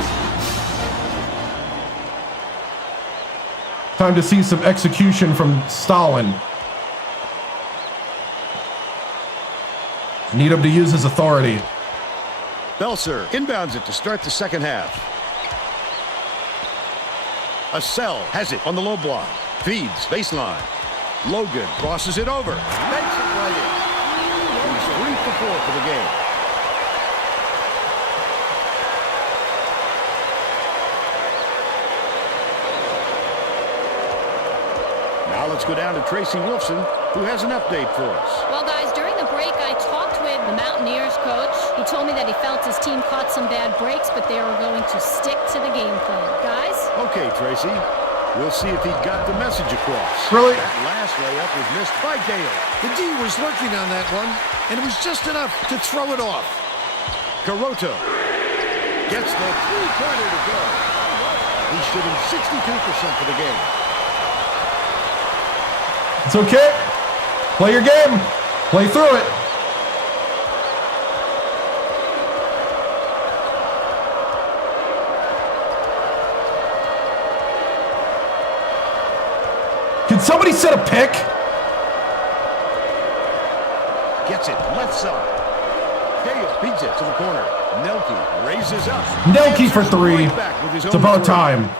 Time to see some execution from Stalin. Need him to use his authority. Belser inbounds it to start the second half. Assel has it on the low block. Feeds baseline. Logan crosses it over. Banks it right in. He's 3 for 4 for the game. Now let's go down to Tracy Wolfson, who has an update for us. Well, guys, during the break, I talked with the Mountaineers coach. He told me that he felt his team caught some bad breaks, but they were going to stick to the game plan. Guys? Okay, Tracy. We'll see if he got the message across. Really? That last layup was missed by Gale. The D was lurking on that one, and it was just enough to throw it off. Caroto gets the three-pointer to go. He's shooting 62% for the game. It's okay. Play your game. Play through it. Can somebody set a pick? Gets it left side. Gale beats it to the corner. Nelke raises up. Nelke for 3. Right back with his It's own about three. time.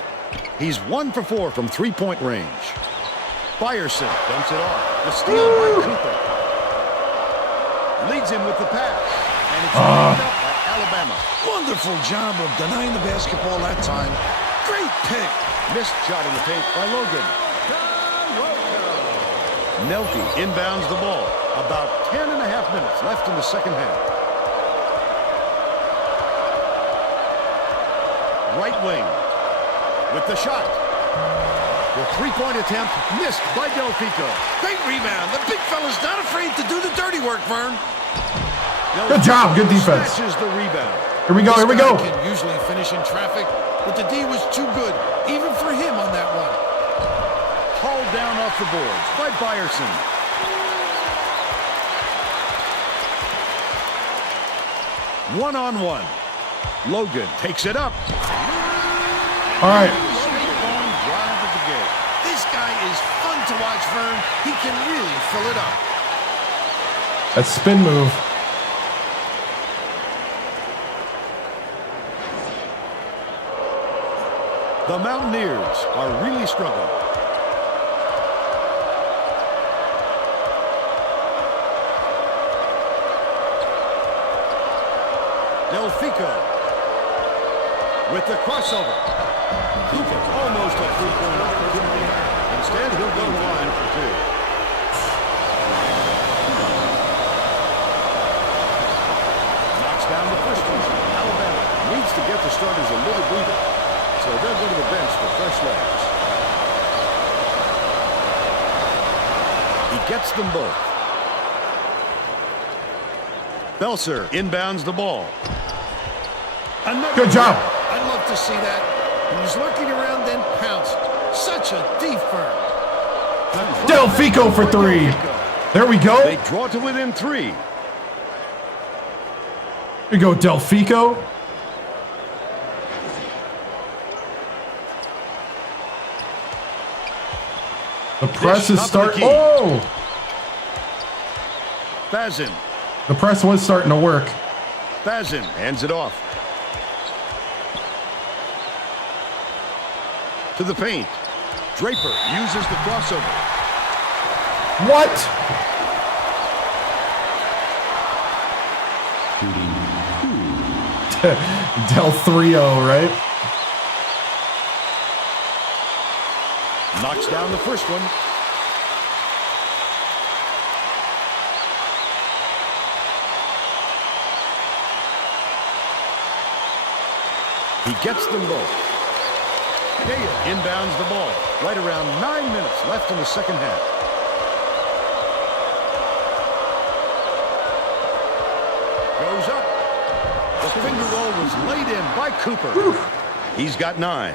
He's 1 for 4 from three-point range. Byerson dumps it off. The steal by Cooper. Leads him with the pass. And it's picked up by Alabama. Wonderful job of denying the basketball that time. Great pick. Missed shot in the paint by Logan. Nelke inbounds the ball. About 10.5 minutes left in the second half. Right wing with the shot. The three-point attempt missed by Delfico. Great rebound. The big fella's not afraid to do the dirty work, Vern. Good job. Good defense. Snatches the rebound. Here we go. Here we go. This guy can usually finish in traffic, but the D was too good, even for him on that one. Hauled down off the boards by Byerson. One-on-one. Logan takes it up. All right. Straight-on drive of the game. This guy is fun to watch, Vern. He can really fill it up. That spin move. The Mountaineers are really struggling. Delfico with the crossover. Cooper almost a three-point opportunity. Instead, he'll go to the line for 2. Knocks down the first one. Alabama needs to get the starters a little breather, so they'll go to the bench for fresh legs. He gets them both. Belser inbounds the ball. Good job. I'd love to see that. When he's lurking around, then pounced. Such a deep Vern. Delfico for 3. There we go. They draw to within 3. Here we go, Delfico. The press is starting. Oh! Bazin. The press was starting to work. Bazin hands it off. To the paint. Draper uses the crossover. What? Del 3-0, right? Knocks down the first one. He gets them both. Gaya inbounds the ball. Right around 9 minutes left in the second half. Goes up. The finger roll was laid in by Cooper. Whew. He's got 9.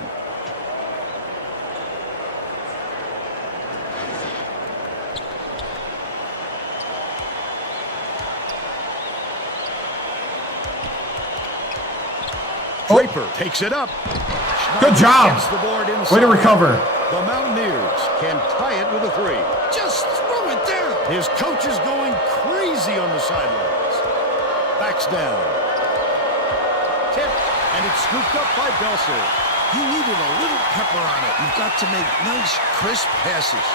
Draper takes it up. Good job. Way to recover. The Mountaineers can tie it with a 3. Just throw it there. His coach is going crazy on the sidelines. Backs down. Tip, and it's scooped up by Belser. He needed a little pepper on it. You've got to make nice, crisp passes.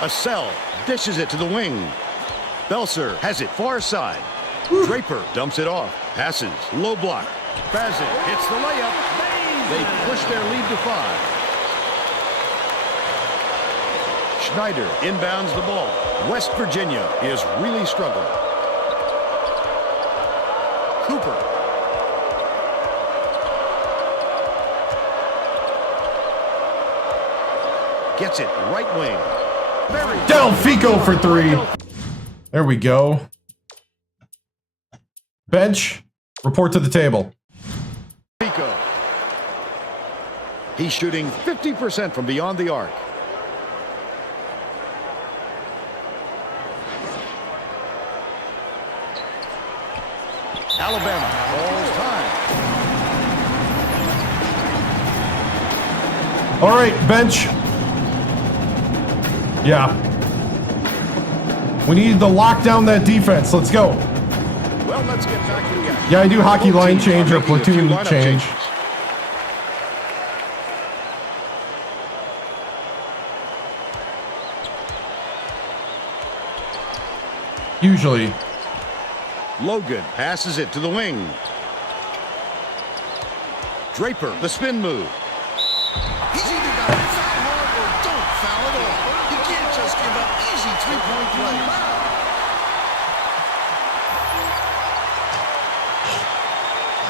Assell dishes it to the wing. Belser has it far side. Woo. Draper dumps it off. Passes. Low block. Bassett hits the layup. They push their lead to 5. Schneider inbounds the ball. West Virginia is really struggling. Cooper. Gets it right wing. Del Fico for 3. There we go. Bench, report to the table. Fico. He's shooting 50% from beyond the arc. Alabama calls time. All right, bench. Yeah. We need to lock down that defense. Let's go. Well, let's get back to the action. Yeah, I do hockey line change or platoon change. Usually. Logan passes it to the wing. Draper, the spin move. He's either got to foul hard or don't foul at all. You can't just give up easy three-point plays.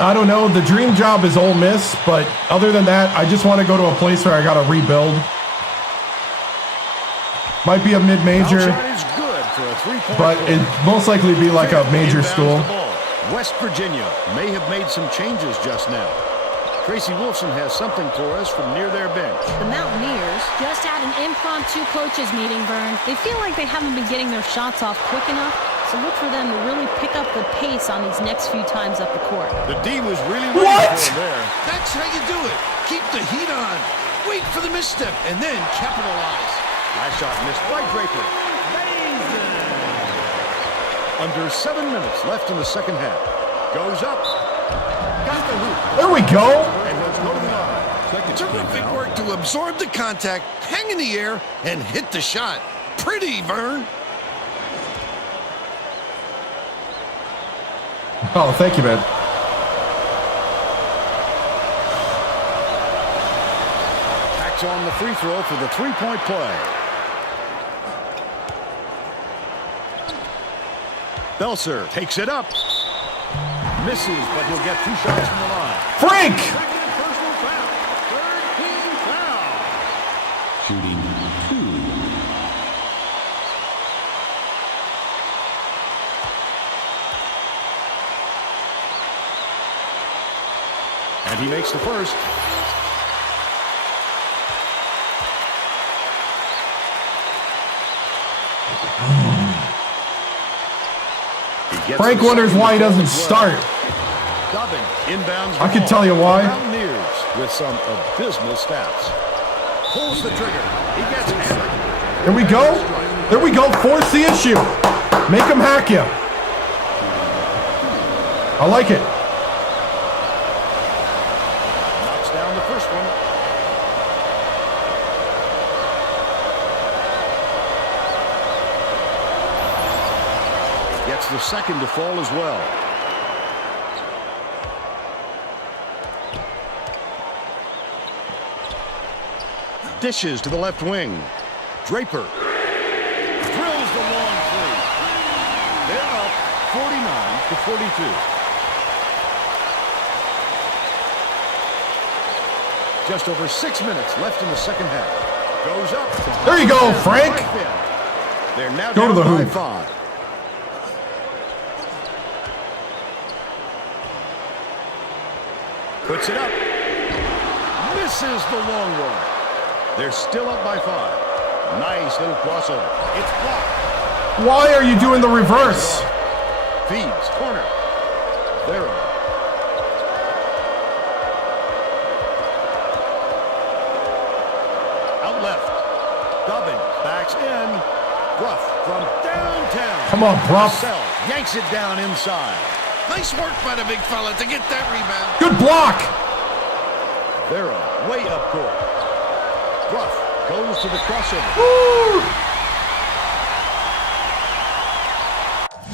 I don't know. The dream job is Ole Miss, but other than that, I just want to go to a place where I got to rebuild. Might be a mid-major, but it'd most likely be like a major school. West Virginia may have made some changes just now. Tracy Wolfson has something for us from near their bench. The Mountaineers just had an impromptu coaches meeting, Vern. They feel like they haven't been getting their shots off quick enough, so look for them to really pick up the pace on these next few times up the court. The D was really waiting for him there. That's how you do it. Keep the heat on. Wait for the misstep and then capitalize. Last shot missed by Draper. Under 7 minutes left in the second half. Goes up. Got the hoop. There we go. And let's go to the line. Terrific work to absorb the contact, hang in the air, and hit the shot. Pretty, Vern. Oh, thank you, man. Backs on the free throw for the three-point play. Belser takes it up. Misses, but he'll get 2 shots from the line. Frank! Second personal foul. Third team foul. Shooting 2. And he makes the first. Frank wonders why he doesn't start. I can tell you why. Mountaineers with some abysmal stats. Pulls the trigger. He gets hammered. There we go. There we go. Force the issue. Make him hack you. I like it. Knocks down the first one. Gets the second to fall as well. Dishes to the left wing. Draper drills the long three. They're up the 42. Just over 6 minutes left in the second half. Goes up. There you go, Frank. They're now Go to down the by hoop. 5. Puts it up. Misses the long one. They're still up by 5. Nice little crossover. It's blocked. Why are you doing the reverse? Feeds. Corner. There. Out left. Dubbin backs in. Ruff from downtown. Come on, Ruff. Sell. Yanks it down inside. Nice work by the big fella to get that rebound. Good block. Vera way up court. Ruff goes to the crossover. Woo!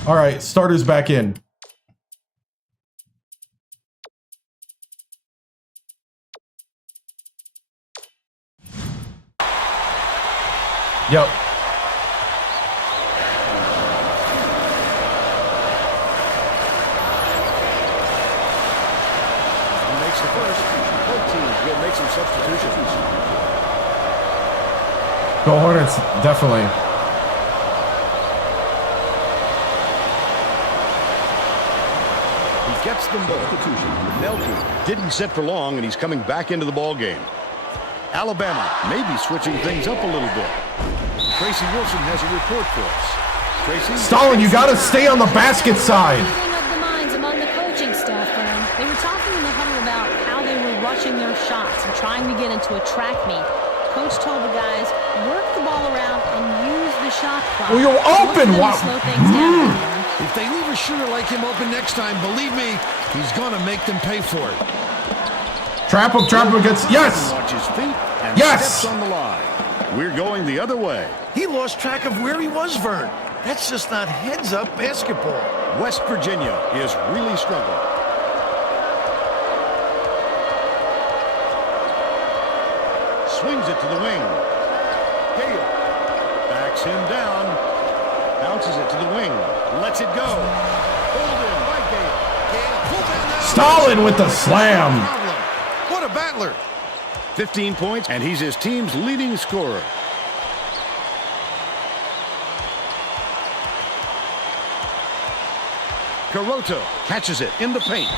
All right, starters back in. Yep. Makes the first. Both teams will make some substitutions. Go Hornets, definitely. He gets them both. Nelke didn't sit for long, and he's coming back into the ball game. Alabama may be switching things up a little bit. Tracy Wilson has a report for us. Tracy? Stalin, you got to stay on the basket side. Meeting of the minds among the coaching staff, Vern. They were talking in the huddle about how they were rushing their shots and trying to get into a track meet. Coach told the guys, work the ball around and use the shot clock. Oh, you're open. Wow. Slow things down. If they leave a shooter like him open next time, believe me, he's going to make them pay for it. Trap him gets, yes. Watch his feet and Yes. steps on the line. We're going the other way. He lost track of where he was, Vern. That's just not heads-up basketball. West Virginia is really struggling. Swings it to the wing. Gale backs him down. Bounces it to the wing. Lets it go. Hold in by Gale. Gale, pull down that. Stalin with the slam. Problem. What a battler. 15 points, and he's his team's leading scorer. Caroto catches it in the paint.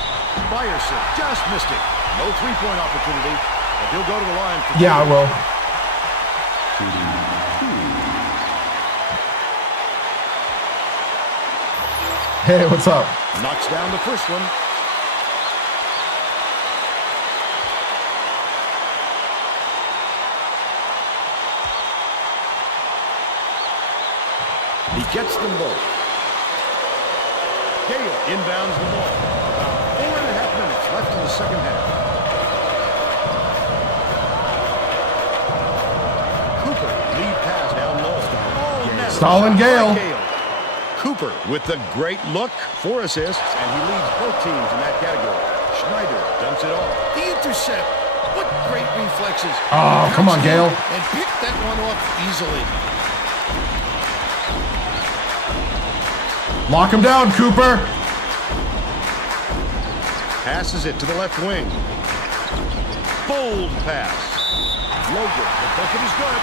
Ryerson just missed it. No three-point opportunity, but he'll go to the line. For Yeah, I will. Hey, what's up? Knocks down the first one. He gets them both. Gale inbounds the ball. About 4.5 minutes left in the second half. Cooper, lead pass down low. Oh, net. Stalin Gale. Cooper with the great look, 4 assists, and he leads both teams in that category. Schneider dumps it off. The intercept. What great reflexes. Oh, come on, Gale. And pick that one off easily. Lock him down, Cooper. Passes it to the left wing. Bold pass. Logan, the bucket is good.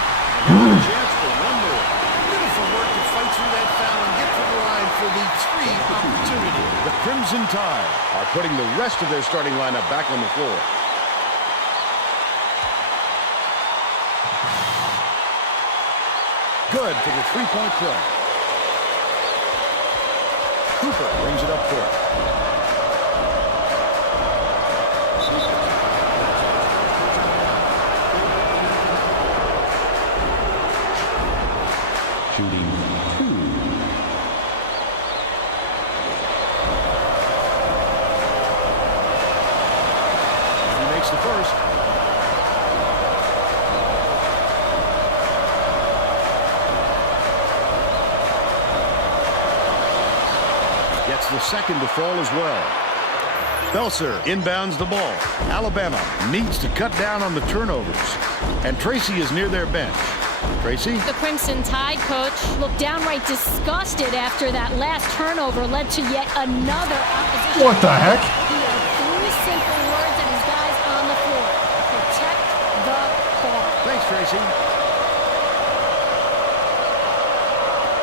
And now a chance for one more. Beautiful work to fight through that foul and get to the line for the 3 opportunity. The Crimson Tide are putting the rest of their starting lineup back on the floor. Good for the three-point play. Cooper brings it up court. Shooting 2. He makes the first. Gets the second to fall as well. Belser inbounds the ball. Alabama needs to cut down on the turnovers. And Tracy is near their bench. Tracy? The Crimson Tide coach looked downright disgusted after that last turnover led to yet another opposition. What the heck? He had 3 simple words and his guys on the floor. Protect the ball. Thanks, Tracy.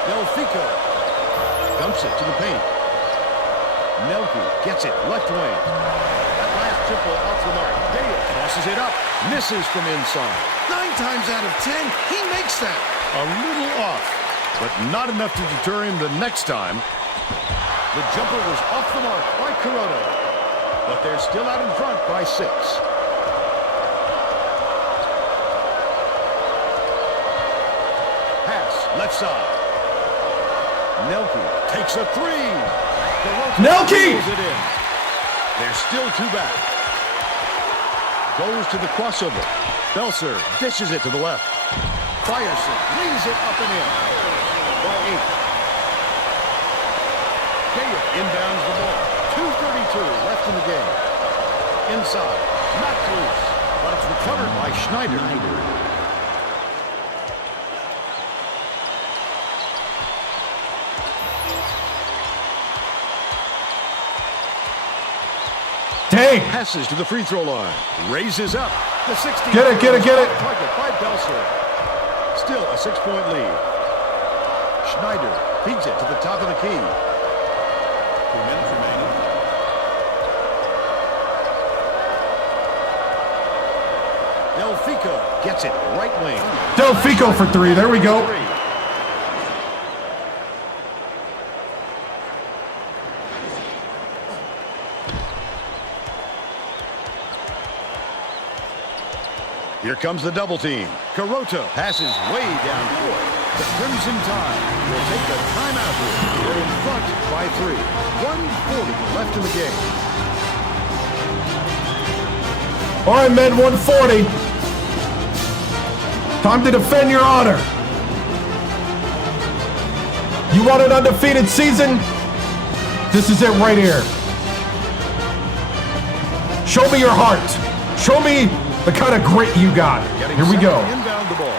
Delfico dumps it to the paint. Nelke gets it left wing. That last triple off the mark. Dale tosses it up. Misses from inside. 9 times out of 10, he makes that. A little off, but not enough to deter him the next time. The jumper was off the mark by Kuroda, but they're still out in front by 6. Pass left side. Nelke takes a 3. Nelke! It in. They're still 2 back. Goes to the crossover. Belser dishes it to the left. Fierson leaves it up and in. By 8. Gaya inbounds the ball. 2:32 left in the game. Inside. Knocked loose. But it's recovered by Schneider. Dang! Passes to the free throw line. Raises up. The 16. Get it, get it, get it. Target by Belser. Still a 6-point lead. Schneider feeds it to the top of the key. 2 minutes remaining. Delfico gets it right wing. Delfico for 3. There we go. Here comes the double team. Kuroda passes way down court. The Crimson Tide will take the timeout here. They're in front by 3. 1:40 left in the game. All right, men, 140. Time to defend your honor. You want an undefeated season? This is it right here. Show me your heart. Show me the kind of grit you got. Here we go. Inbound the ball.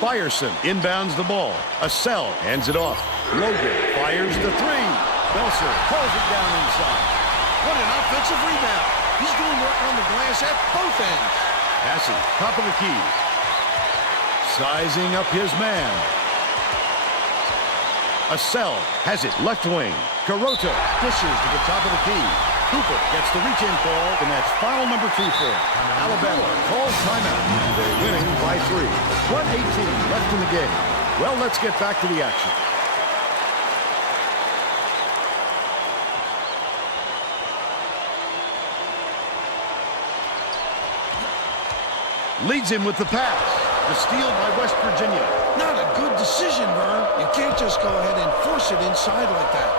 Fierson inbounds the ball. Assel hands it off. Logan fires the 3. Belser calls it down inside. What an offensive rebound. He's doing work on the glass at both ends. Passing top of the key. Sizing up his man. Assel has it left wing. Kuroda dishes to the top of the key. Cooper gets the reach-in call, and that's foul number 2 for him. Alabama calls timeout. They're winning by 3. 1:18 left in the game. Well, let's get back to the action. Leads him with the pass. The steal by West Virginia. Not a good decision, Vern. You can't just go ahead and force it inside like that.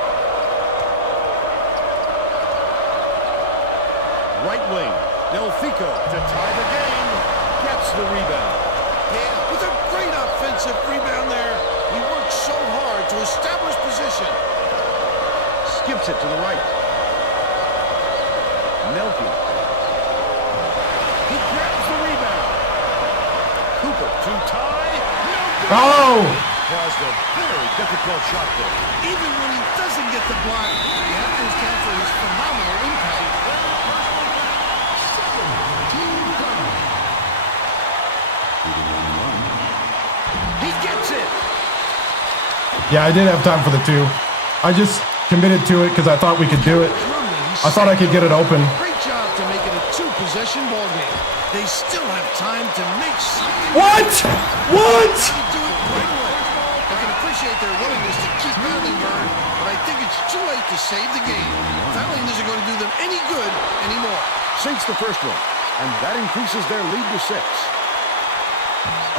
Right wing. Delfico to tie the game. Gets the rebound. Yeah, with a great offensive rebound there. He worked so hard to establish position. Skips it to the right. Nelke. He grabs the rebound. Cooper to tie. No good. Oh! Caused a very difficult shot there. Even when he doesn't get the block, you have to account for his phenomenal impact. He gets it. Yeah, I did have time for the 2. I just committed to it because I thought we could do it. I thought I could get it open. Great job to make it a 2-possession ball game. They still have time to make something. What? What? They do it right away. I can appreciate their willingness to keep pounding, Vern, but I think it's too late to save the game. Fouling isn't going to do them any good anymore. Sinks the first one, and that increases their lead to 6.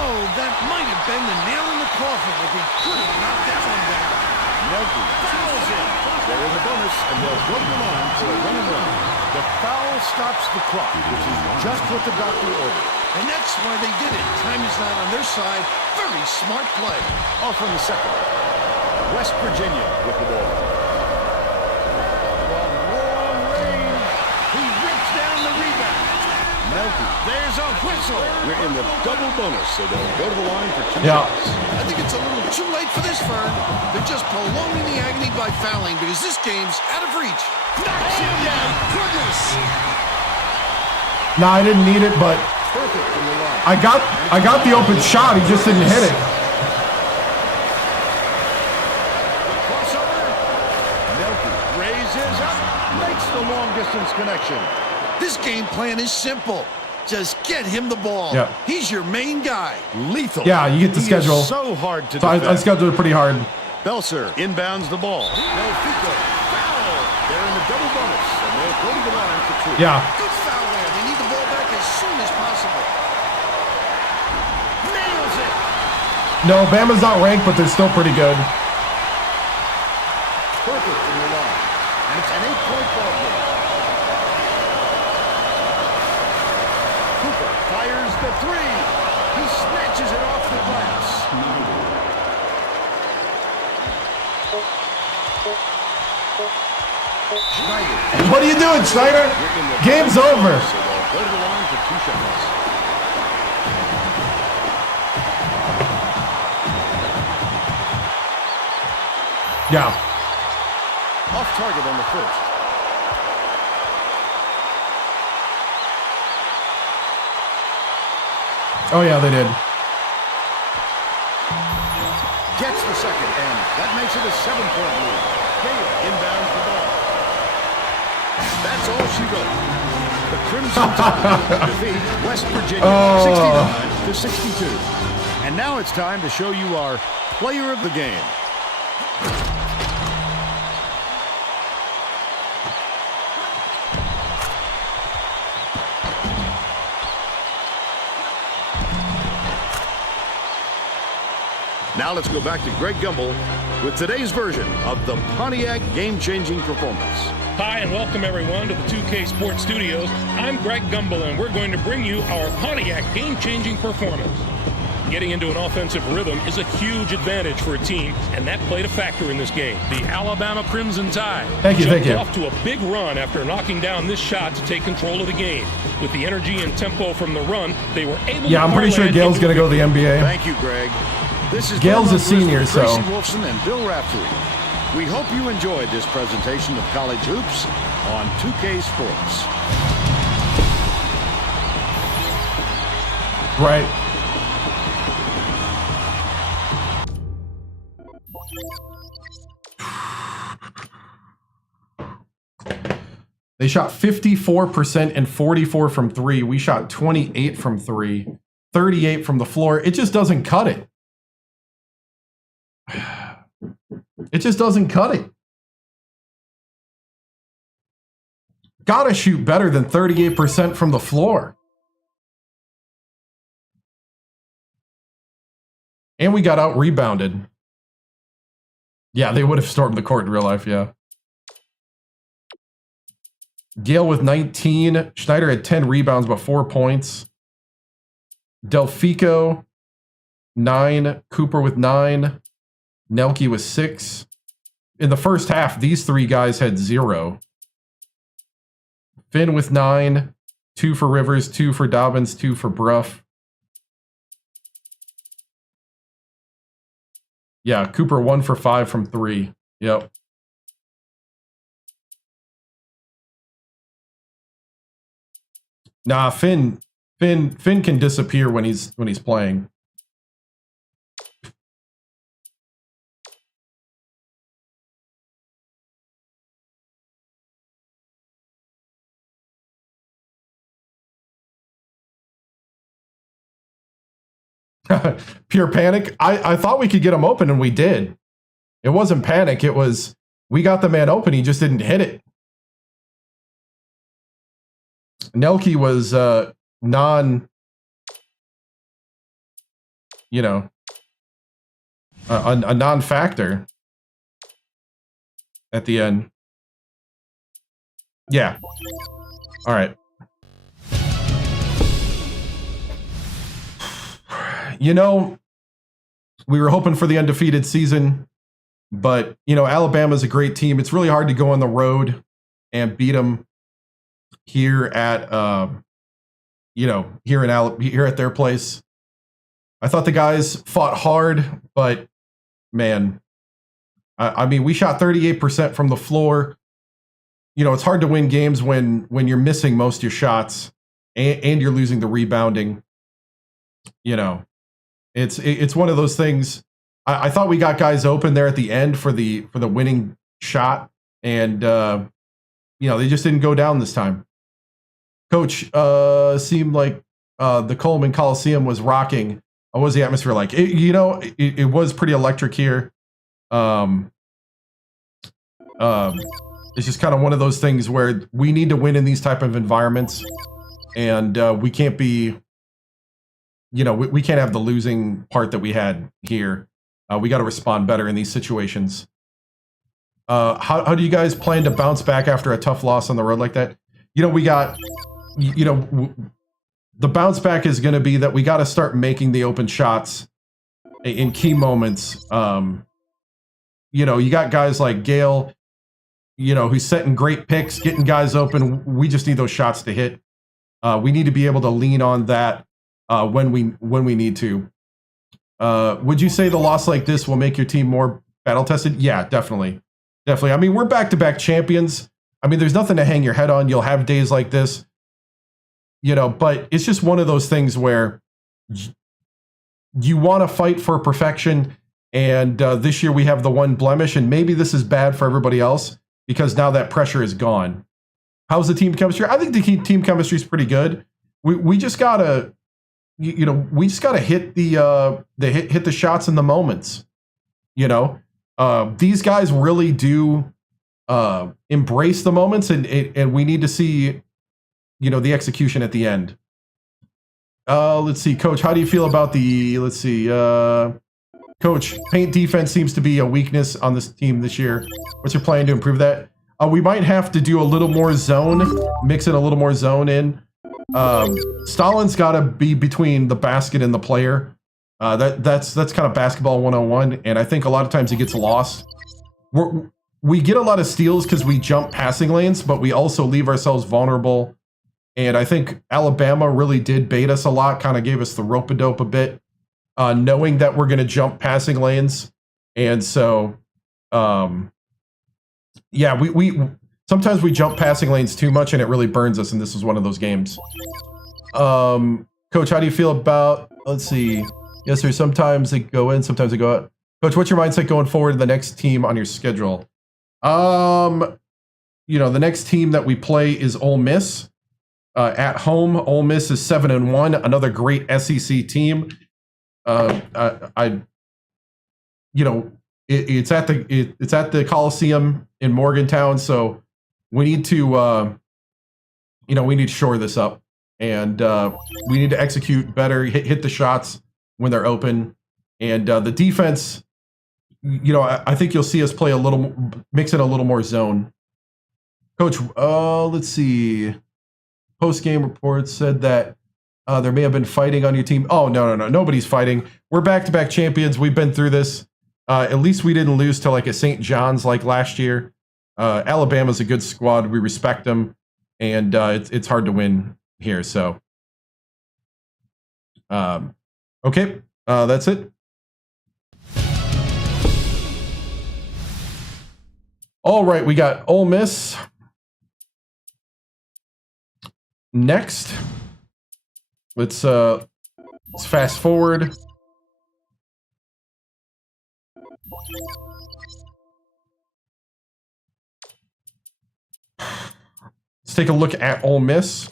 Oh, that might have been the nail in the coffin if he could have knocked that one down. Nelke fouls in. They're in the bonus, and they'll go to the line for a run and run. The foul stops the clock, which is just what the doctor ordered. And that's why they did it. Time is not on their side. Very smart play. Off on the second. West Virginia with the ball. From There's a whistle. We're in the double bonus, so they'll go to the line for 2 Yeah. shots. I think it's a little too late for this, Vern. They're just prolonging the agony by fouling because this game's out of reach. Knocks him down. Goodness. Nah, I didn't need it, but Perfect from the line. I got the open shot. He just didn't hit it. The crossover. Nelke raises up. Makes the long-distance connection. This game plan is simple. Just get him the ball. Yeah. He's your main guy. Lethal. Yeah, you get the He schedule. is so hard to So I defend. scheduled it pretty hard. Belser inbounds the ball. Nelfico. Foul. They're in the double bonus, and they'll go to the line for 2. Yeah. Good foul there. They need the ball back as soon as possible. Nails it. No, Bama's not ranked, but they're still pretty good. Perfect from the line. And it's an 8-point ball game. Cooper fires the 3. He snatches it off the glass. Schneider. What are you doing, Schneider? Game's over. So they'll go to the line for 2 shots. Yeah. Off target on the first. Oh, yeah, they did. Gets the second, and that makes it a 7-point lead. Gale inbounds the ball. That's all she wrote. The Crimson Tide defeat West Virginia 69-62. And now it's time to show you our player of the game. Now let's go back to Greg Gumbel with today's version of the Pontiac game-changing performance. Hi, and welcome everyone to the 2K Sports Studios. I'm Greg Gumbel, and we're going to bring you our Pontiac game-changing performance. Getting into an offensive rhythm is a huge advantage for a team, and that played a factor in this game. The Alabama Crimson Tide jumped off to a big run after knocking down this shot to take control of the game. With the energy and tempo from the run, they were able to... Yeah, I'm pretty sure Gale's going to go to the NBA. Thank you, Greg. This is Gale's a senior, so... Tracy Wolfson and Bill Raftery. We hope you enjoyed this presentation of college hoops on 2K Sports. Right. They shot 54% and 44 from 3. We shot 28 from 3, 38 from the floor. It just doesn't cut it. It just doesn't cut it. Gotta shoot better than 38% from the floor. And we got out rebounded. Yeah, they would have stormed the court in real life, yeah. Gale with 19. Schneider had 10 rebounds, but 4 points. Delfico, 9. Cooper with 9. Nelke with 6. In the first half, these 3 guys had 0. Finn with 9. 2 for Rivers, 2 for Dobbins, 2 for Bruff. Yeah, Cooper 1 for 5 from 3. Yep. Nah, Finn can disappear when he's playing. Pure panic. I thought we could get him open, and we did. It wasn't panic. It was we got the man open. He just didn't hit it. Nelke was non, a non-factor at the end. Yeah. All right. We were hoping for the undefeated season, but, Alabama's a great team. It's really hard to go on the road and beat them here at here at their place. I thought the guys fought hard, but man, I mean, we shot 38% from the floor. It's hard to win games when you're missing most of your shots and you're losing the rebounding. It's one of those things. I thought we got guys open there at the end for the winning shot, and they just didn't go down this time. Coach, seemed like the Coleman Coliseum was rocking. What was the atmosphere like? It was pretty electric here. It's just kind of one of those things where we need to win in these type of environments, and we can't be, we can't have the losing part that we had here. We got to respond better in these situations. How do you guys plan to bounce back after a tough loss on the road like that? We got, the bounce back is going to be that we got to start making the open shots in key moments. You got guys like Gale, who's setting great picks, getting guys open. We just need those shots to hit. We need to be able to lean on that when we need to. Would you say the loss like this will make your team more battle tested? Yeah, definitely. I mean, we're back-to-back champions. I mean, there's nothing to hang your head on. You'll have days like this, but it's just one of those things where you want to fight for perfection. And this year we have the one blemish, and maybe this is bad for everybody else because now that pressure is gone. How's the team chemistry? I think the team chemistry is pretty good. We just gotta, hit hit the shots in the moments. These guys really do embrace the moments, and we need to see, the execution at the end. Let's see, Coach, how do you feel about Coach, paint defense seems to be a weakness on this team this year. What's your plan to improve that? We might have to do a little more zone, mix in a little more zone in. Stalin's got to be between the basket and the player. That's kind of basketball 101, and I think a lot of times it gets lost. We get a lot of steals because we jump passing lanes, but we also leave ourselves vulnerable. And I think Alabama really did bait us a lot, kind of gave us the rope-a-dope a bit. Knowing that we're going to jump passing lanes. And so, we sometimes we jump passing lanes too much and it really burns us. And this was one of those games. Coach, how do you feel about, let's see. Yes, sir. Sometimes they go in, sometimes they go out. Coach, what's your mindset going forward to the next team on your schedule? The next team that we play is Ole Miss. At home, Ole Miss is 7-1, another great SEC team. It's at the Coliseum in Morgantown, so we need to shore this up, and we need to execute better, hit the shots when they're open, and the defense. I think you'll see us play mix in a little more zone. Coach, let's see. Post-game reports said that there may have been fighting on your team. Oh, no. Nobody's fighting. We're back-to-back champions. We've been through this. At least we didn't lose to like a St. John's like last year. Alabama's a good squad. We respect them. And it's hard to win here. So, okay. That's it. All right. We got Ole Miss. Next. Let's fast forward. Let's take a look at Ole Miss.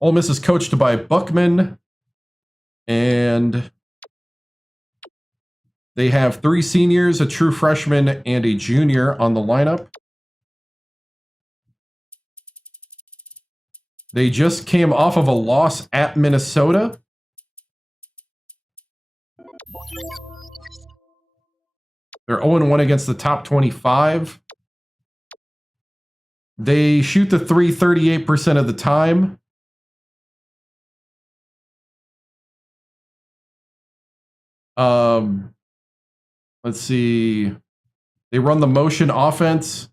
Ole Miss is coached by Buckman, and they have 3 seniors, a true freshman, and a junior on the lineup. They just came off of a loss at Minnesota. They're 0-1 against the top 25. They shoot the 3 38% of the time. Let's see. They run the motion offense.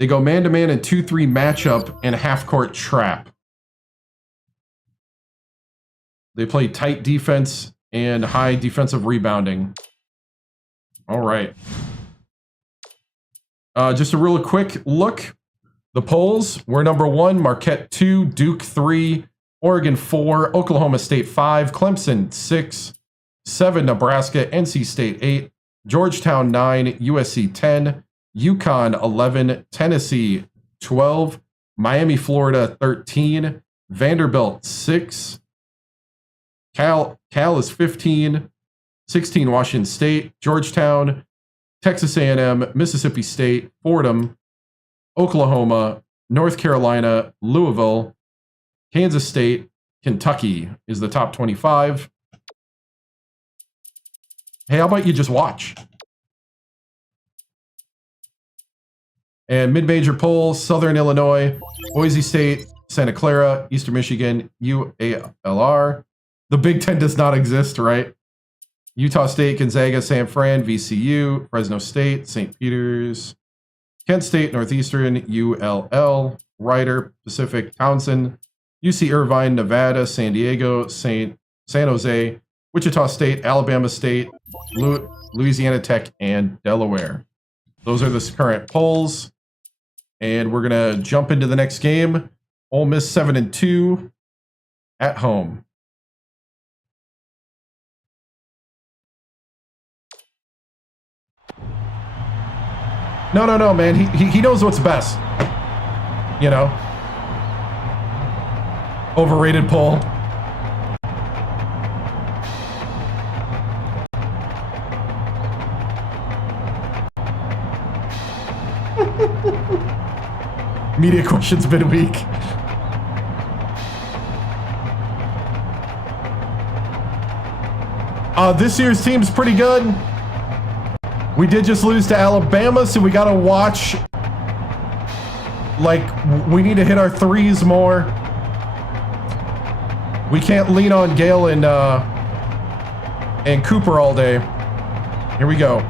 They go man-to-man and 2-3 matchup and half-court trap. They play tight defense and high defensive rebounding. All right. Just a real quick look. The polls were number 1, Marquette 2, Duke 3, Oregon 4, Oklahoma State 5, Clemson 6, 7, Nebraska, NC State 8, Georgetown 9, USC 10, UConn 11, Tennessee 12, Miami, Florida 13, Vanderbilt 6, Cal is 15, 16 Washington State, Georgetown, Texas A&M, Mississippi State, Fordham, Oklahoma, North Carolina, Louisville, Kansas State, Kentucky is the top 25. Hey, how about you just watch? And mid-major polls, Southern Illinois, Boise State, Santa Clara, Eastern Michigan, UALR. The Big Ten does not exist, right? Utah State, Gonzaga, San Fran, VCU, Fresno State, St. Peter's, Kent State, Northeastern, ULL, Rider, Pacific, Townsend, UC Irvine, Nevada, San Diego, San Jose, Wichita State, Alabama State, Louisiana Tech, and Delaware. Those are the current polls. And we're going to jump into the next game. Ole Miss 7-2 at home. No, man. He knows what's best. You know? Overrated poll. Media questions been weak. This year's team's pretty good. We did just lose to Alabama, so we gotta watch. Like, we need to hit our threes more. We can't lean on Gale and Cooper all day. Here we go.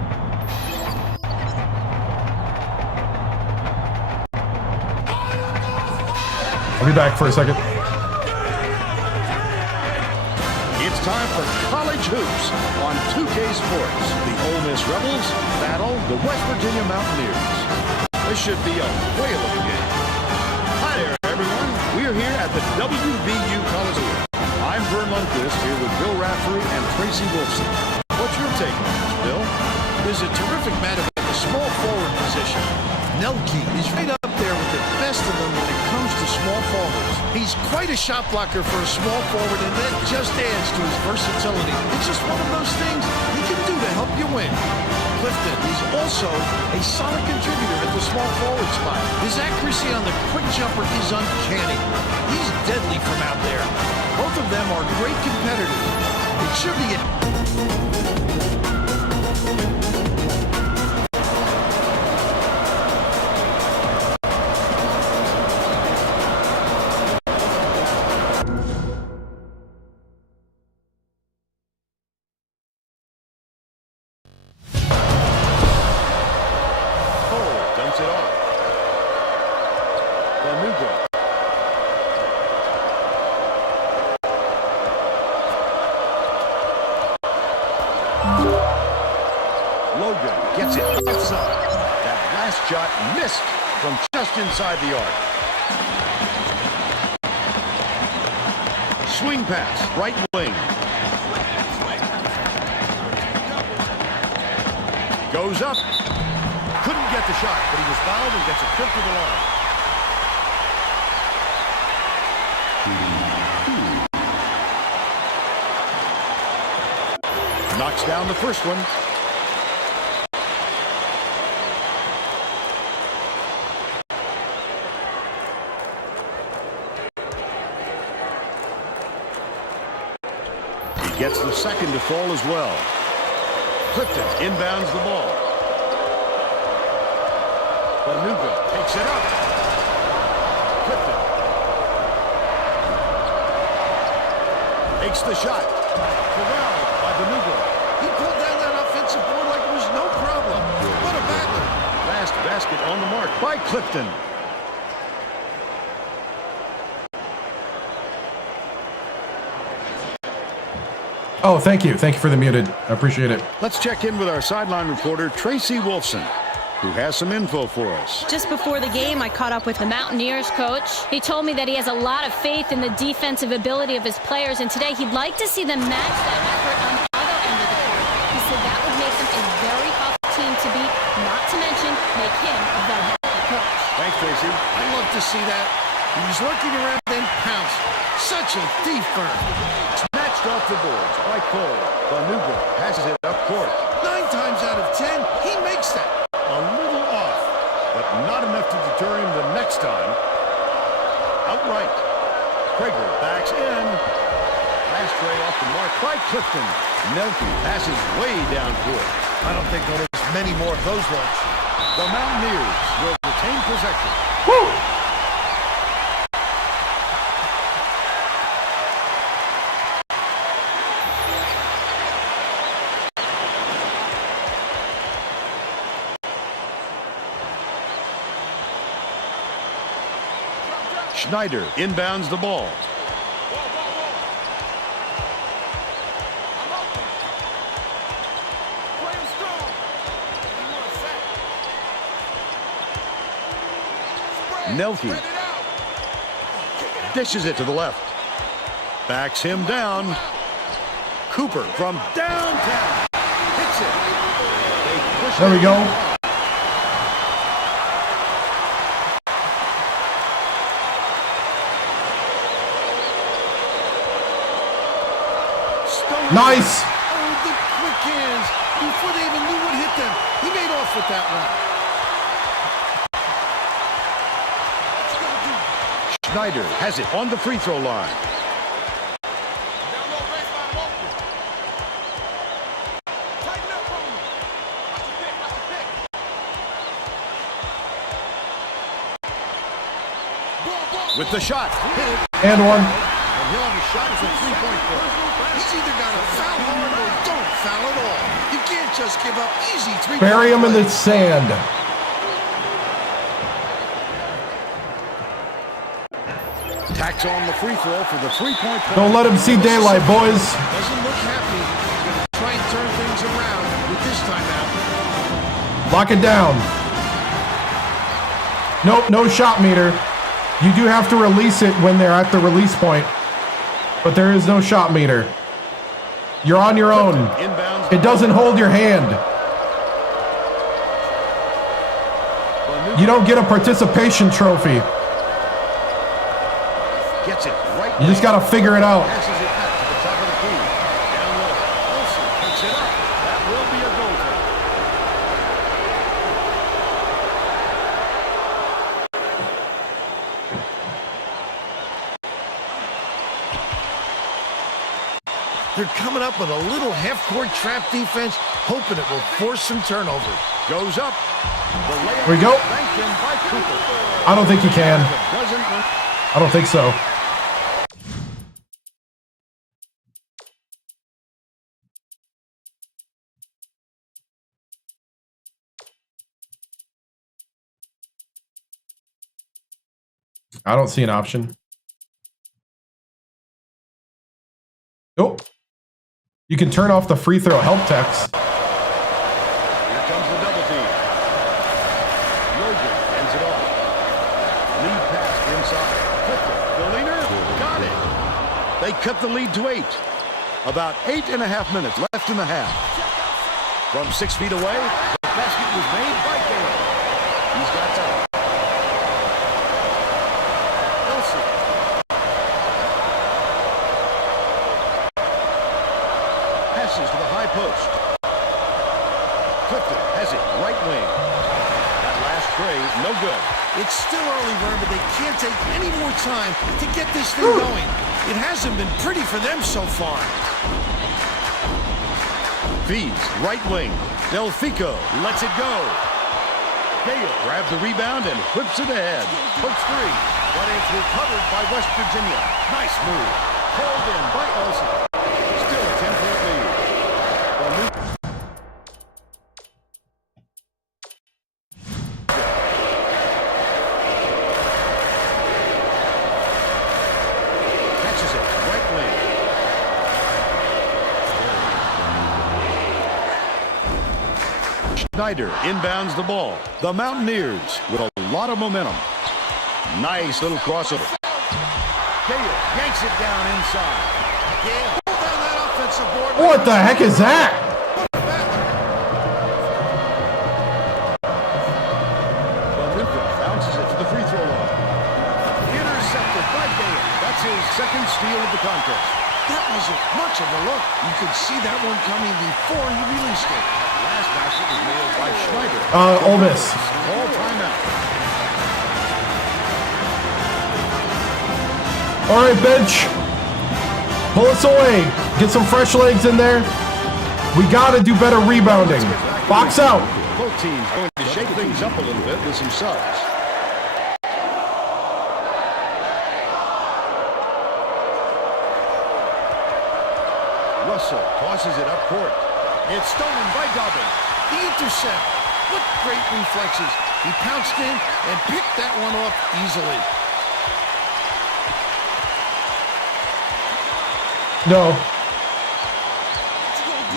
I'll be back for a second. It's time for college hoops on 2K Sports. The Ole Miss Rebels battle the West Virginia Mountaineers. This should be a whale of a game. Hi there, everyone. We're here at the WVU Coliseum. I'm Vern Lundquist here with Bill Raftery and Tracy Wolfson. What's your take on this, Bill? There's a terrific matchup at the small forward position. Nelke is right up there with the best of them when it comes to small forwards. He's quite a shot blocker for a small forward, and that just adds to his versatility. It's just one of those things he can do to help you win. Clifton is also a solid contributor at the small forward spot. His accuracy on the quick jumper is uncanny. He's deadly from out there. Both of them are great competitors. It should be missed from just inside the arc. Swing pass, right wing. Goes up. Couldn't get the shot, but he was fouled and gets a trip to the line. Knocks down the first one. Gets the second to fall as well. Clifton inbounds the ball. Banuga takes it up. Clifton takes the shot. Corralled by Banuga. He pulled down that offensive board like by Clifton. Oh, thank you. Thank you for the muted. I appreciate it. Let's check in with our sideline reporter, Tracy Wolfson, who has some info for us. Just before the game, I caught up with the Mountaineers coach. He told me that he has a lot of faith in the defensive ability of his players, and today he'd like to see them match that effort on the other end of the court. He said that would make them a very tough team to beat, not to mention make him the head coach. Thanks, Tracy. I'd love to see that. He was looking around and pounced. Such a thief burn. Snatched off the boards by Cole. Banuga passes it up court. 9 times out of 10, he makes that. A little off, but not enough to deter him the next time. Outright. Prager backs in. Last tray off the mark by Clifton. Nelke passes way down court. I don't think there's many more of those ones. The Mountaineers will retain possession. Woo! Schneider inbounds the ball. Nelke dishes it to the left. Backs him down. Cooper from downtown hits it. They push There we it go. in. Nice. Oh, the quick hands. Before they even knew what hit them, he made off with that one. Schneider has it on the free throw line. With the shot. Hit it. And one. And he'll have a shot for 3-point play. He's either got to foul hard or don't foul at all. You can't just give up easy 3-point Bury him in the plays. sand. Tacks on the free throw for the 3-point play. Don't let him see daylight, boys. Doesn't look happy. Gonna try and turn things around with this timeout. Lock it down. Nope, no shot meter. You do have to release it when they're at the release point, but there is no shot meter. You're on your own. Inbounds. It doesn't hold your hand. You don't get a participation trophy. Gets it right. You just got to figure it out. Passes it back to the top of the key. Down low. Olsen picks it up. That will be a goal. They're coming up with a little half-court trap defense, hoping it will force some turnovers. Goes up. The layup. Here we go. Banked in by Cooper. I don't think you can. Doesn't win. I don't think so. I don't see an option. Nope. You can turn off the free throw help text. Here comes the double team. Logan ends it off. Lead pass inside. Clifton, the leader, got it. They cut the lead to 8. About 8.5 minutes left in the half. From 6 feet away, the basket was made by Gale. He's got time. Elsie. Passes to the high post. Clifton has it right wing. That last tray, no good. It's still early, Vern, but they can't take any more time to get this thing going. It hasn't been pretty for them so far. Feeds right wing. Delfico lets it go. Gale grabs the rebound and whips it ahead. Hooks 3, but it's recovered by West Virginia. Nice move. Called in by Elsie. Still a 10-point lead. Schneider inbounds the ball. The Mountaineers with a lot of momentum. Nice little crossover. Gale yanks it down inside. Gale pulled down that offensive board. What the heck is that? Bounces it to the free throw line. Intercepted by Gale. That's his second steal of the contest. That wasn't much of a look. You could see that one coming before he released it. Last basket was nailed by Schneider. Ole Miss. Call timeout. All right, bench. Pull us away. Get some fresh legs in there. We got to do better rebounding. Box out. Both teams going to shake things up a little bit with some subs. Russell tosses it up court. It's stolen by Dobbin. The intercept. What great reflexes. He pounced in and picked that one off easily. No.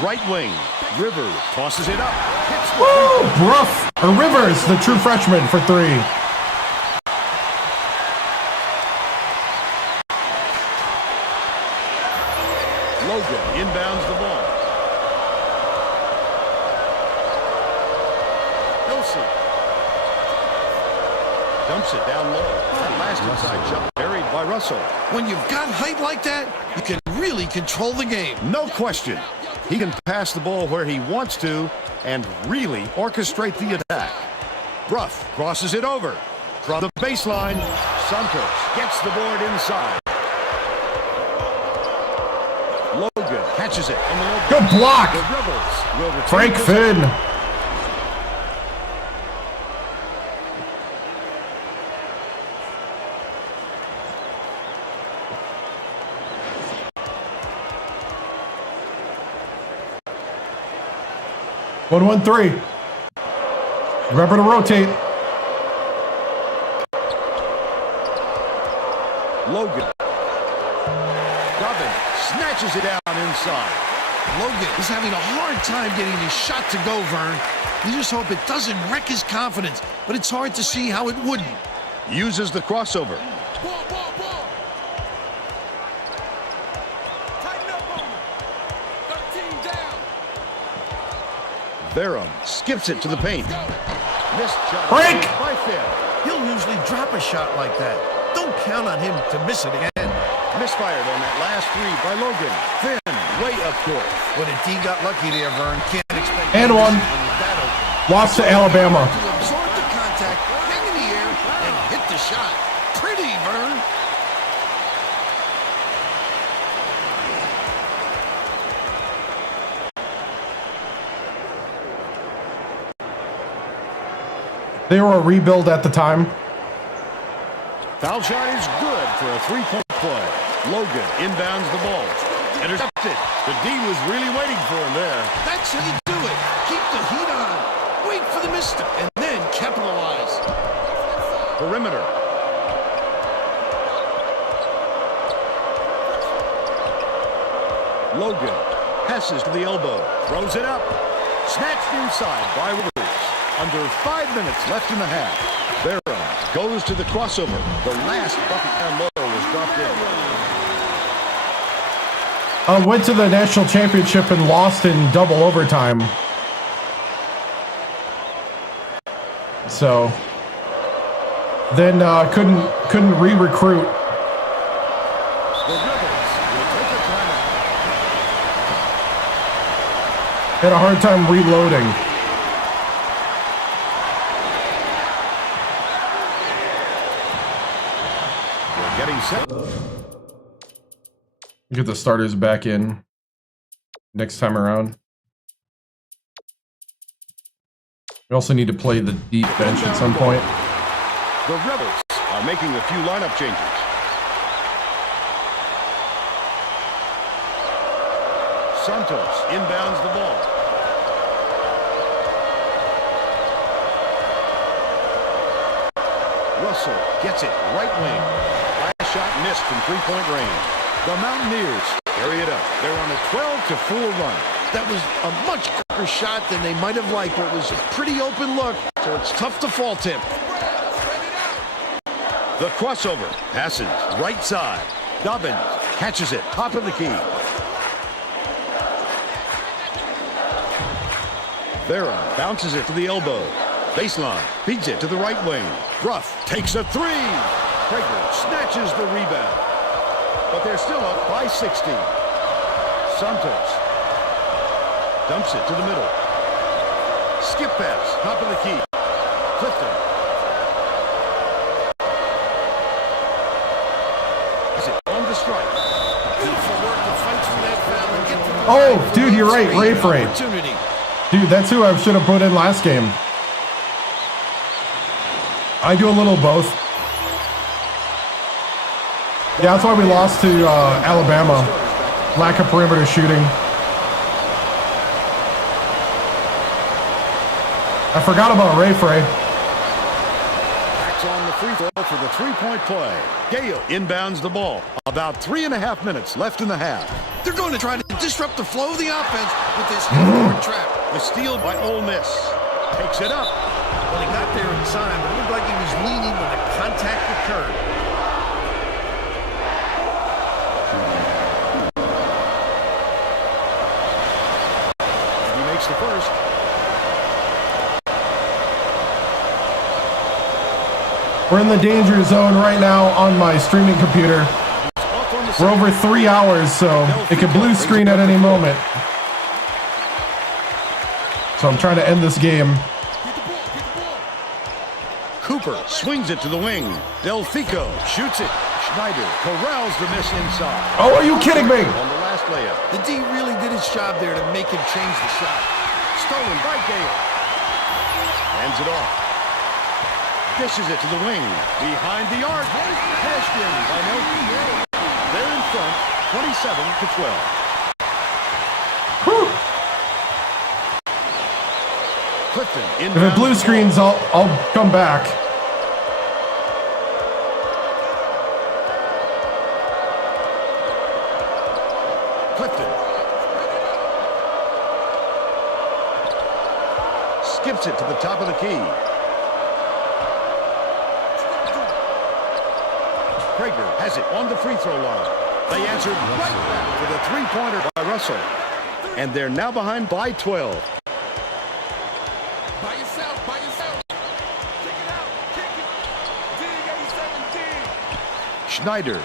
Right wing. Rivers tosses it up. Hits the Woo! Bruff. Or Rivers, the true freshman, for three. Logan inbounds the ball. Kelsey dumps it down low. That last inside jump buried by Russell. When you've got height like that, you can really control the game. No question. He can pass the ball where he wants to and really orchestrate the attack. Bruff crosses it over. From the baseline, Santos gets the board inside. Logan catches it. On the low Good block. The Rebels will retain Frank this. Finn. One, 1, 3. Remember to rotate. Logan. Dobbin snatches it down inside. Logan is having a hard time getting his shot to go, Vern. You just hope it doesn't wreck his confidence, but it's hard to see how it wouldn't. Uses the crossover. Tighten up on him. 13 down. Barham skips it to the paint. Missed shot. Break! By Finn. He'll usually drop a shot like that. Don't count on him to miss it again. Misfired on that last three by Logan. Finn, way up court. But if D got lucky there, Vern, can't expect... And one. that open. Lost to Alabama. To absorb the contact, hang in the air, and hit the shot. Pretty, Vern. They were a rebuild at the time. Foul shot is good for a three-point play. Logan inbounds the ball. Intercepted. The D was really waiting for him there. That's how you do it. Keep the heat on. Wait for the misstep, and then capitalize. Perimeter. Logan passes to the elbow. Throws it up. Snatched inside by Rivers. Under 5 minutes left in the half. Barham goes to the crossover. The last bucket down low was dropped in. Went to the national championship and lost in double overtime. So then couldn't re-recruit. The Rebels will take a timeout. Had a hard time reloading. Getting set. Get the starters back in next time around. We also need to play the deep bench at some point. The Rebels are making a few lineup changes. Santos inbounds the ball. Russell gets it right wing. Last shot missed from three-point range. The Mountaineers carry it up. They're on a 12-4 run. That was a much better shot than they might have liked, but it was a pretty open look, so it's tough to fault him. The crossover passes right side. Dobbins catches it, top of the key. Vera bounces it to the elbow. Baseline feeds it to the right wing. Bruff takes a three. Prager snatches the rebound. But they're still up by 16. Santos dumps it to the middle. Skip pass, top of the key. Clifton. Is it on the strike? Beautiful work to fight through that foul and get to the Oh, line for dude, the you're right. great Ray. opportunity. Dude, that's who I should have put in last game. I do a little of both. Yeah, that's why we lost to Alabama. Lack of perimeter shooting. I forgot about Ray. Backs on the free throw for the three-point play. Gale inbounds the ball. About 3.5 minutes left in the half. They're going to try to disrupt the flow of the offense with this half-court trap. The steal by Ole Miss. Takes it up. Well, he got there in time, but it looked like he was leaning when the contact occurred. He makes the first. We're in the danger zone right now on my streaming computer. We're over 3 hours, so it could blue screen at any moment. So I'm trying to end this game. Cooper swings it to the wing. Delfico shoots it. Schneider corrals the miss inside. Oh, are you kidding me? On the last layup. The D really did his job there to make him change the shot. Stolen by Gale. Hands it off. Dishes it to the wing. Behind the arc. Cashed in by Nelson. They're in front, 27-12. Whew. Clifton in. If it blue screens, I'll come back. Clifton skips it to the top of the key. Prager has it on the free throw line. They answered right back for the three-pointer by Russell. And they're now behind by 12. By yourself, by yourself. Kick it out, kick it. Dig 8-17. Schneider.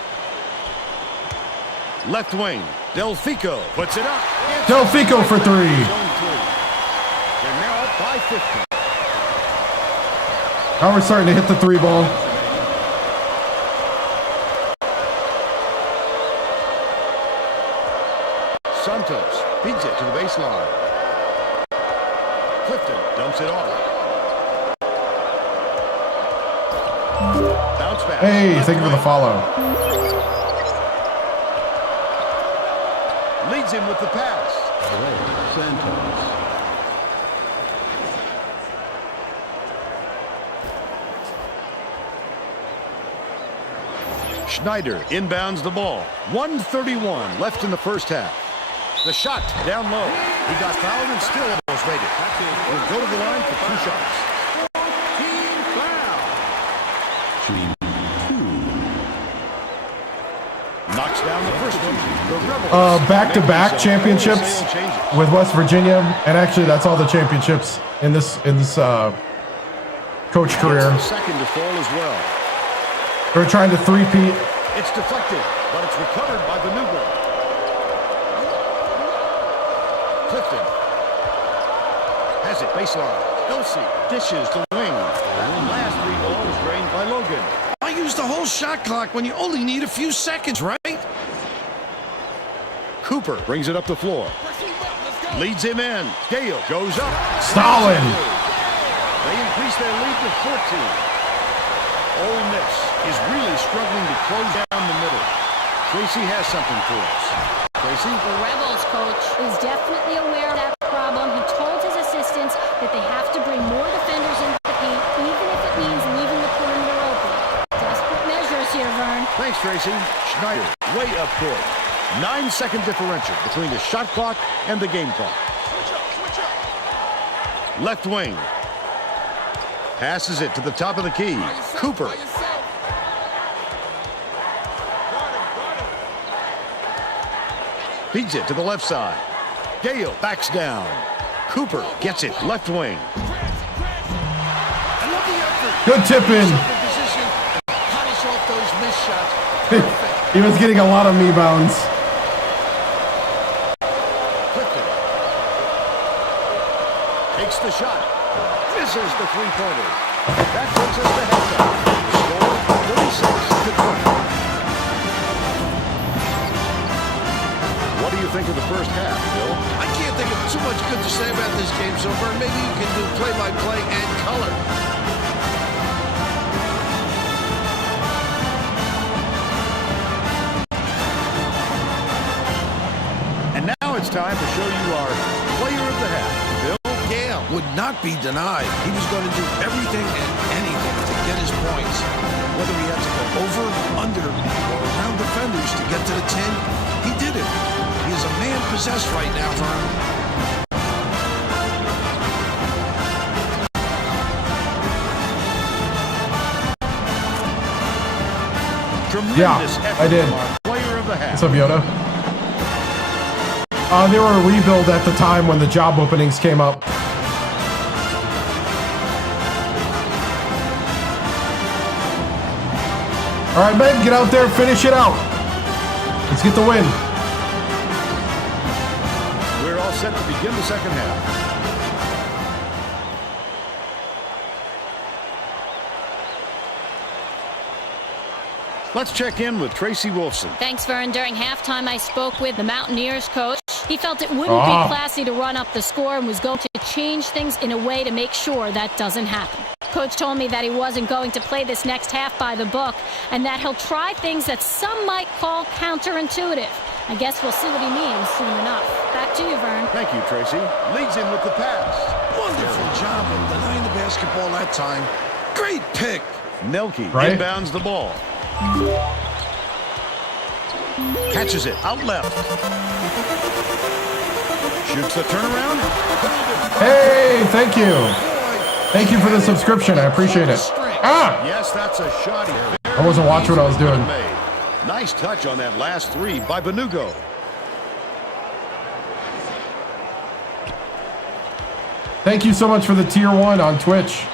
Left wing. Delfico puts it up. Delfico for three. Zone three. They're now up by 50. Now we're starting to hit the three ball. Santos feeds it to the baseline. Clifton dumps it off. Bounce back. Hey, Left thank you for the wing. follow. Leads him with the pass. Santos. Schneider inbounds the ball. 1:31 left in the first half. The shot down low. He got fouled and still almost made it. Will go to the line for 2 shots. Team foul. Knocks down the first one. The Rebels Back-to-back make championships wholesale changes. with West Virginia, and actually that's all the championships in this coach career. It's the second to fall as well. They're trying to three-peat. It's deflected, but it's recovered by the new ball. Clifton has it baseline. Elsie dishes to wing. That last three ball was drained by Logan. I use the whole shot clock when you only need a few seconds, right? Cooper brings it up the floor. Leads him in. Gale goes up. Stalin. They increase their lead to 14. Ole Miss is really struggling to close down the middle. Tracy has something for us. Tracy? The Rebels coach is definitely aware of that problem. He told his assistants that they have to bring more defenders into the paint, even if it means leaving the perimeter open. Desperate measures here, Vern. Thanks, Tracy. Schneider way up court. 9-second differential between the shot clock and the game clock. left wing. Passes it to the top of the key. Cooper. Feeds it to the left side. Gale backs down. Cooper gets it left wing. I love the effort. Good tip in. Yourself in position and polish off those missed shots. Perfect. He was getting a lot of me bounds. Clifton takes the shot. Misses the three-pointer. That takes us to halftime. Score 36-20. What do you think of the first half, Bill? I can't think of too much good to say about this game so far. Maybe you can do play-by-play and color. And now it's time to show you our player of the half, Bill. Gale would not be denied. He was going to do everything and anything to get his points. Whether he had to go over, under, or around defenders to get to the 10, he did it. He is a man possessed right now, Vern. Tremendous effort I did. from our player of the half. What's up, Yoda? They were a rebuild at the time when the job openings came up. All right, men, get out there, finish it out. Let's get the win. We're all set to begin the second half. Let's check in with Tracy Wolfson. Thanks, Vern. During halftime, I spoke with the Mountaineers coach. He felt it wouldn't be classy to run up the score and was going to change things in a way to make sure that doesn't happen. Coach told me that he wasn't going to play this next half by the book and that he'll try things that some might call counterintuitive. I guess we'll see what he means soon enough. Back to you, Vern. Thank you, Tracy. Leads in with the pass. Wonderful job of denying the basketball that time. Great pick. Nelke Right. inbounds the ball. Catches it out left. Shoots the turnaround. Hey, thank you. Thank you for the subscription. I appreciate it. Ah! Yes, that's a shot. I wasn't watching what I was doing. Nice touch on that last three by Benugo. Thank you so much for the tier 1 on Twitch.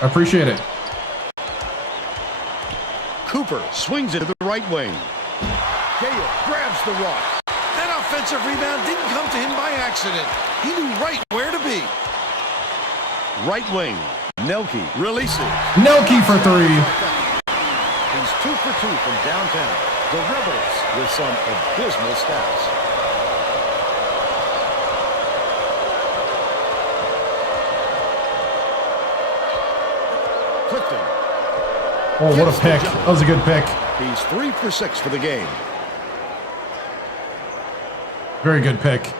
I appreciate it. Cooper swings it to the right wing. Gale grabs the rock. That offensive rebound didn't come to him by accident. He knew right where to be. Right wing. Nelke releases. Nelke for 3. He's 2 for 2 from downtown. The Rebels with some abysmal stats. Clifton. Oh, what a pick. That was a good pick. He's 3 for 6 for the game. Very good pick.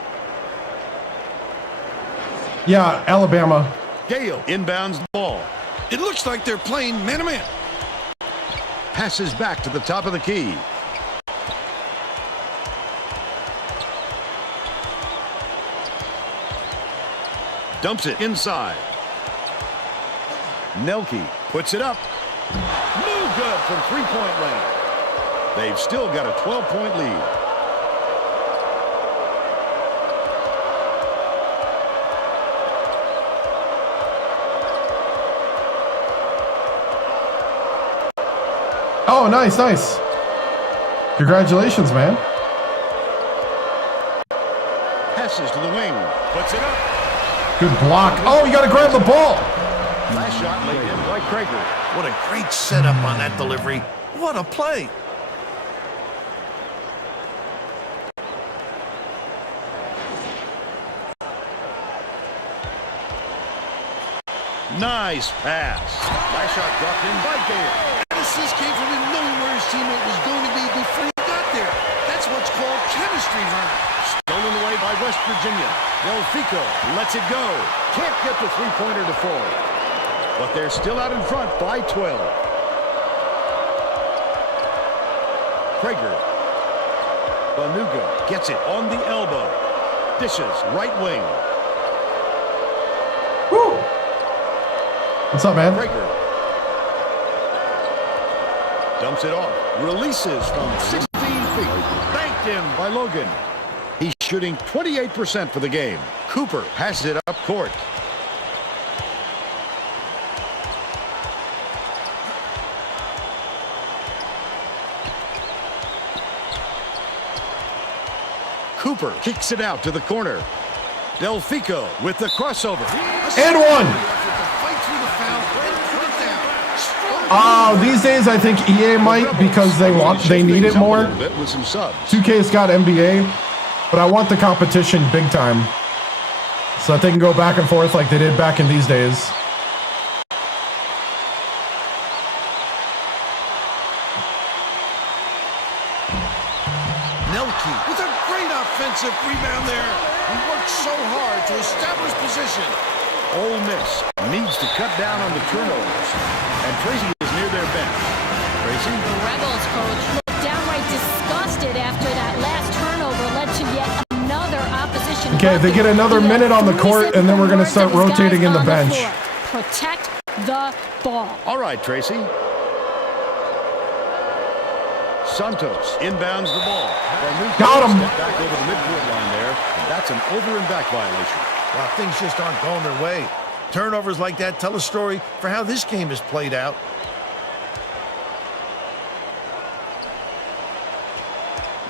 Yeah, Alabama. Gale inbounds the ball. It looks like they're playing man-to-man. Passes back to the top of the key. Dumps it inside. Nelke puts it up. No good from three-point range. They've still got a 12-point lead. Oh, nice, nice. Congratulations, man. Passes to the wing. Puts it up. Good block. Oh, you got to grab the ball. Last shot laid in by Krager. What a great setup on that delivery. What a play. Nice pass. Last shot dropped in by Gale. That assist came from him knowing where his teammate was going to be before he got there. That's what's called chemistry, Vern. Stolen away by West Virginia. Del Fico lets it go. Can't get the three-pointer to fall. But they're still out in front by 12. Krager. Benugo gets it on the elbow. Dishes right wing. What's up, man? Breaker. Dumps it off. Releases from 16 feet. Banked in by Logan. He's shooting 28% for the game. Cooper passes it up court. Cooper kicks it out to the corner. Delfico with the crossover. And one. These days I think EA might because they need it more. 2K's got NBA, but I want the competition big time, so that they can go back and forth like they did back in these days. Nelke with a great offensive rebound there. He worked so hard to establish position. Ole Miss needs to cut down on the turnovers, and Tracy is near their bench. Tracy? The Rebels coach looked downright disgusted after that last turnover led to yet another opposition. Okay, they get another minute on the court, and then we're going to start rotating in the bench. Protect the ball. All right, Tracy. Santos inbounds the ball. Got him. Back over the midcourt line there, and that's an over and back violation. Well, things just aren't going their way. Turnovers like that tell a story for how this game is played out.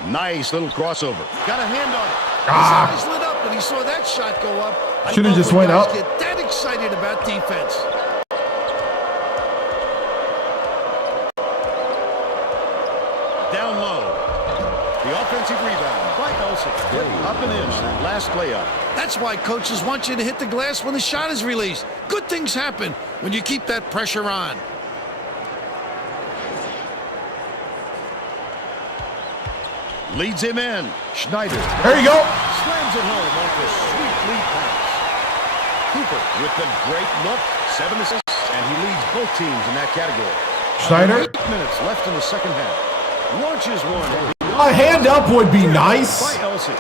Nice little crossover. Got a hand on it. His eyes lit up when he saw that shot go up. Should have just went up. Get that excited about defense. Down low. The offensive rebound by Elsie. Up and in on that last layup. That's why coaches want you to hit the glass when the shot is released. Good things happen when you keep that pressure on. Leads him in. Schneider. There you go. Slams it home off a sweet lead pass. Cooper with the great look. 7 assists, and he leads both teams in that category. Schneider. 8 minutes left in the second half. Launches one. A hand up would be nice. By Elsie.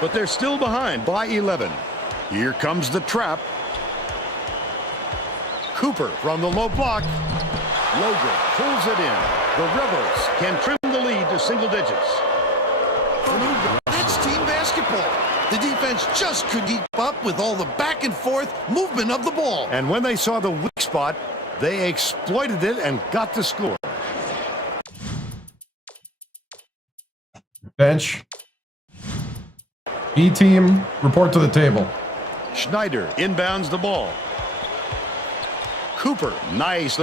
But they're still behind by 11. Here comes the trap. Cooper from the low block. Logan pulls it in. The Rebels can trim the lead to single digits. That's team basketball. The defense just couldn't keep up with all the back and forth movement of the ball. And when they saw the weak spot, they exploited it and got the score. Bench. E-team, report to the table. Schneider inbounds the ball. Cooper, nice